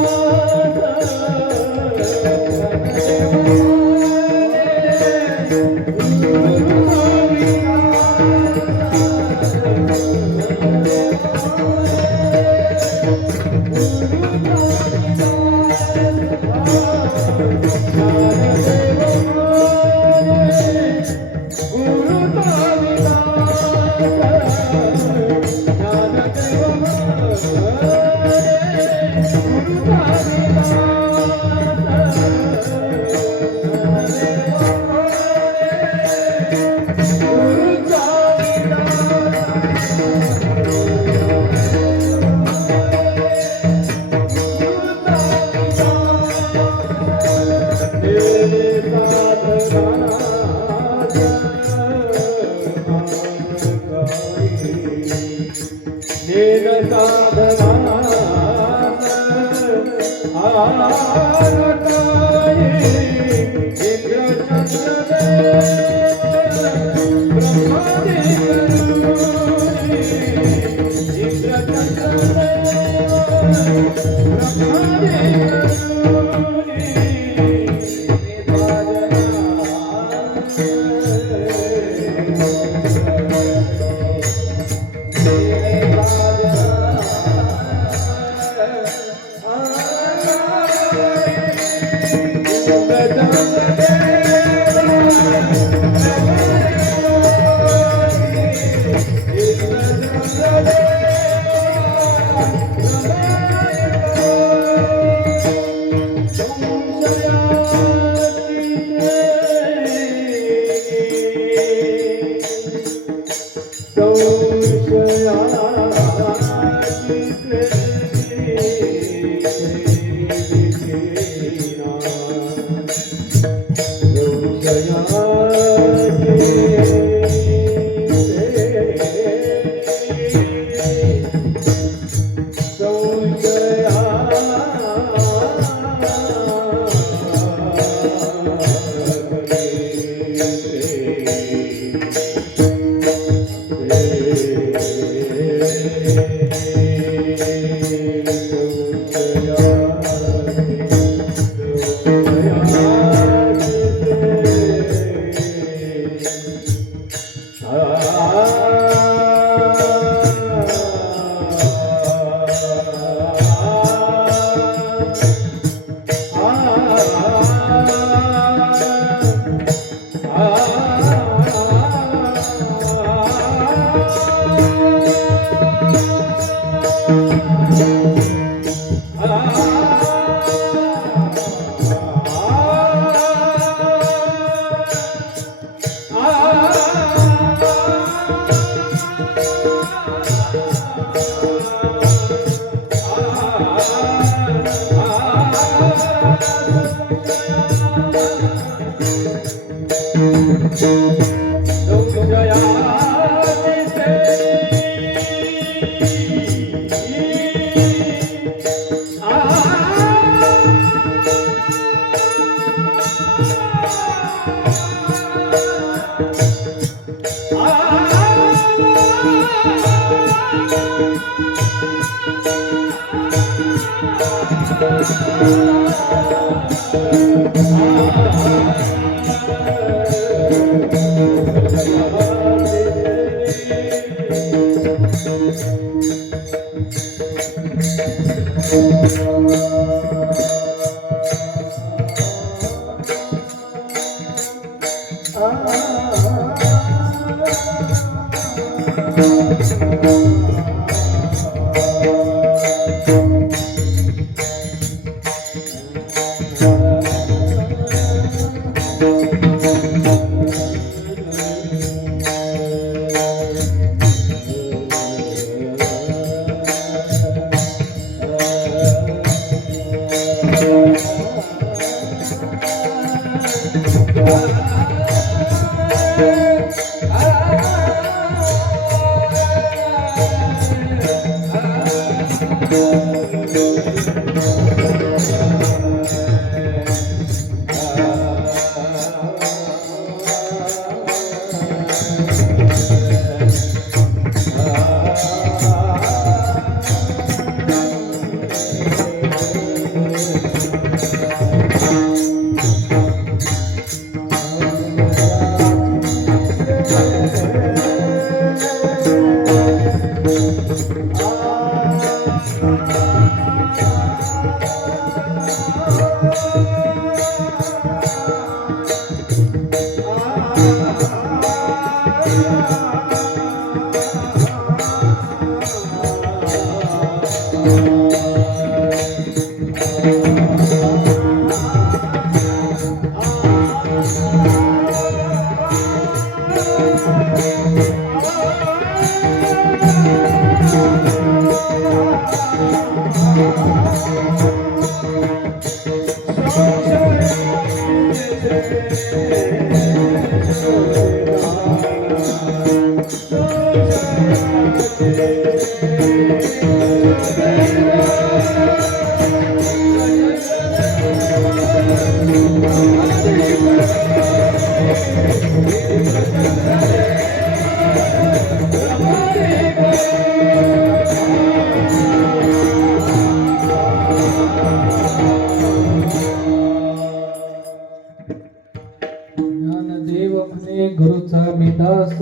ज्ञानदेव म्हणे गुरुचा मिदास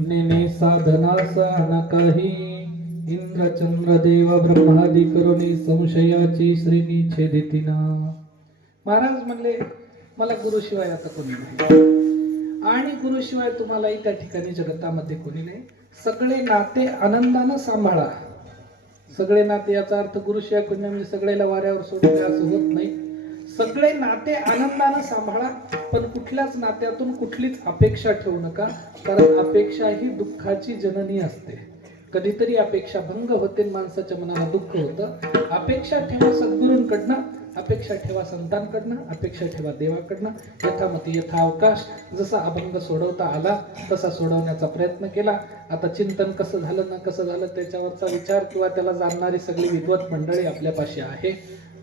नेने साधनास न काही इंद्रचंद्र देव ब्रह्मादी करुणी संशयाची श्रेणी छेदितिना. महाराज म्हणले मला गुरुशिवाय आता कोणी नाही आणि गुरुशिवाय तुम्हालाही त्या ठिकाणी जगतामध्ये कोणी नाही. सगळे नाते आनंदानं सांभाळा. सगळे नाते याचा अर्थ गुरुशिवाय कोणी नाही म्हणजे सगळ्याला वाऱ्यावर सोडून द्या असं होत नाही. सगळे नाते आनंदानं सांभाळा, पण कुठल्याच नात्यातून कुठलीच अपेक्षा ठेवू नका, कारण अपेक्षा ही दुःखाची जननी असते. कधीतरी अपेक्षा भंग होते, माणसाच्या मनाला दुःख होतं. अपेक्षा ठेवा सद्गुरूंकडनं, अपेक्षा ठेवा संतांकडनं, अपेक्षा ठेवा देवाकडनं. यथामती यथा अवकाश. जसा अभंग सोडवता आला तसा सोडवण्याचा प्रयत्न केला. आता चिंतन कसं झालं ना कसं झालं त्याच्यावरचा विचार किंवा त्याला जाणणारी सगळी विद्वत मंडळी आपल्यापाशी आहे.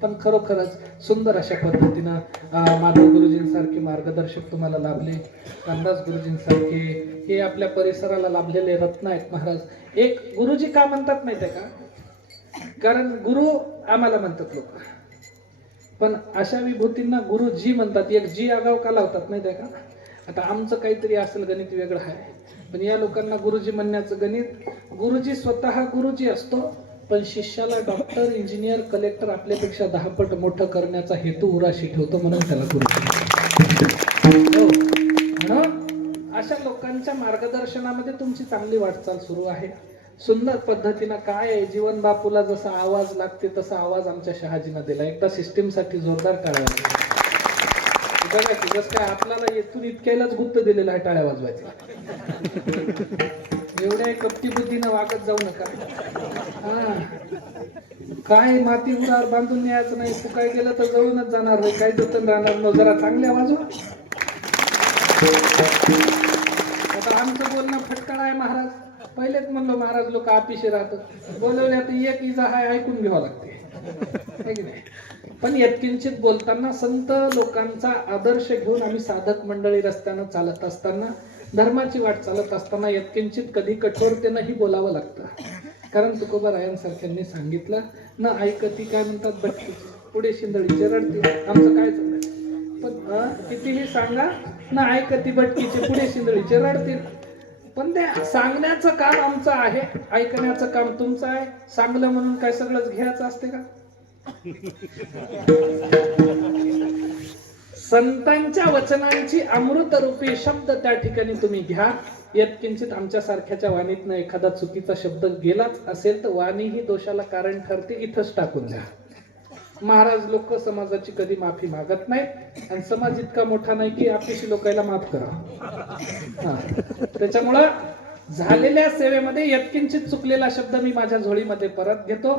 पण खरोखरच सुंदर अशा पद्धतीनं माधव गुरुजींसारखे मार्गदर्शक तुम्हाला लाभले, कामदास गुरुजींसारखे हे आपल्या परिसराला लाभलेले रत्न आहेत. महाराज एक गुरुजी का म्हणतात माहिती आहे का? कारण गुरु आम्हाला म्हणतात लोक, पण अशा विभूतींना गुरु जी म्हणतात. एक जी आगाव का लावतात माहिती आहे का? आता आमचं काहीतरी असेल गणित वेगळं आहे, पण या लोकांना गुरुजी म्हणण्याचं गणित, गुरुजी स्वतः गुरुजी असतो, पण शिष्याला डॉक्टर इंजिनियर कलेक्टर आपल्यापेक्षा 10 पट मोठं करण्याचा हेतू उराशी ठेवतो, म्हणून त्याला गुरुजी. म्हणून अशा लोकांच्या मार्गदर्शनामध्ये तुमची चांगली वाटचाल सुरू आहे. सुंदर पद्धतीनं काय आहे, जीवन बापूला जसा आवाज लागते तसा आवाज आमच्या शहाजीनं दिला. एकदा सिस्टीम साठी जोरदार टाळ्या वाजवा. बघा की जस काय आपल्याला येथून इतक्यालाच गुप्त दिलेला आहे टाळ्या वाजवायचा. एवढ्या कपटी बुद्धीनं वागत जाऊ नका. काय माती उरावर बांधून न्यायचं नाही, फुकाय गेलं तर जळूनच जाणार नाही, काही जतन राहणार न. जरा चांगल्या वाजवा. आता आमचं बोलणं फटकळ आहे महाराज. पहिलेच म्हणलो महाराज लोक आपिशी राहतात, बोलवल्या तर एक इजा हाय ऐकून घ्यावं लागते की नाही. पण यत्किंचित बोलताना संत लोकांचा आदर्श घेऊन आम्ही साधक मंडळी रस्त्यानं चालत असताना, धर्माची वाट चालत असताना यत्किंचित कधी कठोरतेनंही बोलावं लागतं. कारण तुकोबारायांसारख्यांनी सांगितलं न ऐकती काय म्हणतात बटकी पुढे शिंदळीचे रडते. आमचं काय चाललंय, पण कितीही सांगा न ऐकती बटकीचे पुढे शिंदळीचे रडतील. पण ते सांगण्याचं काम आमचं आहे, ऐकण्याचं काम तुमचं आहे. सांगलं म्हणून काय सगळंच घ्यायचं असते का? संतांच्या वचनांची अमृत रूपी शब्द त्या ठिकाणी तुम्ही घ्या. यत्किंचित आमच्या सारख्याच्या वाणीतनं एखादा चुकीचा शब्द गेलाच असेल तर वाणी ही दोषाला कारण ठरते, इथंच टाकून द्या. महाराज लोक समाजाची कधी माफी मागत नाहीत आणि समाज इतका मोठा नाही की आपल्याशी लोकांना माफ करा. त्याच्यामुळं झालेल्या सेवेमध्ये यत्किंचित चुकलेला शब्द मी माझ्या झोळीमध्ये परत घेतो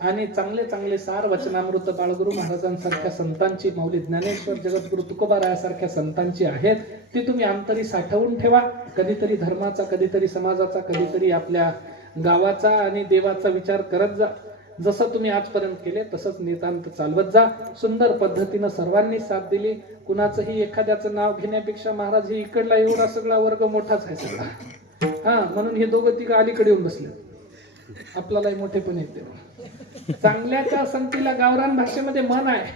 आणि चांगले चांगले सार वचनामृत बाळगुरु महाराजांसारख्या संतांची, मौली ज्ञानेश्वर जगद्गुरु तुकोबारायासारख्या संतांची आहेत ती तुम्ही अंतरी साठवून ठेवा. कधीतरी धर्माचा, कधीतरी समाजाचा, कधीतरी आपल्या गावाचा आणि देवाचा विचार करत जा. जसं तुम्ही आजपर्यंत केले तसंच नितांत चालवत जा. सुंदर पद्धतीनं सर्वांनी साथ दिली. कुणाचंही एखाद्याचं नाव घेण्यापेक्षा महाराज हे इकडला एवढा सगळा वर्ग मोठाच आहे सगळा. म्हणून हे दोघं तिघं अलीकडे येऊन बसले. आपल्यालाही मोठे पण येते. चांगल्याच्या संगतीला गावरान भाषेमध्ये मन आहे,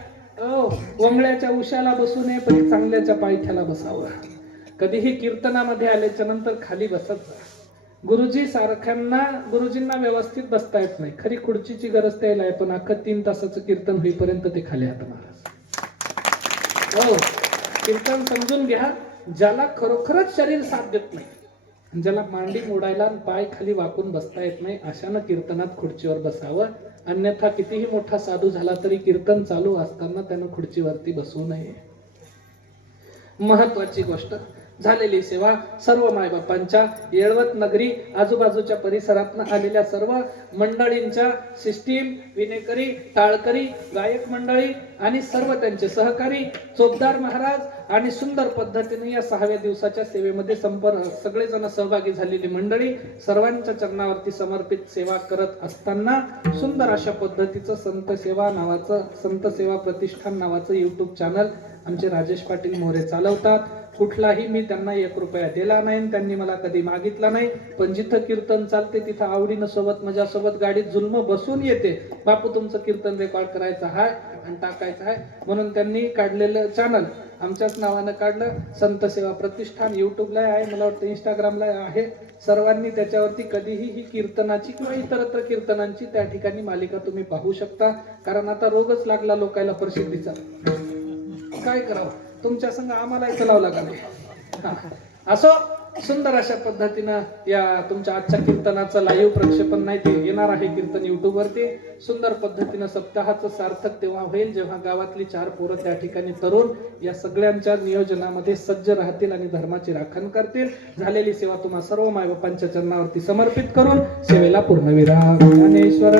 वंगळ्याच्या उशाला बसू नये पण चांगल्याच्या पायथ्याला बसावं. कधीही कीर्तनामध्ये आल्याच्या नंतर खाली बसत जा. गुरुजी सारख्यांना, गुरुजींना व्यवस्थित बसता येत नाही. खरी खुर्चीची गरज त्याला आहे, पण अख्खं 3 तासाचं कीर्तन होईपर्यंत ते खाली हात महाराज. कीर्तन समजून घ्या. ज्याला खरोखरच शरीर साथ देत नाही ज्याला मांडी मोडायला आणि पाय खाली वाकून बसता येत नाही अशानं कीर्तनात खुर्चीवर बसावं. अन्यथा कितीही मोठा साधू झाला तरी कीर्तन चालू असताना त्यानं खुर्चीवरती बसू नये. महत्वाची गोष्ट झालेली सेवा सर्व मायबापांच्या, येळवत नगरी आजूबाजूच्या परिसरातनं आलेल्या सर्व मंडळींच्या, सिस्टीम, विनेकरी, टाळकरी, गायक मंडळी आणि सर्व त्यांचे सहकारी, चोपदार महाराज आणि सुंदर पद्धतीने या 6व्या दिवसाच्या सेवेमध्ये सगळेजण सहभागी झालेली मंडळी सर्वांच्या चरणावरती समर्पित सेवा करत असताना सुंदर अशा पद्धतीचं संत सेवा प्रतिष्ठान नावाचं युट्यूब चॅनल आमचे राजेश पाटील मोरे चालवतात. कुठलाही मी त्यांना 1 रुपया दिला नाही, त्यांनी मला कधी मागितला नाही. पण जिथं कीर्तन चालते तिथं आवडीनं सोबत माझ्यासोबत गाडीत जुलम बसून येते. बापू तुमचं कीर्तन रेकॉर्ड करायचं आहे आणि टाकायचं आहे म्हणून त्यांनी काढलेलं चॅनल आमच्याच नावानं काढलं. संत सेवा प्रतिष्ठान युट्यूबला आहे, मला वाटतं इंस्टाग्रामला आहे. सर्वांनी त्याच्यावरती कधीही ही कीर्तनाची किंवा इतरत्र कीर्तनांची त्या ठिकाणी मालिका तुम्ही पाहू शकता. कारण आता रोगच लागला लोकायला प्रसिद्धीचा. काय करावं, तुमच्या संग आम्हाला चलावं लागलं. असो, सुंदर अशा पद्धतीनं या तुमच्या आजच्या कीर्तनाचं लाईव्ह प्रक्षेपण नाही ते येणार आहे कीर्तन युट्यूब वरती. सुंदर पद्धतीनं सप्ताहाचं सार्थक तेव्हा होईल जेव्हा गावातली 4 पोरं त्या ठिकाणी तरुण या सगळ्यांच्या नियोजनामध्ये सज्ज राहतील आणि धर्माची राखण करतील. झालेली सेवा तुम्हा सर्व मायबापांच्या चरणावरती समर्पित करून सेवेला पूर्णविराम. ज्ञानेश्वर